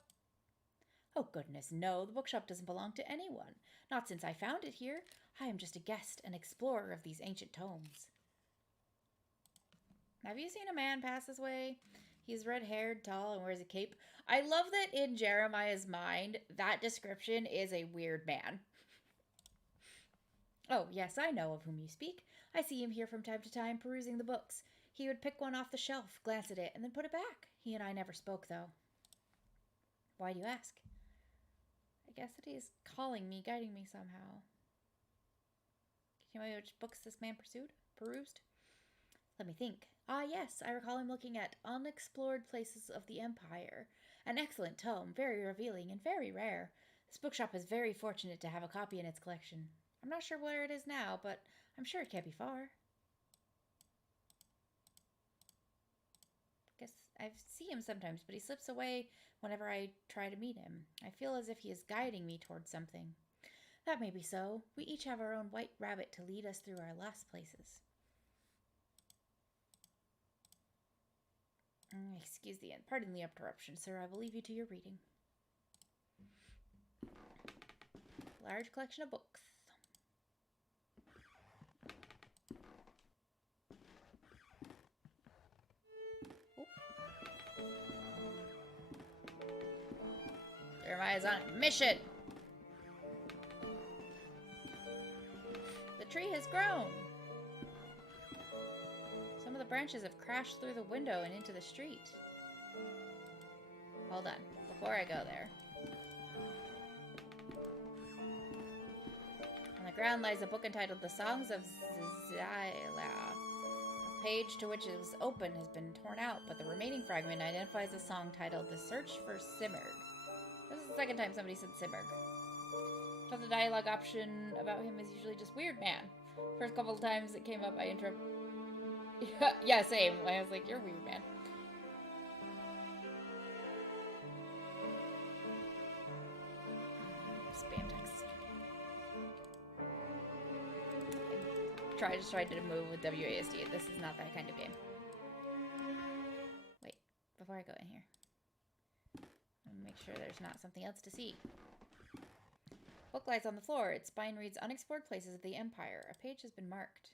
Oh, goodness, no. The bookshop doesn't belong to anyone. Not since I found it here. I am just a guest, an explorer of these ancient tomes. Have you seen a man pass this way? He's red-haired, tall, and wears a cape. I love that in Jeremiah's mind, that description is a weird man. Oh, yes, I know of whom you speak. I see him here from time to time perusing the books. He would pick one off the shelf, glance at it, and then put it back. He and I never spoke, though. Why do you ask? I guess that he is calling me, guiding me somehow. Can you tell me which books this man perused? Let me think. Ah, yes, I recall him looking at Unexplored Places of the Empire. An excellent tome, very revealing and very rare. This bookshop is very fortunate to have a copy in its collection. I'm not sure where it is now, but I'm sure it can't be far. Guess I see him sometimes, but he slips away whenever I try to meet him. I feel as if he is guiding me towards something. That may be so. We each have our own white rabbit to lead us through our lost places. Pardon the interruption, sir. I will leave you to your reading. Large collection of books. Jeremiah's on a mission. The tree has grown. Some of the branches have crashed through the window and into the street. Hold on, before I go there. On the ground lies a book entitled The Songs of Zyla. A page to which it was open has been torn out, but the remaining fragment identifies a song titled The Search for Simurg. This is the second time somebody said Simurg. I thought the dialogue option about him is usually just weird man. First couple of times it came up, I interrupted. Yeah, same. I was like, you're weird, man. Spam text. I just tried to move with WASD. This is not that kind of game. Wait, before I go in here. Make sure there's not something else to see. Book lies on the floor. Its spine reads Unexplored Places of the Empire. A page has been marked.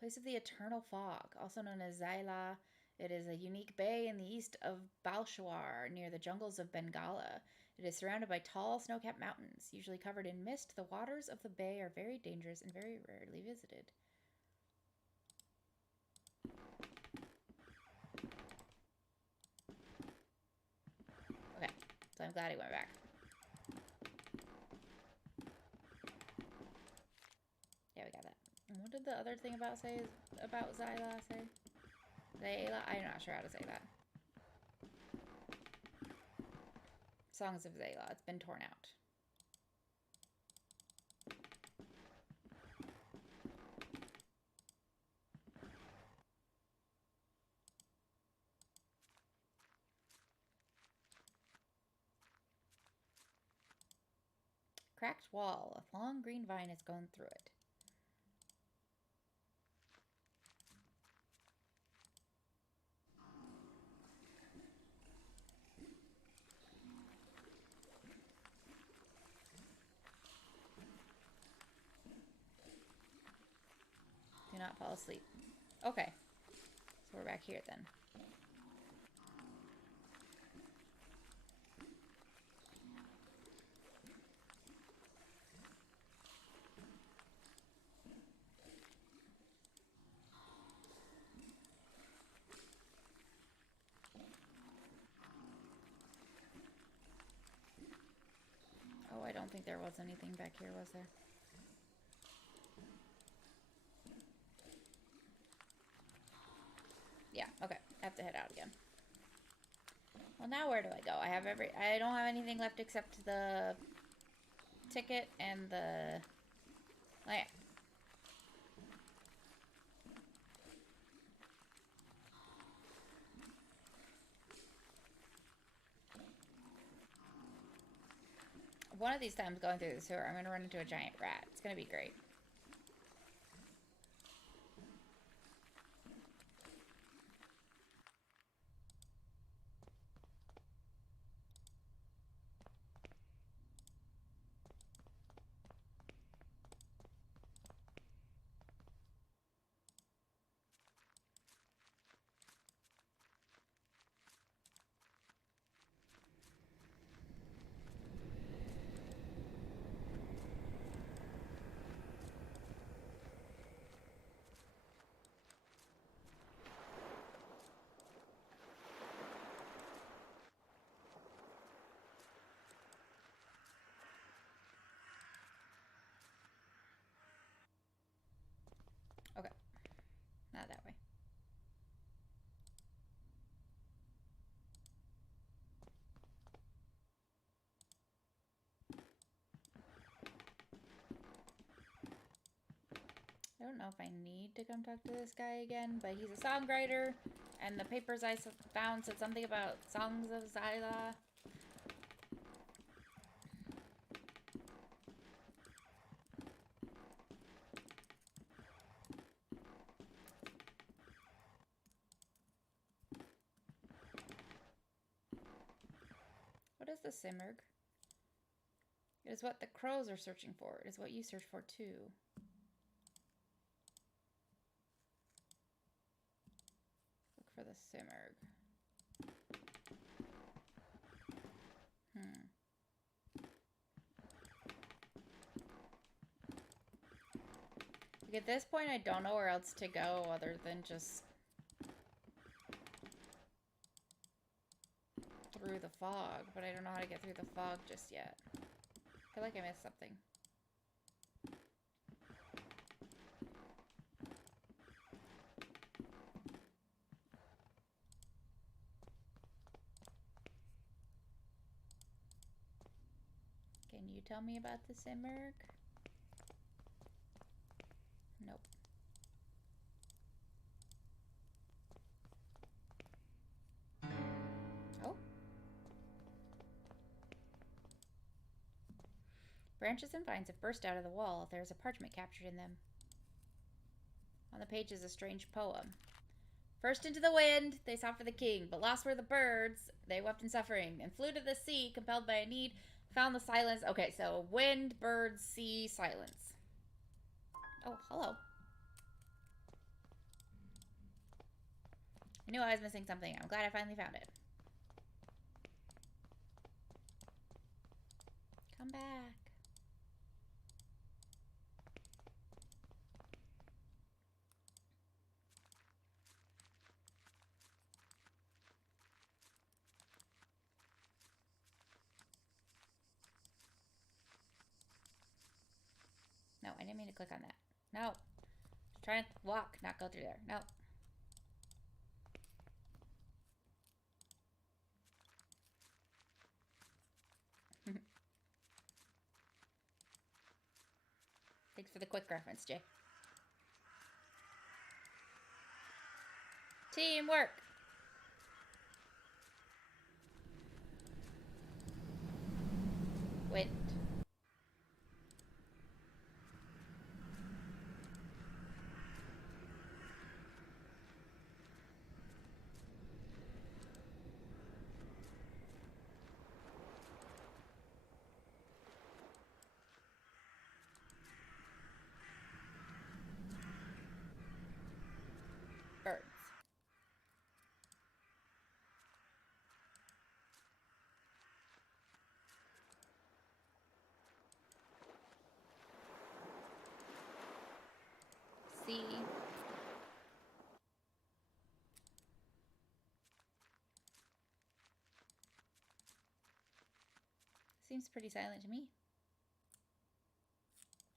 Place of the Eternal Fog, also known as Zyla. It is a unique bay in the east of Balshawar, near the jungles of Bengala. It is surrounded by tall, snow-capped mountains. Usually covered in mist, the waters of the bay are very dangerous and very rarely visited. Okay, so I'm glad he went back. Yeah, we got that. And what did the other thing about Zyla say? Zyla? I'm not sure how to say that. Songs of Zyla. It's been torn out. Cracked wall. A long green vine has gone through it. Do not fall asleep. Okay. So we're back here then. Oh, I don't think there was anything back here, was there? Yeah, okay. I have to head out again. Well, now where do I go? I don't have anything left except the ticket and the lamp. One of these times going through the sewer, I'm going to run into a giant rat. It's going to be great. know if I need to come talk to this guy again, but he's a songwriter, and the papers I found said something about songs of Zyla. What is the Simurg? It is what the crows are searching for. It is what you search for too. Look for the Simurg. Like at this point, I don't know where else to go other than just through the fog, but I don't know how to get through the fog just yet. I feel like I missed something. Can you tell me about the Simurg? Nope. Oh. Branches and vines have burst out of the wall. There is a parchment captured in them. On the page is a strange poem. First into the wind, they sought for the king, but lost were the birds. They wept in suffering, and flew to the sea, compelled by a need, found the silence. Okay, so wind, birds, sea, silence. Oh, hello. I knew I was missing something. I'm glad I finally found it. Come back. No, I didn't mean to click on that. No. Just trying to walk, not go through there. No. Thanks for the quick reference, Jay. Teamwork! Wind. Birds. Sea. Seems pretty silent to me.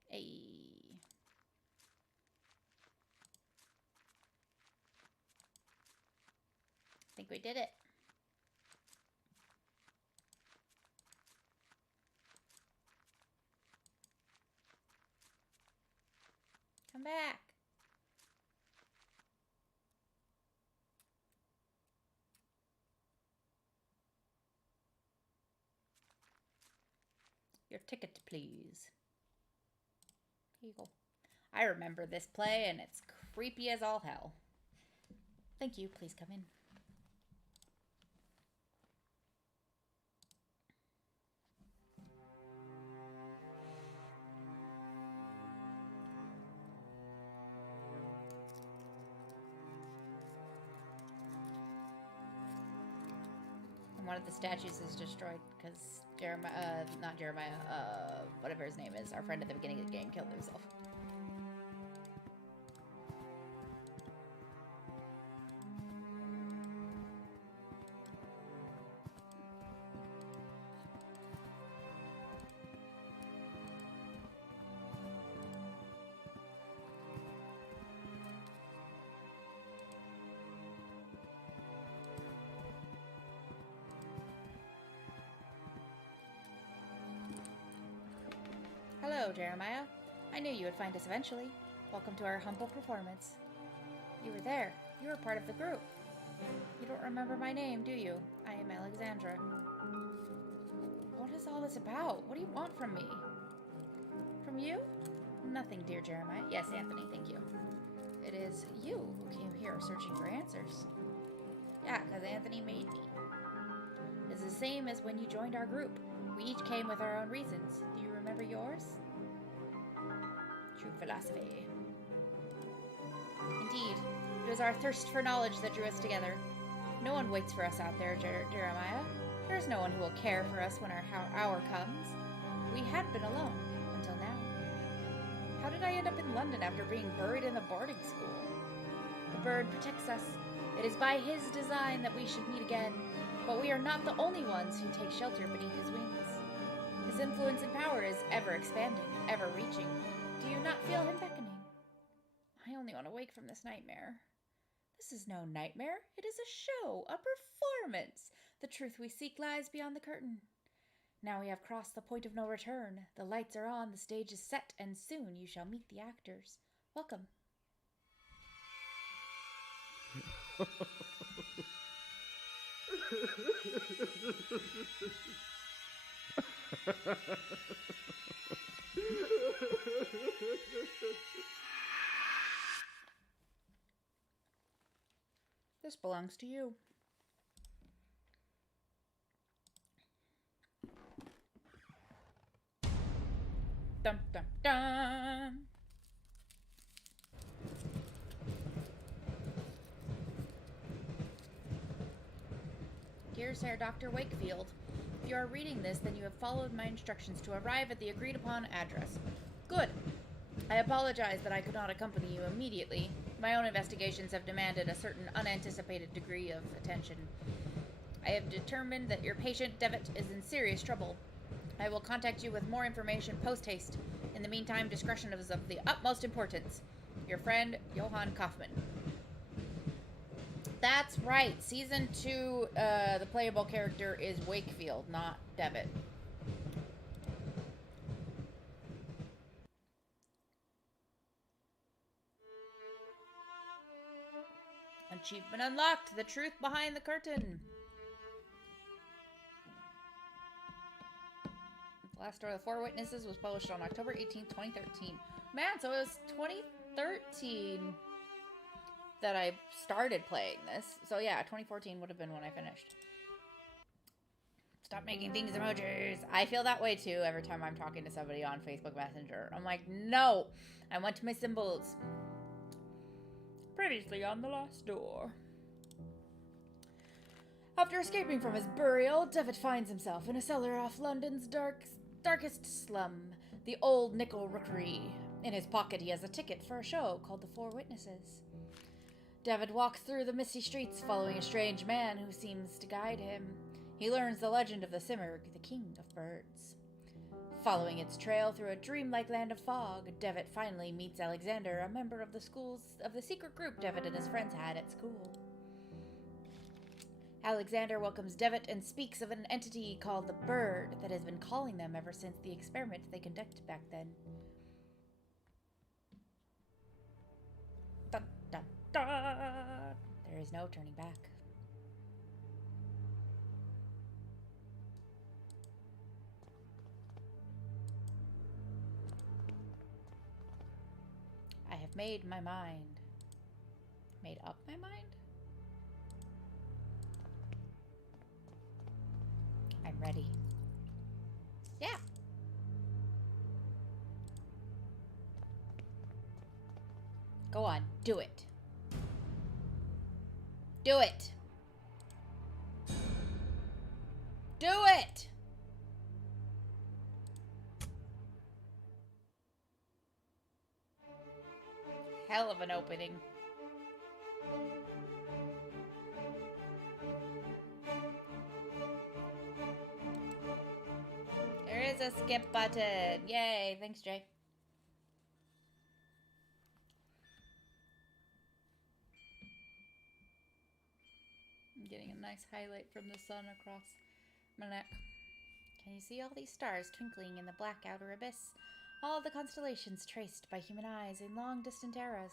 Hey. I think we did it. Come back. Your ticket, please. Here you go. I remember this play, and it's creepy as all hell. Thank you. Please come in. And one of the statues is destroyed because Jeremiah, not Jeremiah, whatever his name is, our friend at the beginning of the game, killed himself. Hello, Jeremiah. I knew you would find us eventually. Welcome to our humble performance. You were there. You were part of the group. You don't remember my name, do you? I am Alexandra. What is all this about? What do you want from me? From you? Nothing, dear Jeremiah. Yes, Anthony, thank you. It is you who came here searching for answers. Yeah, because Anthony made me. It's the same as when you joined our group. We each came with our own reasons. Do you remember yours? True philosophy. Indeed, it was our thirst for knowledge that drew us together. No one waits for us out there, Jeremiah. There's no one who will care for us when our hour comes. We had been alone until now. How did I end up in London after being buried in the boarding school? The bird protects us. It is by his design that we should meet again, but we are not the only ones who take shelter beneath his wings. His influence and power is ever expanding, ever reaching. Do you not feel him beckoning? I only want to wake from this nightmare. This is no nightmare. It is a show, a performance. The truth we seek lies beyond the curtain. Now we have crossed the point of no return. The lights are on, the stage is set, and soon you shall meet the actors. Welcome. This belongs to you. Dum dum dum. Dear Sir Dr. Wakefield, if you are reading this, then you have followed my instructions to arrive at the agreed upon address. Good. I apologize that I could not accompany you immediately. My own investigations have demanded a certain unanticipated degree of attention. I have determined that your patient, Devitt, is in serious trouble. I will contact you with more information post-haste. In the meantime, discretion is of the utmost importance. Your friend, Johann Kaufman. That's right. Season 2, the playable character is Wakefield, not Devitt. Achievement unlocked. The truth behind the curtain. The last story of the Four Witnesses was published on October 18th, 2013. Man, so it was 2013 that I started playing this. So yeah, 2014 would have been when I finished. Stop making things emojis. I feel that way too every time I'm talking to somebody on Facebook Messenger. I'm like, no, I want my symbols. Previously on The Lost Door. After escaping from his burial, Devitt finds himself in a cellar off London's darkest slum, the Old Nickel Rookery. In his pocket, he has a ticket for a show called The Four Witnesses. Devitt walks through the misty streets, following a strange man who seems to guide him. He learns the legend of the Simurgh, the king of birds. Following its trail through a dreamlike land of fog, Devitt finally meets Alexander, a member of the secret group Devitt and his friends had at school. Alexander welcomes Devitt and speaks of an entity called the Bird that has been calling them ever since the experiment they conducted back then. Dun, dun, dun. There is no turning back. I have made my mind. Made up my mind? I'm ready. Yeah. Go on, do it. Do it. Do it! Hell of an opening. There is a skip button. Yay. Thanks, Jay. I'm getting a nice highlight from the sun across my neck. Can you see all these stars twinkling in the black outer abyss? All the constellations traced by human eyes in long distant eras.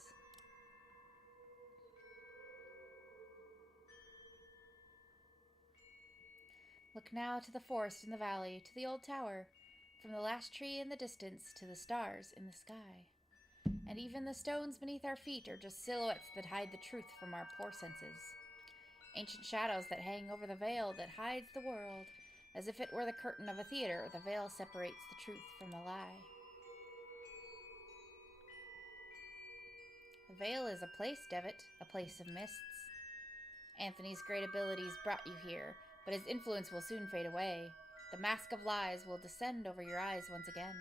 Look now to the forest in the valley, to the old tower, from the last tree in the distance to the stars in the sky. And even the stones beneath our feet are just silhouettes that hide the truth from our poor senses. Ancient shadows that hang over the veil that hides the world. As if it were the curtain of a theater, the veil separates the truth from the lie. The veil is a place, Devitt, a place of mists. Anthony's great abilities brought you here, but his influence will soon fade away. The mask of lies will descend over your eyes once again.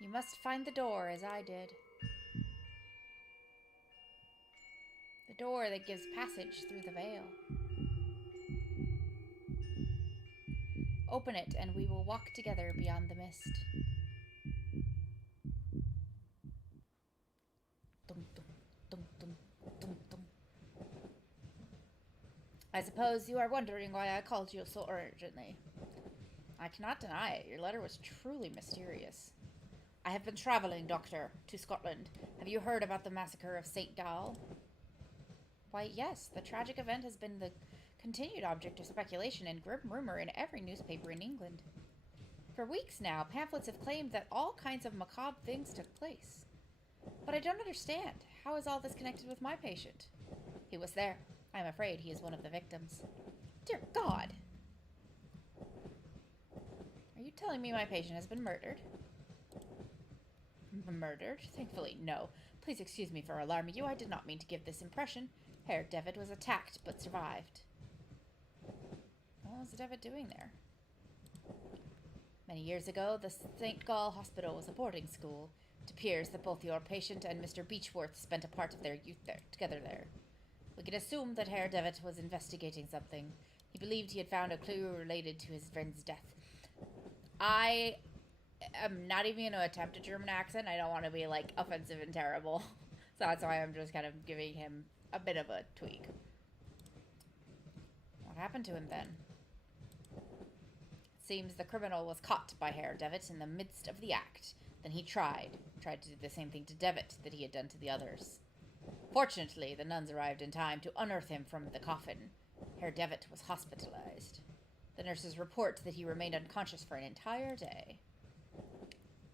You must find the door as I did. The door that gives passage through the veil. Open it and we will walk together beyond the mist. Dum, dum, dum, dum, dum, dum. I suppose you are wondering why I called you so urgently. I cannot deny it. Your letter was truly mysterious. I have been traveling, Doctor, to Scotland. Have you heard about the massacre of St. Gall? Why, yes. The tragic event has been the continued object of speculation and grim rumor in every newspaper in England. For weeks now, pamphlets have claimed that all kinds of macabre things took place. But I don't understand. How is all this connected with my patient? He was there. I am afraid he is one of the victims. Dear God! Are you telling me my patient has been murdered? Murdered? Thankfully, no. Please excuse me for alarming you. I did not mean to give this impression. Herr Devitt was attacked, but survived. What was Devitt doing there? Many years ago, the St. Gall Hospital was a boarding school. It appears that both your patient and Mr. Beechworth spent a part of their youth together there. We can assume that Herr Devitt was investigating something. He believed he had found a clue related to his friend's death. I am not even going to attempt a German accent. I don't want to be, like, offensive and terrible. So that's why I'm just kind of giving him a bit of a tweak. What happened to him then? It seems the criminal was caught by Herr Devitt in the midst of the act. Then he tried to do the same thing to Devitt that he had done to the others. Fortunately, the nuns arrived in time to unearth him from the coffin. Herr Devitt was hospitalized. The nurses report that he remained unconscious for an entire day.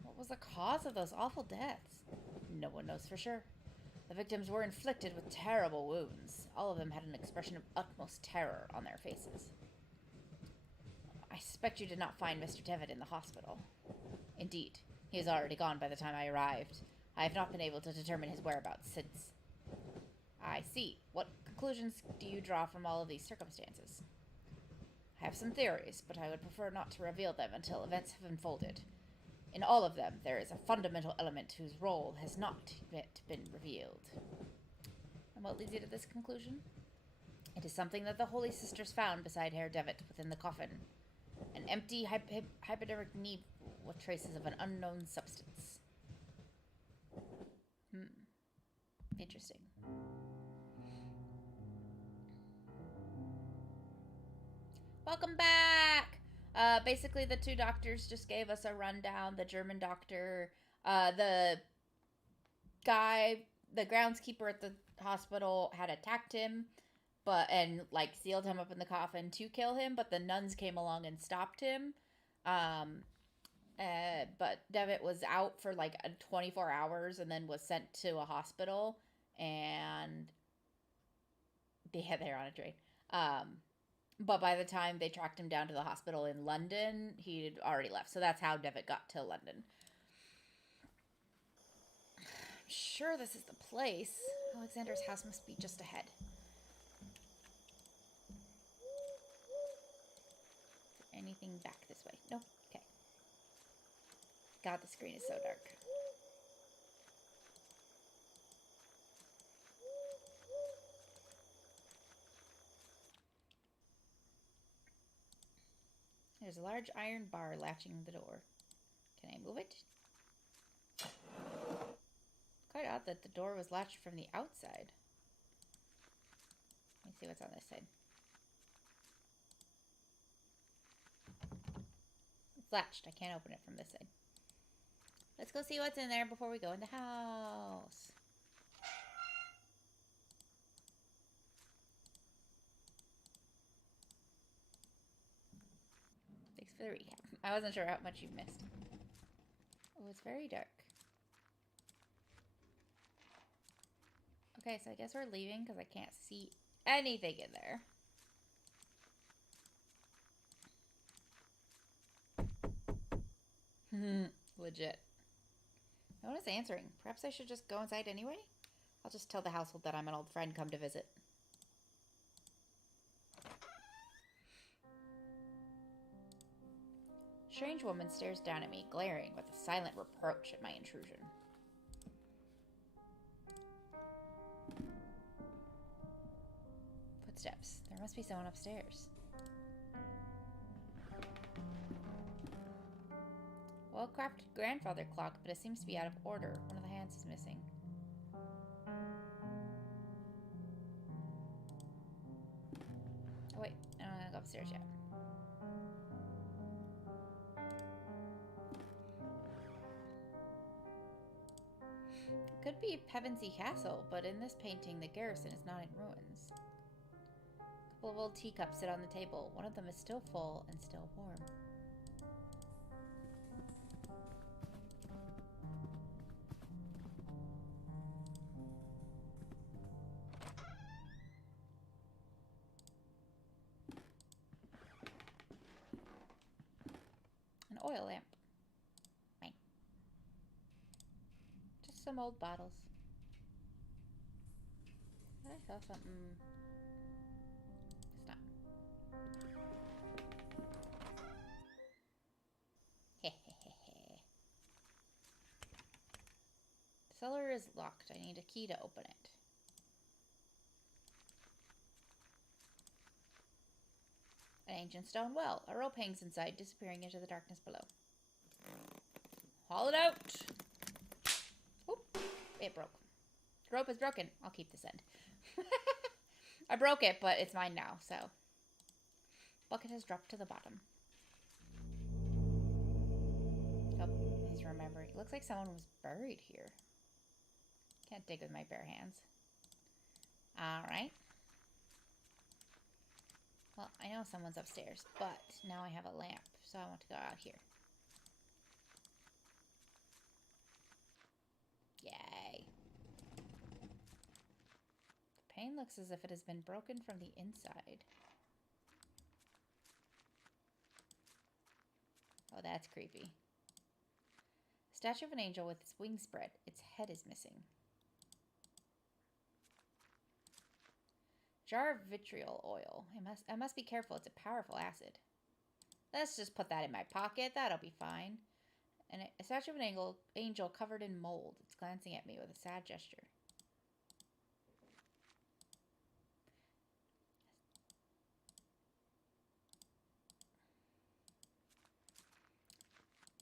What was the cause of those awful deaths? No one knows for sure. The victims were inflicted with terrible wounds. All of them had an expression of utmost terror on their faces. I suspect you did not find Mr. Devitt in the hospital. Indeed, he is already gone by the time I arrived. I have not been able to determine his whereabouts since. I see. What conclusions do you draw from all of these circumstances? I have some theories, but I would prefer not to reveal them until events have unfolded. In all of them, there is a fundamental element whose role has not yet been revealed. And what leads you to this conclusion? It is something that the Holy Sisters found beside Herr Devitt within the coffin. An empty hypodermic needle with traces of an unknown substance. Interesting. Welcome back! Basically, the two doctors just gave us a rundown. The German doctor, the guy, the groundskeeper at the hospital had attacked him, and sealed him up in the coffin to kill him, but the nuns came along and stopped him. But Devitt was out for 24 hours and then was sent to a hospital, and they had there on a train. But by the time they tracked him down to the hospital in London, he'd already left. So that's how Devitt got to London. I'm sure this is the place. Alexander's house must be just ahead. Is there anything back this way? No? Okay. God, the screen is so dark. There's a large iron bar latching the door. Can I move it? Quite odd that the door was latched from the outside. Let me see what's on this side. latched. I can't open it from this side. Let's go see what's in there before we go in the house. Thanks for the recap. I wasn't sure how much you missed. Oh, it's very dark. Okay, so I guess we're leaving because I can't see anything in there. Legit. No one is answering. Perhaps I should just go inside anyway? I'll just tell the household that I'm an old friend come to visit. Strange woman stares down at me, glaring with a silent reproach at my intrusion. Footsteps. There must be someone upstairs. Well-crafted grandfather clock, but it seems to be out of order. One of the hands is missing. Oh wait, I don't want to go upstairs yet. It could be Pevensey Castle, but in this painting, the garrison is not in ruins. A couple of old teacups sit on the table. One of them is still full and still warm. An oil lamp. Mine. Just some old bottles. I saw something. It's not. Hehehehe. The cellar is locked. I need a key to open it. An ancient stone well. A rope hangs inside, disappearing into the darkness below. Haul it out! Oop, it broke. The rope is broken. I'll keep this end. I broke it, but it's mine now, so. Bucket has dropped to the bottom. Oh, he's remembering. It looks like someone was buried here. Can't dig with my bare hands. Alright. Well, I know someone's upstairs, but now I have a lamp, so I want to go out here. Yay. The pane looks as if it has been broken from the inside. Oh, that's creepy. A statue of an angel with its wings spread. Its head is missing. Jar of vitriol oil. I must be careful. It's a powerful acid. Let's just put that in my pocket. That'll be fine. And a statue of an angel covered in mold. It's glancing at me with a sad gesture.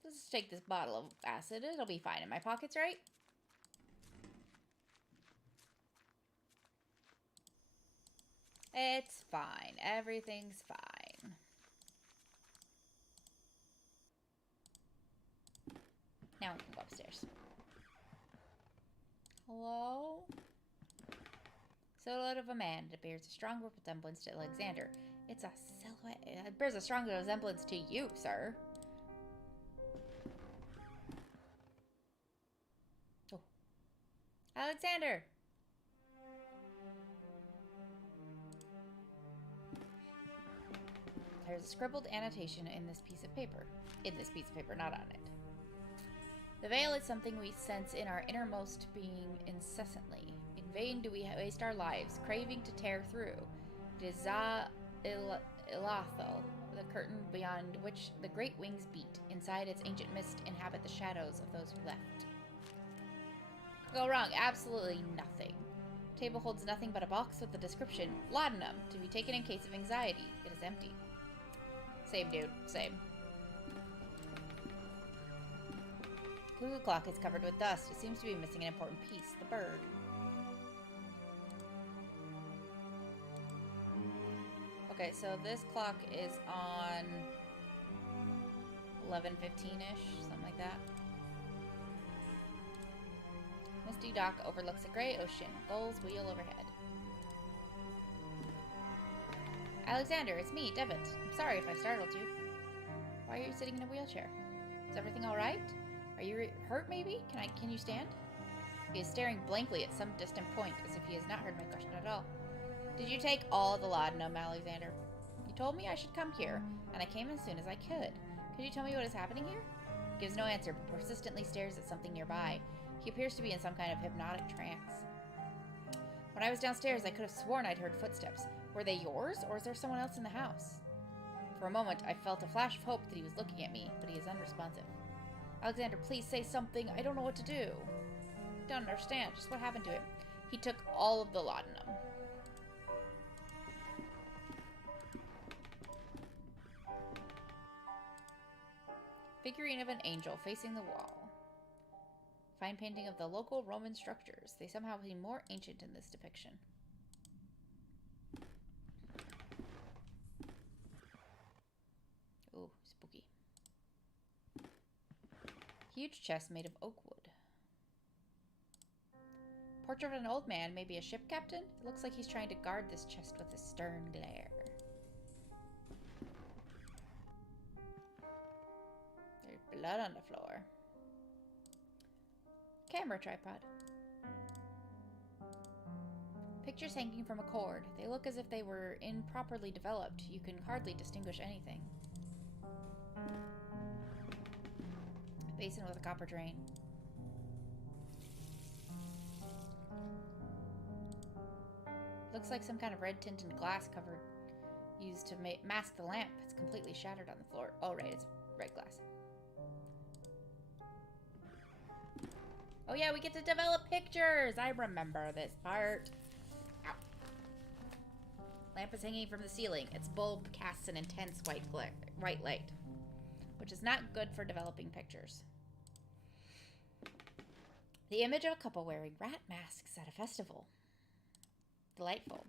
Let's just take this bottle of acid. It'll be fine in my pockets, right? It's fine. Everything's fine. Now we can go upstairs. Hello? Silhouette of a man. It bears a strong resemblance to Alexander. It's a silhouette. It bears a strong resemblance to you, sir. Oh. Alexander! There's a scribbled annotation in this piece of paper. In this piece of paper, not on it. The veil is something we sense in our innermost being incessantly. In vain do we waste our lives, craving to tear through. It is Ilathal, the curtain beyond which the great wings beat. Inside its ancient mist inhabit the shadows of those who left. Go wrong, absolutely nothing. The table holds nothing but a box with the description, laudanum, to be taken in case of anxiety. It is empty. Same, dude. Same. Cuckoo clock is covered with dust. It seems to be missing an important piece, the bird. Okay, so this clock is on 11:15-ish, something like that. Misty dock overlooks a gray ocean. Gulls wheel overhead. Alexander, it's me, Devitt. I'm sorry if I startled you. Why are you sitting in a wheelchair? Is everything all right? Are you hurt, maybe? Can you stand? He is staring blankly at some distant point, as if he has not heard my question at all. Did you take all the laudanum, Alexander? You told me I should come here, and I came as soon as I could. Could you tell me what is happening here? He gives no answer, but persistently stares at something nearby. He appears to be in some kind of hypnotic trance. When I was downstairs, I could have sworn I'd heard footsteps. Were they yours, or is there someone else in the house? For a moment, I felt a flash of hope that he was looking at me, but he is unresponsive. Alexander, please say something. I don't know what to do. Don't understand. Just what happened to him? He took all of the laudanum. Figurine of an angel facing the wall. Fine painting of the local Roman structures. They somehow seem more ancient in this depiction. Ooh, spooky. Huge chest made of oak wood. Portrait of an old man, maybe a ship captain? It looks like he's trying to guard this chest with a stern glare. There's blood on the floor. Camera tripod. Pictures hanging from a cord. They look as if they were improperly developed. You can hardly distinguish anything. A basin with a copper drain. Looks like some kind of red tinted glass covered, used to mask the lamp. It's completely shattered on the floor. Oh, right, it's red glass. Oh yeah, we get to develop pictures! I remember this part. Ow. Lamp is hanging from the ceiling. Its bulb casts an intense white light, which is not good for developing pictures. The image of a couple wearing rat masks at a festival. Delightful.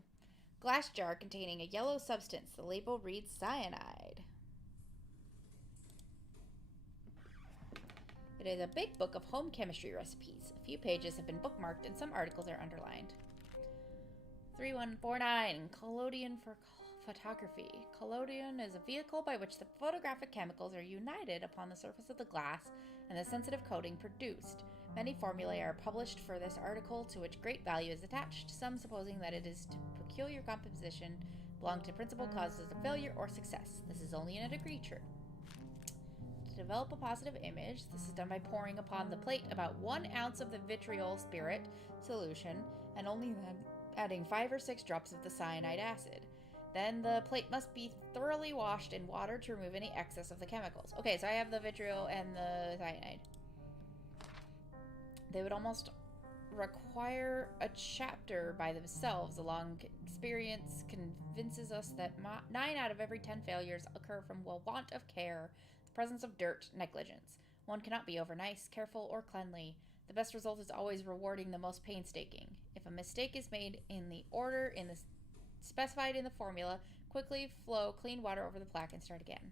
Glass jar containing a yellow substance. The label reads cyanide. It is a big book of home chemistry recipes. A few pages have been bookmarked and some articles are underlined. 3149, collodion for photography. Collodion is a vehicle by which the photographic chemicals are united upon the surface of the glass and the sensitive coating produced. Many formulae are published for this article, to which great value is attached, some supposing that it is to peculiar composition, belong to principal causes of failure or success. This is only in a degree true. To develop a positive image, this is done by pouring upon the plate about 1 ounce of the vitriol spirit solution, and only then adding 5 or 6 drops of the cyanide acid. Then the plate must be thoroughly washed in water to remove any excess of the chemicals. Okay, so I have the vitriol and the cyanide. They would almost require a chapter by themselves. A long experience convinces us that 9 out of every 10 failures occur from a want of care, the presence of dirt, negligence. One cannot be overnice, careful, or cleanly. The best result is always rewarding the most painstaking. If a mistake is made in the order specified in the formula, quickly flow clean water over the plaque and start again.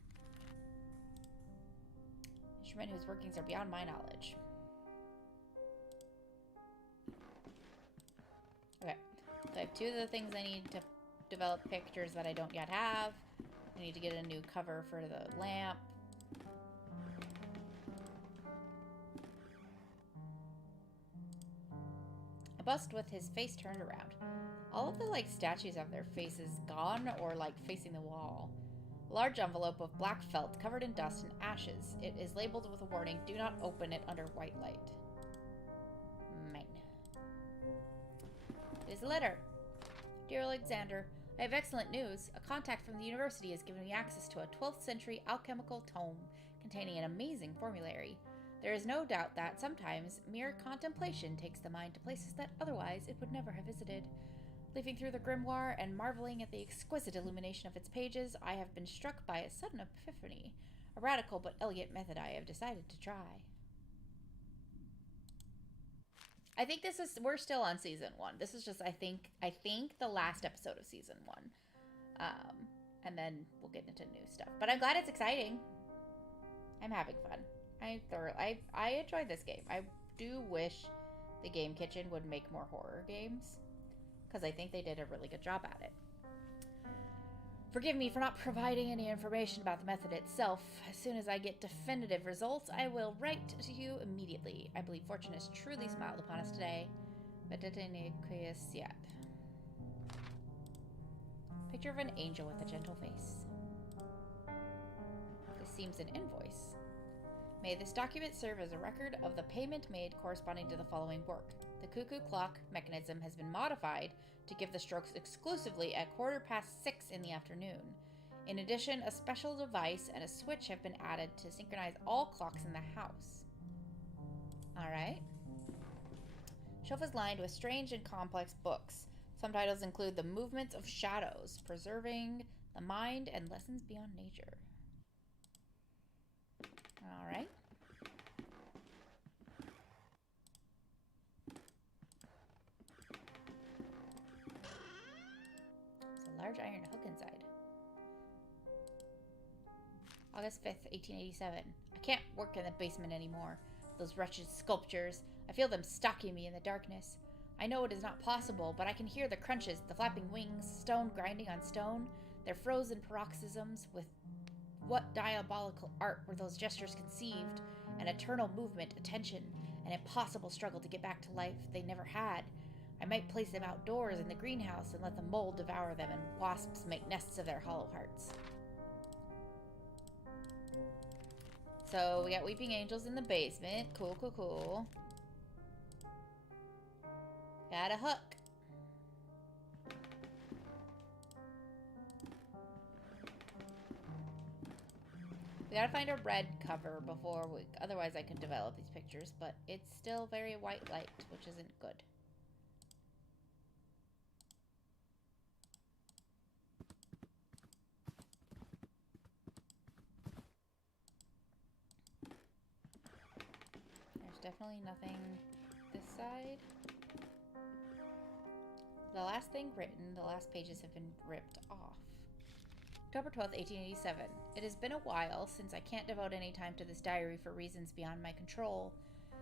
Instrument whose workings are beyond my knowledge. Okay, so I have 2 of the things I need to develop pictures that I don't yet have. I need to get a new cover for the lamp. A bust with his face turned around. All of the, statues have their faces gone or, facing the wall. A large envelope of black felt covered in dust and ashes. It is labeled with a warning, do not open it under white light. Mine. It is a letter. Dear Alexander, I have excellent news. A contact from the university has given me access to a 12th century alchemical tome containing an amazing formulary. There is no doubt that sometimes mere contemplation takes the mind to places that otherwise it would never have visited. Leafing through the grimoire and marveling at the exquisite illumination of its pages, I have been struck by a sudden epiphany, a radical but elegant method I have decided to try. I think we're still on season 1. This is just, I think the last episode of season 1. And then we'll get into new stuff. But I'm glad it's exciting. I'm having fun. I enjoyed this game. I do wish the Game Kitchen would make more horror games, because I think they did a really good job at it. Forgive me for not providing any information about the method itself. As soon as I get definitive results, I will write to you immediately. I believe fortune has truly smiled upon us today. But yet. Picture of an angel with a gentle face. This seems an invoice. May this document serve as a record of the payment made corresponding to the following work. The cuckoo clock mechanism has been modified to give the strokes exclusively at 6:15 in the afternoon. In addition, a special device and a switch have been added to synchronize all clocks in the house. Alright. Shelf is lined with strange and complex books. Some titles include The Movements of Shadows, Preserving the Mind, and Lessons Beyond Nature. Alright. There's a large iron hook inside. August 5th, 1887. I can't work in the basement anymore. Those wretched sculptures. I feel them stalking me in the darkness. I know it is not possible, but I can hear the crunches, the flapping wings, stone grinding on stone, their frozen paroxysms. With what diabolical art were those gestures conceived? An eternal movement, attention, an impossible struggle to get back to life they never had. I might place them outdoors in the greenhouse and let the mold devour them and wasps make nests of their hollow hearts. So we got weeping angels in the basement. Cool, cool, cool. Got a hook. We gotta find a red cover before we... Otherwise I can develop these pictures, but it's still very white light, which isn't good. There's definitely nothing this side. The last thing written, the last pages have been ripped off. October 12th, 1887. It has been a while since I can't devote any time to this diary for reasons beyond my control.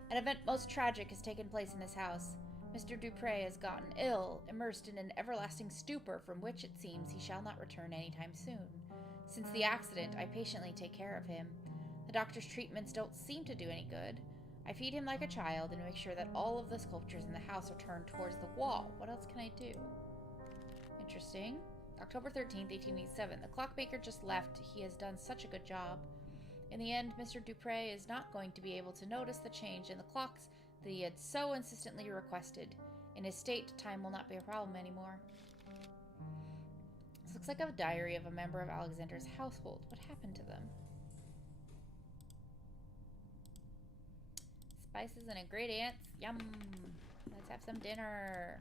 An event most tragic has taken place in this house. Mr. Dupre has gotten ill, immersed in an everlasting stupor from which it seems he shall not return anytime soon. Since the accident, I patiently take care of him. The doctor's treatments don't seem to do any good. I feed him like a child and make sure that all of the sculptures in the house are turned towards the wall. What else can I do? Interesting. October 13th, 1887. The clockmaker just left. He has done such a good job. In the end, Mr. Dupre is not going to be able to notice the change in the clocks that he had so insistently requested. In his state, time will not be a problem anymore. This looks like a diary of a member of Alexander's household. What happened to them? Spices and ingredients. Yum! Let's have some dinner.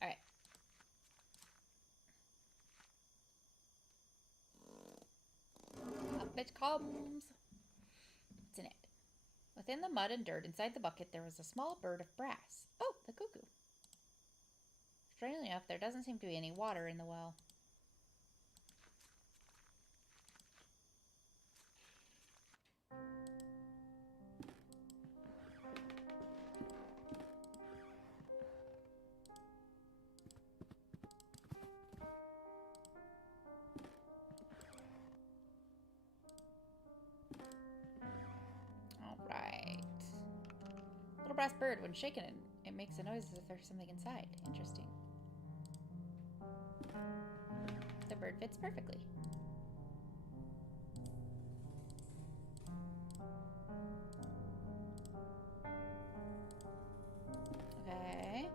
Alright. Up it comes. What's in it? Within the mud and dirt inside the bucket, there was a small bird of brass. Oh, the cuckoo. Strangely enough, there doesn't seem to be any water in the well. Alright. Little brass bird, when shaken, it makes a noise as if there's something inside. Interesting. The bird fits perfectly. Okay.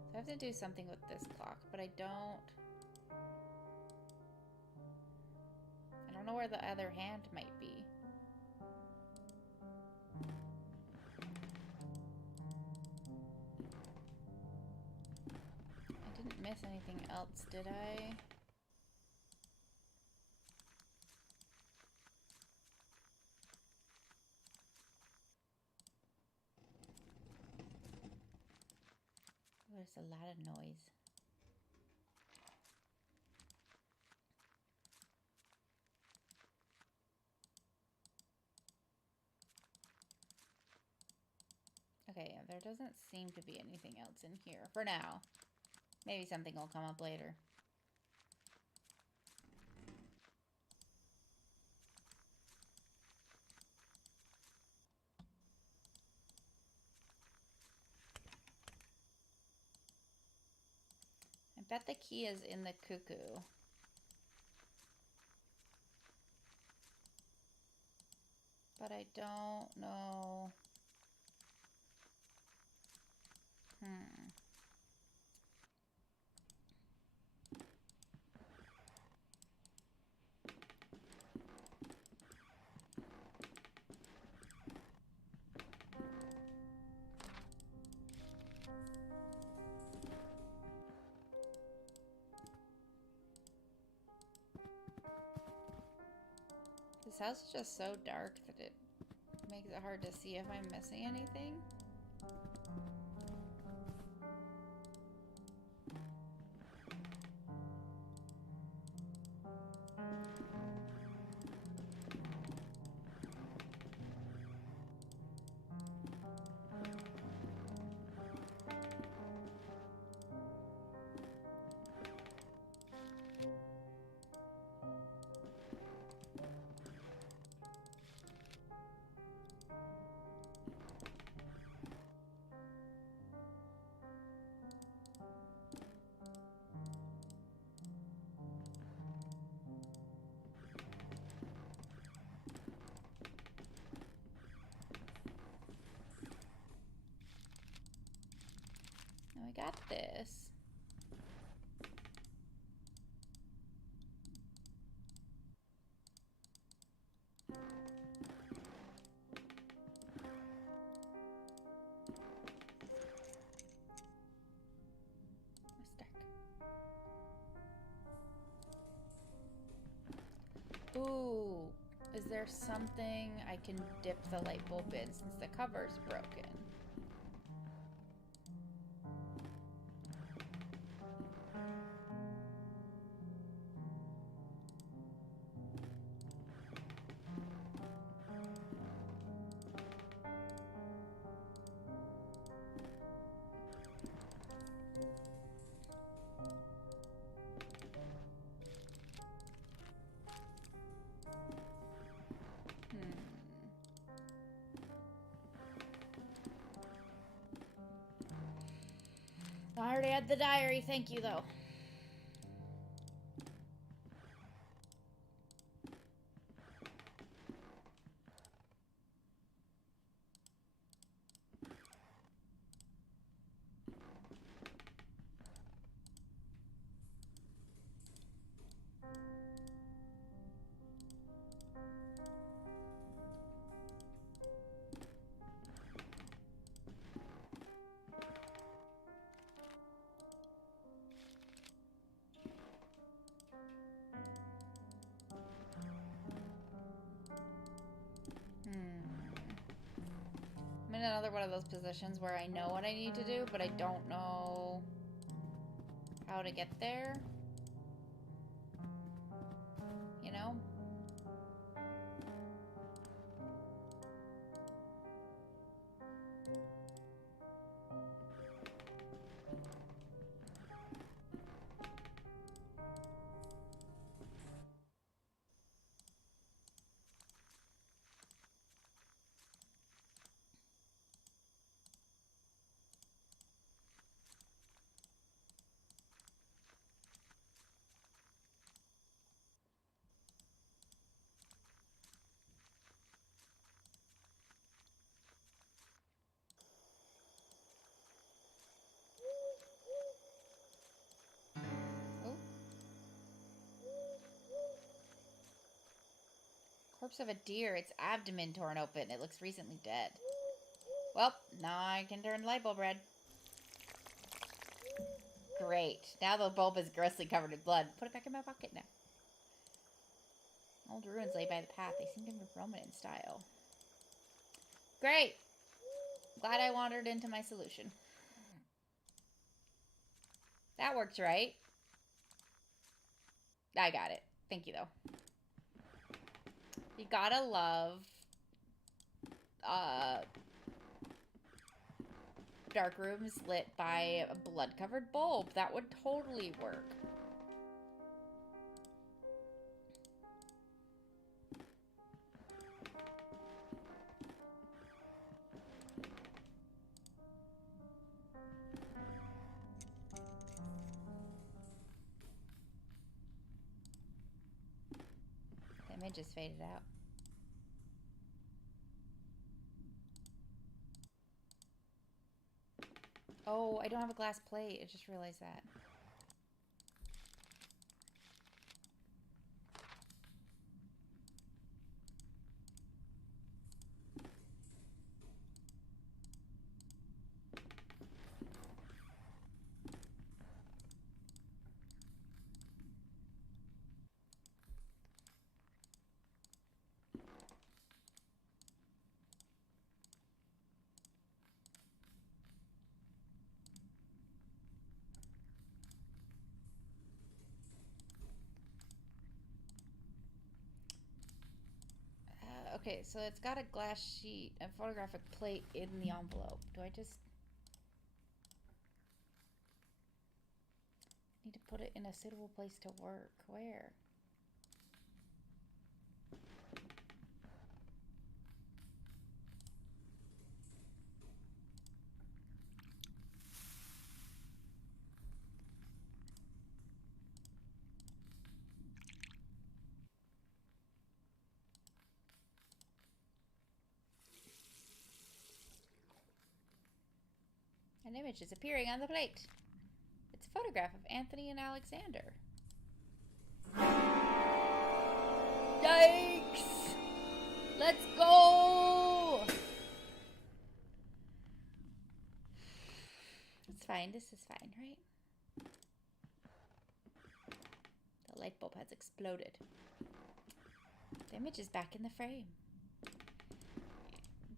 So I have to do something with this clock, but I don't know where the other hand might be. I didn't miss anything else, did I? there's a lot of noise. Okay, there doesn't seem to be anything else in here for now. Maybe something will come up later. I bet the key is in the cuckoo. But I don't know. This house is just so dark that it makes it hard to see if I'm missing anything. Now I got this. Ooh, is there something I can dip the light bulb in since the cover's broken? I already had the diary, thank you though. I'm in another one of those positions where I know what I need to do, but I don't know how to get there. You know? Corpse of a deer, its abdomen torn open. It looks recently dead. Well, now I can turn the light bulb red. Great. Now the bulb is grossly covered in blood. Put it back in my pocket now. Old ruins lay by the path. They seem to be Roman in style. Great. Glad I wandered into my solution. That works, right? I got it. Thank you, though. You gotta love dark rooms lit by a blood-covered bulb. That would totally work. The image just faded out. Oh, I don't have a glass plate. I just realized that. Okay, so it's got a glass sheet and photographic plate in the envelope. Do I just need to put it in a suitable place to work? Where? An image is appearing on the plate. It's a photograph of Anthony and Alexander. Yikes! Let's go! It's fine. This is fine, right? The light bulb has exploded. The image is back in the frame.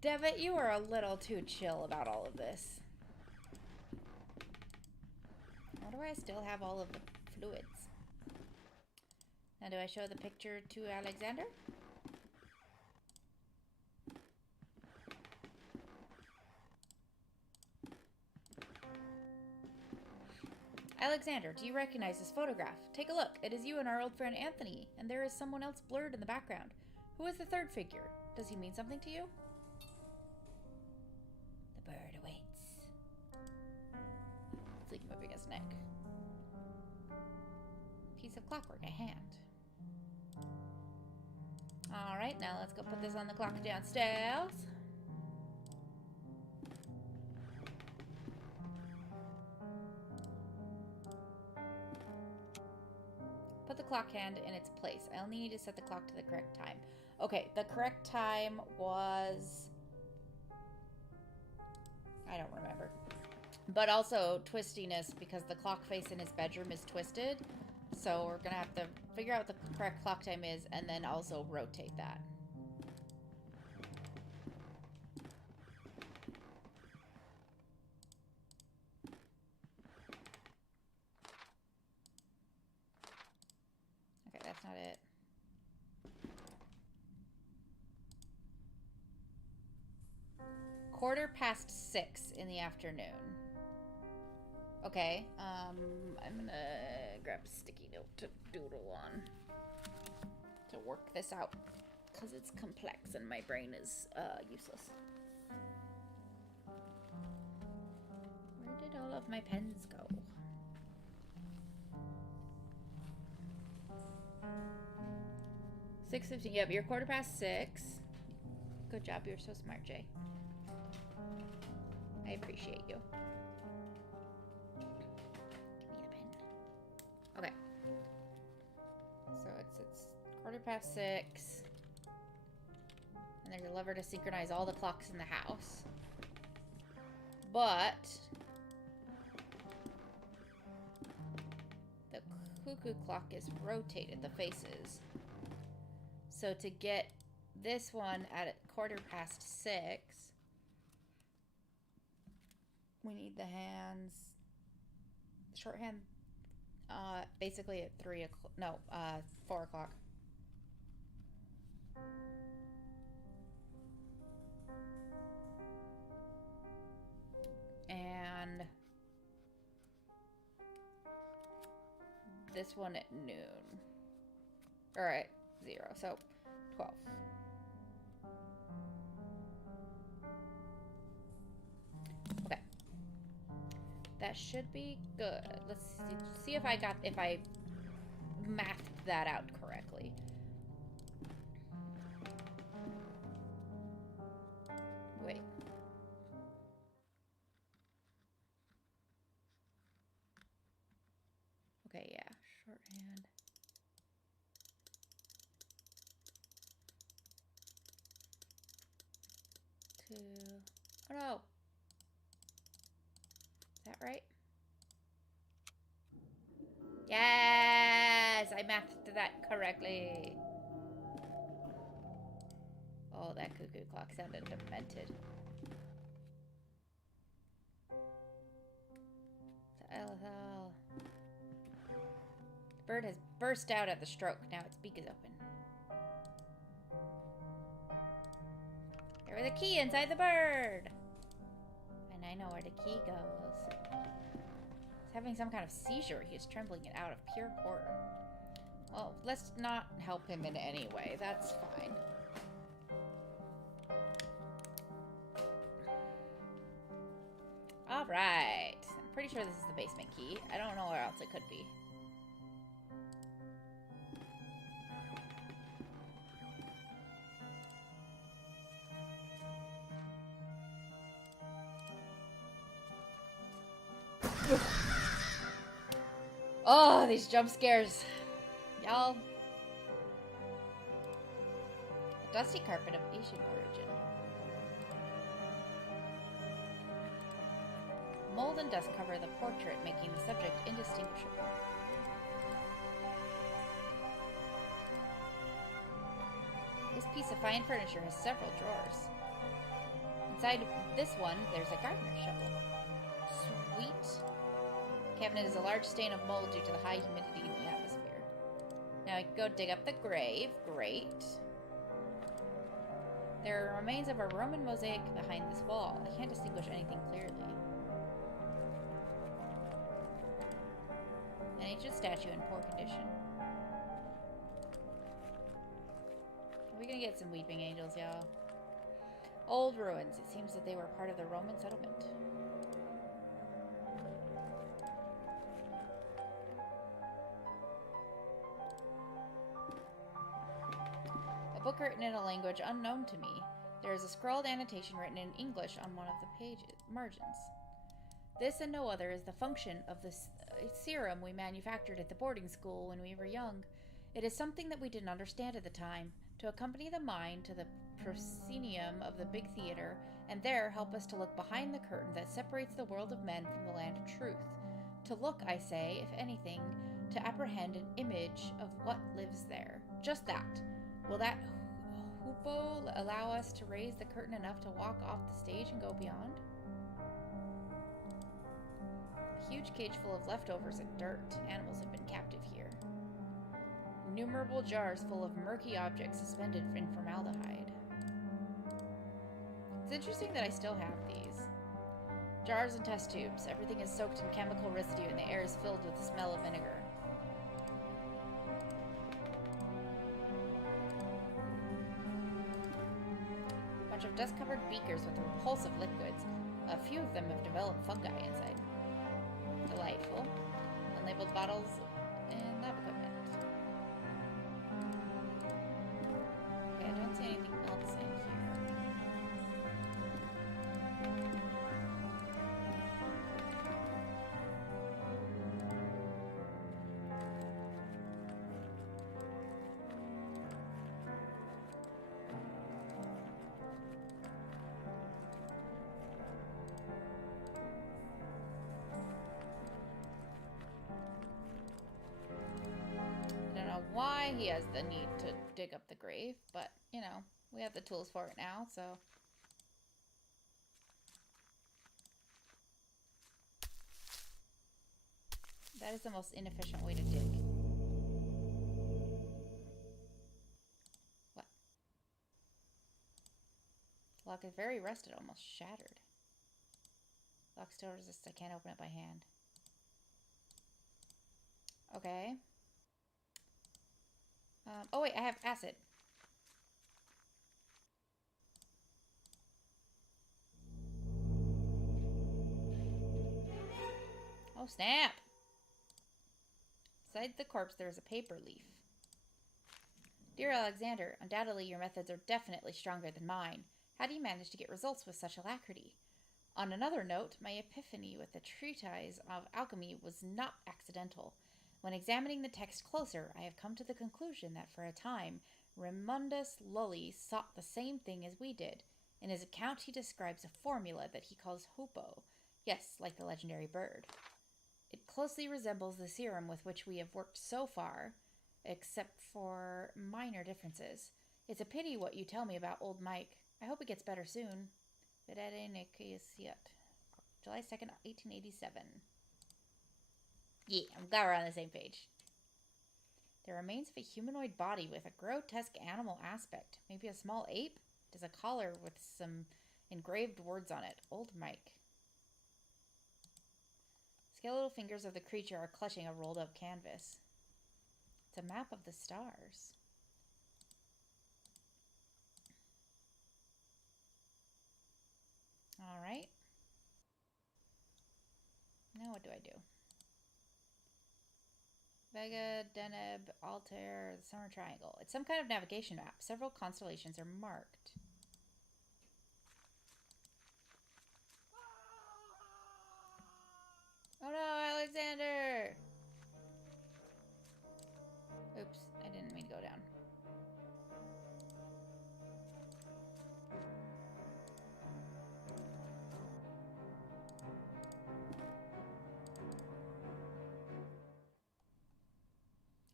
Devitt, you are a little too chill about all of this. Why do I still have all of the fluids? Now, do I show the picture to Alexander? Alexander, do you recognize this photograph? Take a look. It is you and our old friend Anthony, and there is someone else blurred in the background. Who is the third figure? Does he mean something to you? The bird awaits. It's like moving his neck. Piece of clockwork, a hand. Alright, now let's go put this on the clock downstairs. Put the clock hand in its place. I only need to set the clock to the correct time. Okay, the correct time was... I don't remember. But also twistiness, because the clock face in his bedroom is twisted. So we're gonna have to figure out what the correct clock time is and then also rotate that. Okay, that's not it. Quarter past 6 in the afternoon. Okay, I'm gonna grab a sticky note to doodle on to work this out because it's complex and my brain is useless. Where did all of my pens go? $6:15. Yep, you're quarter past 6. Good job. You're so smart, Jay. I appreciate you. Okay. So it's quarter past 6. And there's a lever to synchronize all the clocks in the house. But the cuckoo clock is rotated, the faces. So to get this one at quarter past 6, we need the hands, shorthand Basically at 3 o'clock. No, 4 o'clock. And this one at noon. Alright, 0. So, 12. Okay. That should be good. Let's see if I mathed that out correctly. Wait. Okay, yeah. Shorthand. Oh no. Is that right? Yes! I mathed that correctly. Oh, that cuckoo clock sounded demented. LSL. The bird has burst out at the stroke. Now its beak is open. There was a key inside the bird! And I know where the key goes. He's having some kind of seizure. He is trembling it out of pure horror. Well, let's not help him in any way. That's fine. Alright. I'm pretty sure this is the basement key. I don't know where else it could be. Oh, these jump scares. Y'all. A dusty carpet of Asian origin. Mold and dust cover the portrait, making the subject indistinguishable. This piece of fine furniture has several drawers. Inside this one, there's a gardener's shovel. Sweet. Cabinet is a large stain of mold due to the high humidity in the atmosphere. Now I can go dig up the grave. Great. There are remains of a Roman mosaic behind this wall. I can't distinguish anything clearly. An ancient statue in poor condition. Are we gonna get some weeping angels, y'all? Old ruins. It seems that they were part of the Roman settlement. Book written in a language unknown to me. There is a scrawled annotation written in English on one of the margins. This and no other is the function of the serum we manufactured at the boarding school when we were young. It is something that we didn't understand at the time, to accompany the mind to the proscenium of the big theater, and there help us to look behind the curtain that separates the world of men from the land of truth. To look, I say, if anything, to apprehend an image of what lives there. Just that. Will that hoopoe allow us to raise the curtain enough to walk off the stage and go beyond? A huge cage full of leftovers and dirt. Animals have been captive here. Innumerable jars full of murky objects suspended in formaldehyde. It's interesting that I still have these. Jars and test tubes. Everything is soaked in chemical residue and the air is filled with the smell of vinegar. Of dust-covered beakers with repulsive liquids. A few of them have developed fungi inside. Delightful. Unlabeled bottles and lab equipment. Okay, I don't see anything else in here. Why he has the need to dig up the grave, but, you know, we have the tools for it now, so. That is the most inefficient way to dig. What? The lock is very rusted, almost shattered. Lock still resists. I can't open it by hand. Okay. Oh wait, I have acid. Oh snap! Beside the corpse there is a paper leaf. Dear Alexander, undoubtedly your methods are definitely stronger than mine. How do you manage to get results with such alacrity? On another note, my epiphany with the treatise of alchemy was not accidental. When examining the text closer, I have come to the conclusion that for a time, Raimundus Lully sought the same thing as we did. In his account, he describes a formula that he calls hoopoe. Yes, like the legendary bird. It closely resembles the serum with which we have worked so far, except for minor differences. It's a pity what you tell me about old Mike. I hope it gets better soon. July 2nd, 1887. Yeah, I'm glad we're on the same page. The remains of a humanoid body with a grotesque animal aspect. Maybe a small ape? It is a collar with some engraved words on it. Old Mike. Skeletal fingers of the creature are clutching a rolled up canvas. It's a map of the stars. Alright. Now what do I do? Vega, Deneb, Altair, the Summer Triangle. It's some kind of navigation map. Several constellations are marked. Oh no, Alexander! Oops, I didn't mean to go down.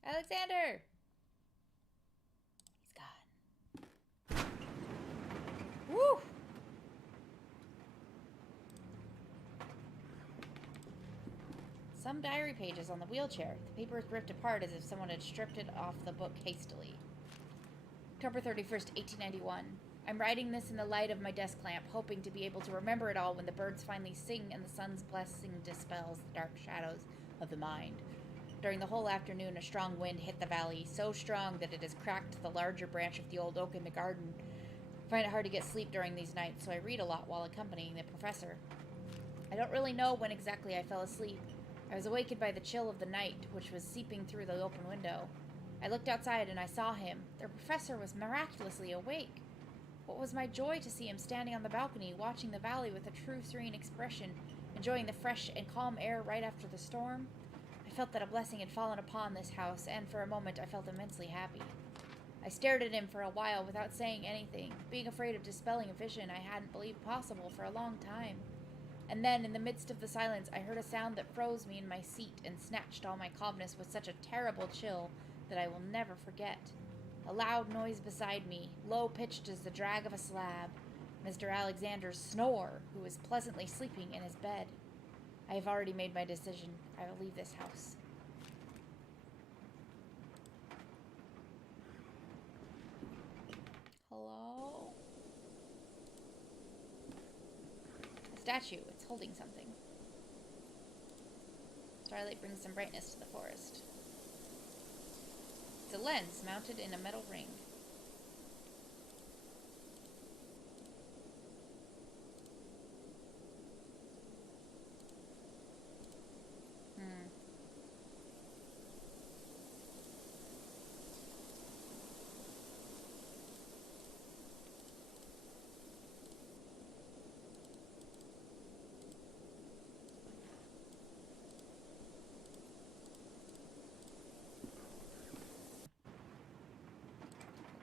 Alexander! He's gone. Woo! Some diary pages on the wheelchair. The paper is ripped apart as if someone had stripped it off the book hastily. October 31st, 1891. I'm writing this in the light of my desk lamp, hoping to be able to remember it all when the birds finally sing and the sun's blessing dispels the dark shadows of the mind. During the whole afternoon, a strong wind hit the valley, so strong that it has cracked the larger branch of the old oak in the garden. I find it hard to get sleep during these nights, so I read a lot while accompanying the professor. I don't really know when exactly I fell asleep. I was awakened by the chill of the night, which was seeping through the open window. I looked outside and I saw him. The professor was miraculously awake. What was my joy to see him standing on the balcony, watching the valley with a true serene expression, enjoying the fresh and calm air right after the storm. I felt that a blessing had fallen upon this house, and for a moment I felt immensely happy. I stared at him for a while without saying anything, being afraid of dispelling a vision I hadn't believed possible for a long time. And then, in the midst of the silence, I heard a sound that froze me in my seat and snatched all my calmness with such a terrible chill that I will never forget. A loud noise beside me, low-pitched as the drag of a slab. Mr. Alexander's snore, who was pleasantly sleeping in his bed. I have already made my decision. I will leave this house. Hello? A statue. It's holding something. Starlight brings some brightness to the forest. It's a lens mounted in a metal ring.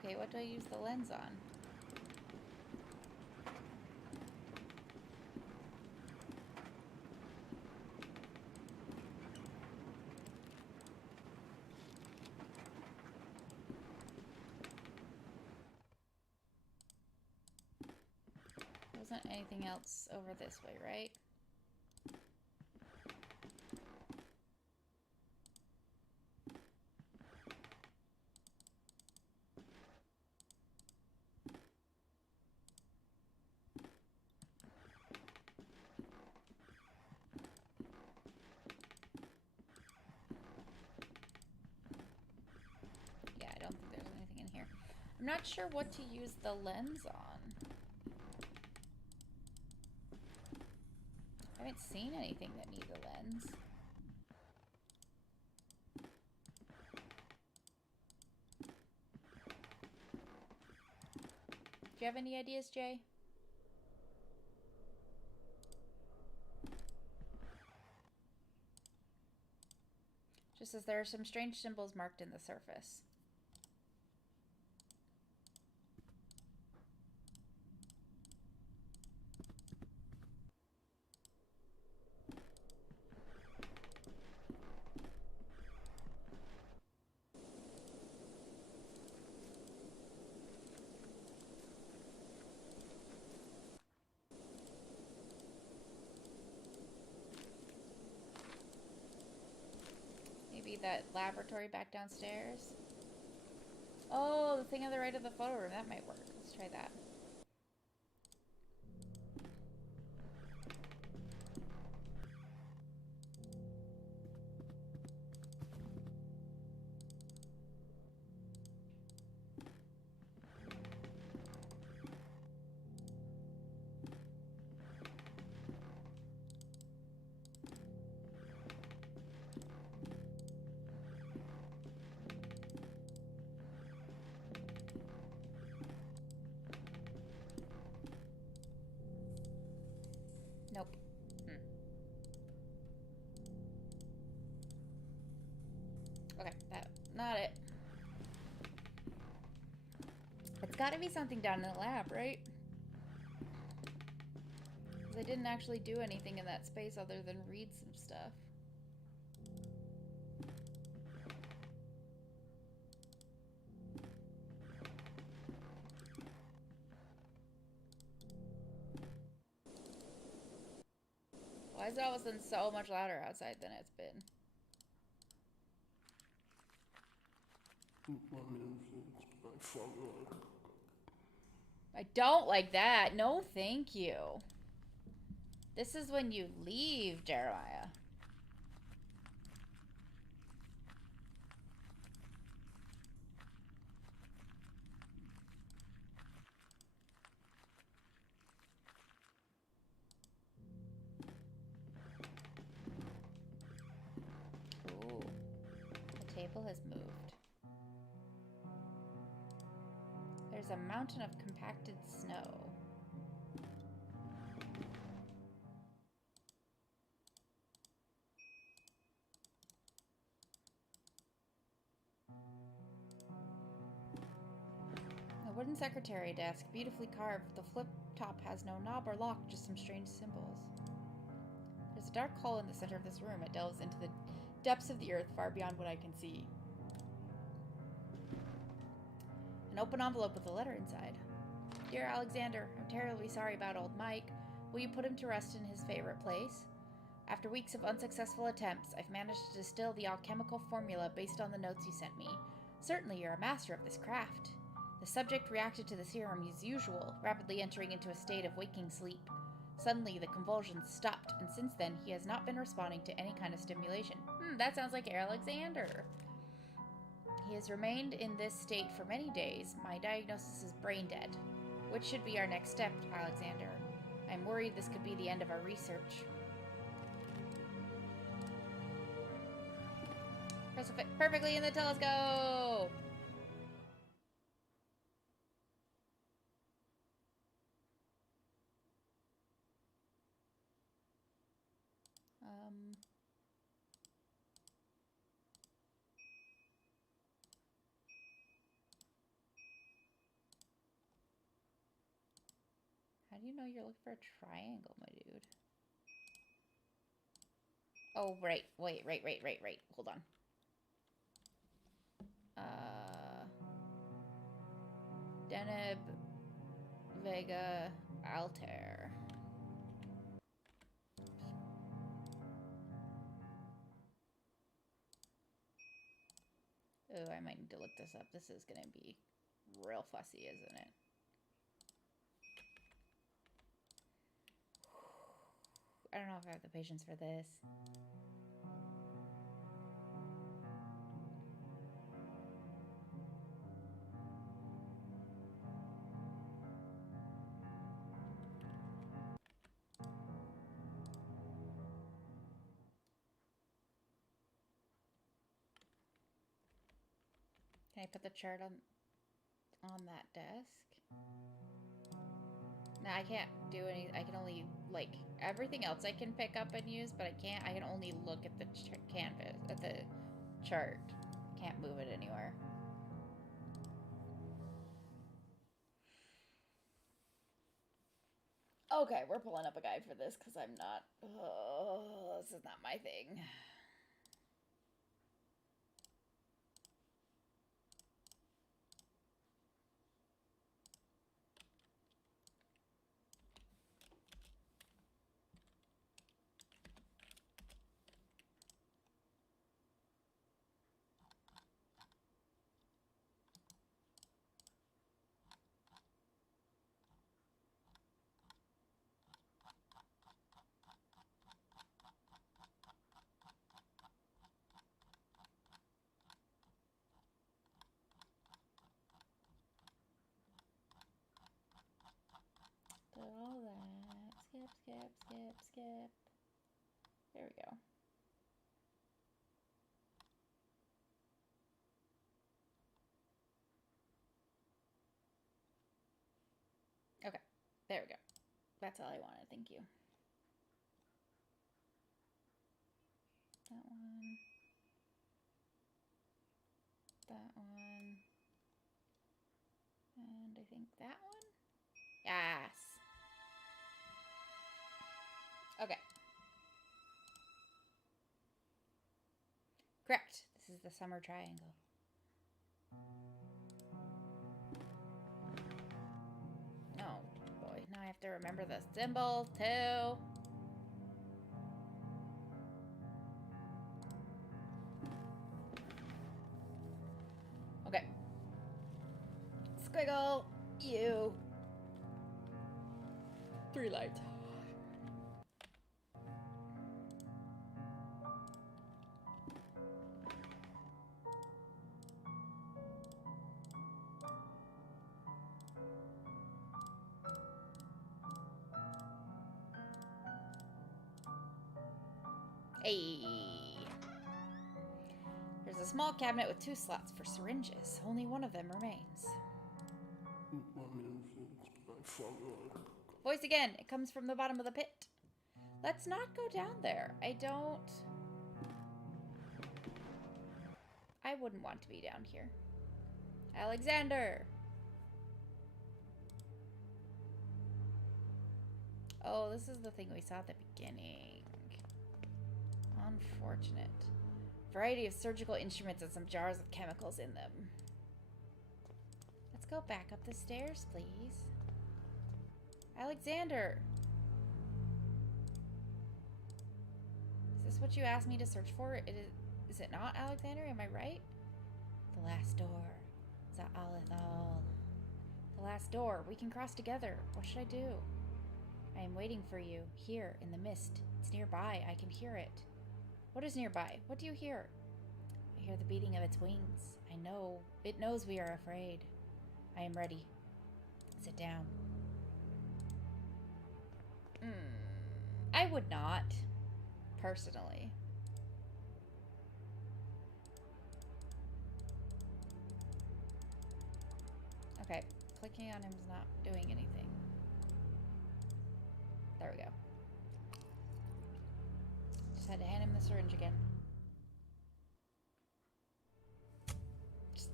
Okay, what do I use the lens on? There wasn't anything else over this way, right? I'm not sure what to use the lens on. I haven't seen anything that needs a lens. Do you have any ideas, Jay? Just as there are some strange symbols marked in the surface. Maybe that laboratory back downstairs. Oh, the thing on the right of the photo room. That might work. Let's try that. Nope. Okay, not it. It's gotta be something down in the lab, right? Because I didn't actually do anything in that space other than read some stuff. Why is it all of a sudden so much louder outside than it's been? I don't like that. No, thank you. This is when you leave, Jeremiah. Ooh. The table has moved. There's a mountain of compacted snow. A wooden secretary desk, beautifully carved. The flip top has no knob or lock, just some strange symbols. There's a dark hole in the center of this room. It delves into the depths of the earth, far beyond what I can see. An open envelope with a letter inside. Dear Alexander, I'm terribly sorry about old Mike. Will you put him to rest in his favorite place? After weeks of unsuccessful attempts, I've managed to distill the alchemical formula based on the notes you sent me. Certainly you're a master of this craft. The subject reacted to the serum as usual, rapidly entering into a state of waking sleep. Suddenly, the convulsions stopped, and since then, he has not been responding to any kind of stimulation. That sounds like Alexander. He has remained in this state for many days. My diagnosis is brain dead. Which should be our next step, Alexander? I'm worried this could be the end of our research. Press will fit perfectly in the telescope! How do you know you're looking for a triangle, my dude? Oh, right. Wait. Hold on. Deneb, Vega, Altair. Oh, I might need to look this up. This is going to be real fussy, isn't it? I don't know if I have the patience for this. Can I put the chart on that desk? No, I can't do any. I can only, like, everything else I can pick up and use, but I can only look at the canvas, at the chart. Can't move it anywhere. Okay, we're pulling up a guide for this because I'm not. Oh, this is not my thing. Did all that. Skip, skip, skip, skip. There we go. Okay, there we go. That's all I wanted. Thank you. That one. That one. And I think that one? Yes. Okay. Correct. This is the summer triangle. Oh, boy. Now I have to remember the symbol, too. Okay. Squiggle, you. 3 lights. Hey. There's a small cabinet with 2 slots for syringes. Only one of them remains. Voice again. It comes from the bottom of the pit. Let's not go down there. I wouldn't want to be down here. Alexander! Oh, this is the thing we saw at the beginning. Unfortunate. Variety of surgical instruments and some jars with chemicals in them. Let's go back up the stairs, please. Alexander! Is this what you asked me to search for? Is it not, Alexander? Am I right? The last door. Za'alithal. The last door. We can cross together. What should I do? I am waiting for you, here, in the mist. It's nearby. I can hear it. What is nearby? What do you hear? I hear the beating of its wings. I know. It knows we are afraid. I am ready. Sit down. I would not. Personally. Okay. Clicking on him is not doing anything. There we go. Just had to hand him the syringe again. Just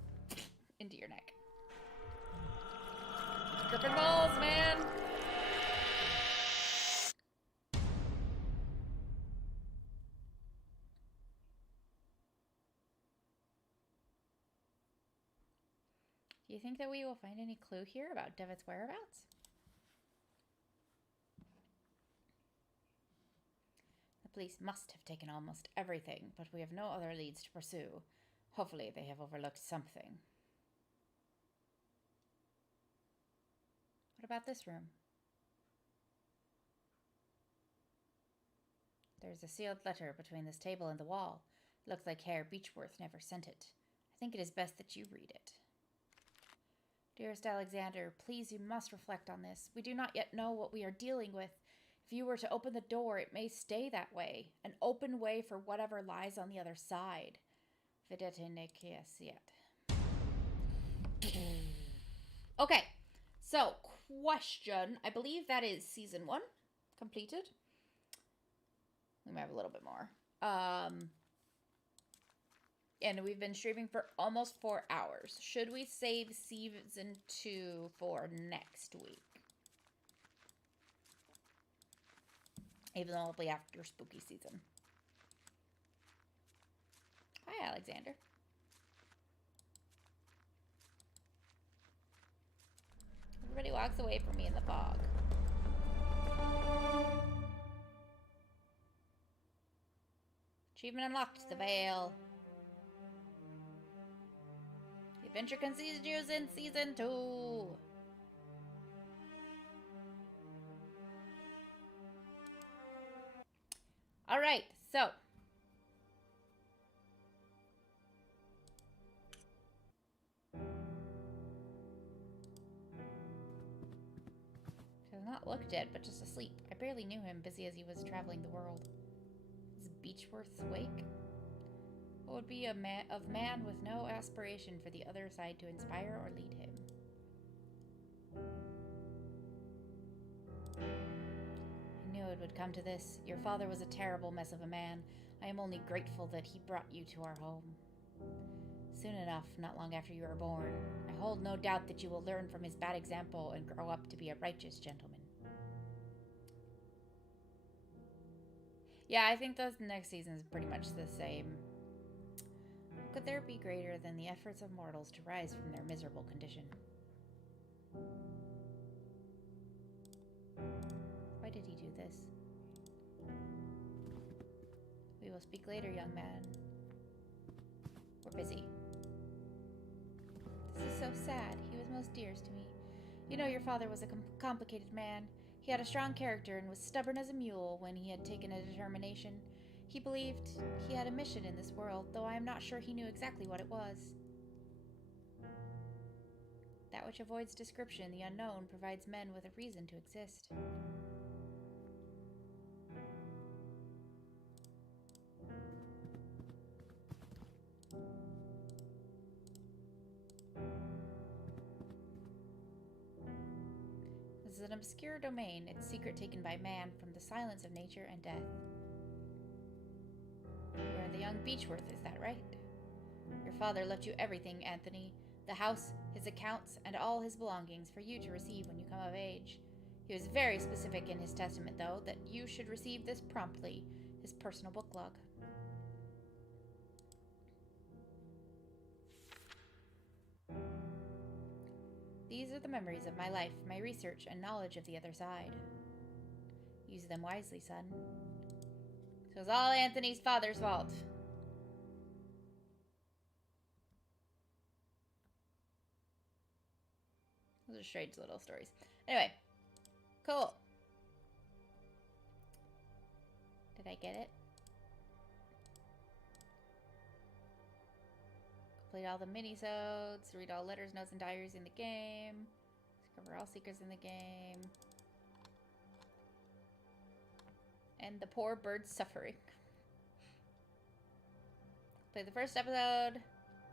into your neck. Gripping balls, man! Do you think that we will find any clue here about Devitt's whereabouts? The police must have taken almost everything, but we have no other leads to pursue. Hopefully they have overlooked something. What about this room? There's a sealed letter between this table and the wall. It looks like Herr Beechworth never sent it. I think it is best that you read it. Dearest Alexander, please, you must reflect on this. We do not yet know what we are dealing with. If you were to open the door, it may stay that way. An open way for whatever lies on the other side. Vedete ne quiescat. Okay, so question. I believe that is season 1 completed. We might have a little bit more. And we've been streaming for almost 4 hours. Should we save season 2 for next week? Even though it'll be after spooky season. Hi, Alexander. Everybody walks away from me in the fog. Achievement unlocked. The Veil. The adventure continues in season 2. Alright, so. He does not look dead, but just asleep. I barely knew him, busy as he was traveling the world. Is Beechworth awake? What would be a man with no aspiration for the other side to inspire or lead him? I knew it would come to this. Your father was a terrible mess of a man. I am only grateful that he brought you to our home. Soon enough, not long after you were born, I hold no doubt that you will learn from his bad example and grow up to be a righteous gentleman. Yeah, I think the next season is pretty much the same. Could there be greater than the efforts of mortals to rise from their miserable condition? Why did he do this? We will speak later, young man. We're busy. This is so sad. He was most dearest to me. You know, your father was a complicated man. He had a strong character and was stubborn as a mule when he had taken a determination. He believed he had a mission in this world, though I am not sure he knew exactly what it was. That which avoids description, the unknown, provides men with a reason to exist. This is an obscure domain, its secret taken by man from the silence of nature and death. You are the young Beechworth, is that right? Your father left you everything, Anthony. The house, his accounts, and all his belongings for you to receive when you come of age. He was very specific in his testament, though, that you should receive this promptly, his personal book log. These are the memories of my life, my research, and knowledge of the other side. Use them wisely, son. It was all Anthony's father's fault. Those are strange little stories. Anyway, cool. Did I get it? Complete all the mini-sodes, read all letters, notes, and diaries in the game. Discover all secrets in the game. And the poor bird's suffering. Play the first episode.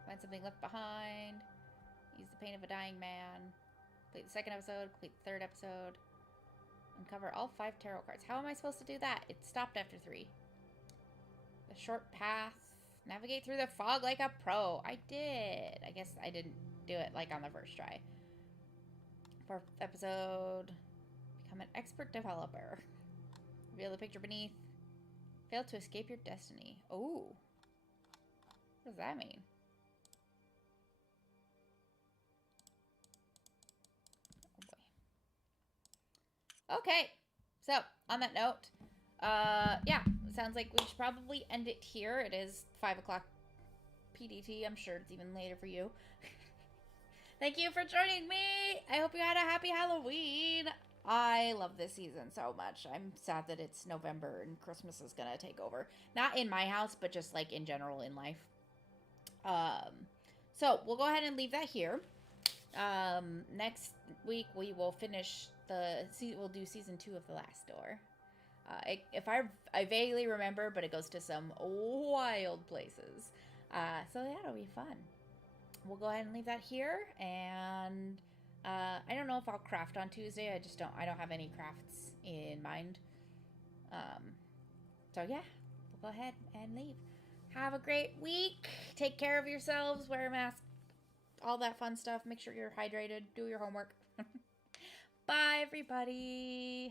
Find something left behind. Use the pain of a dying man. Complete the second episode. Complete the third episode. Uncover all 5 tarot cards. How am I supposed to do that? It stopped after 3. The short path. Navigate through the fog like a pro. I did. I guess I didn't do it like on the first try. 4th episode. Become an expert developer. Reveal the picture beneath. Fail to escape your destiny. Oh. What does that mean? Oh boy. Okay. So, on that note, yeah, it sounds like we should probably end it here. It is 5 o'clock PDT. I'm sure it's even later for you. Thank you for joining me. I hope you had a happy Halloween. I love this season so much. I'm sad that it's November and Christmas is gonna take over. Not in my house, but just like in general in life. So we'll go ahead and leave that here. Next week we will finish we'll do season 2 of The Last Door. If I vaguely remember, but it goes to some wild places. So yeah, it'll be fun. we'll go ahead and leave that here. And I don't know if I'll craft on Tuesday. I don't have any crafts in mind. So yeah, we'll go ahead and leave. Have a great week. Take care of yourselves. Wear a mask. All that fun stuff. Make sure you're hydrated. Do your homework. Bye, everybody.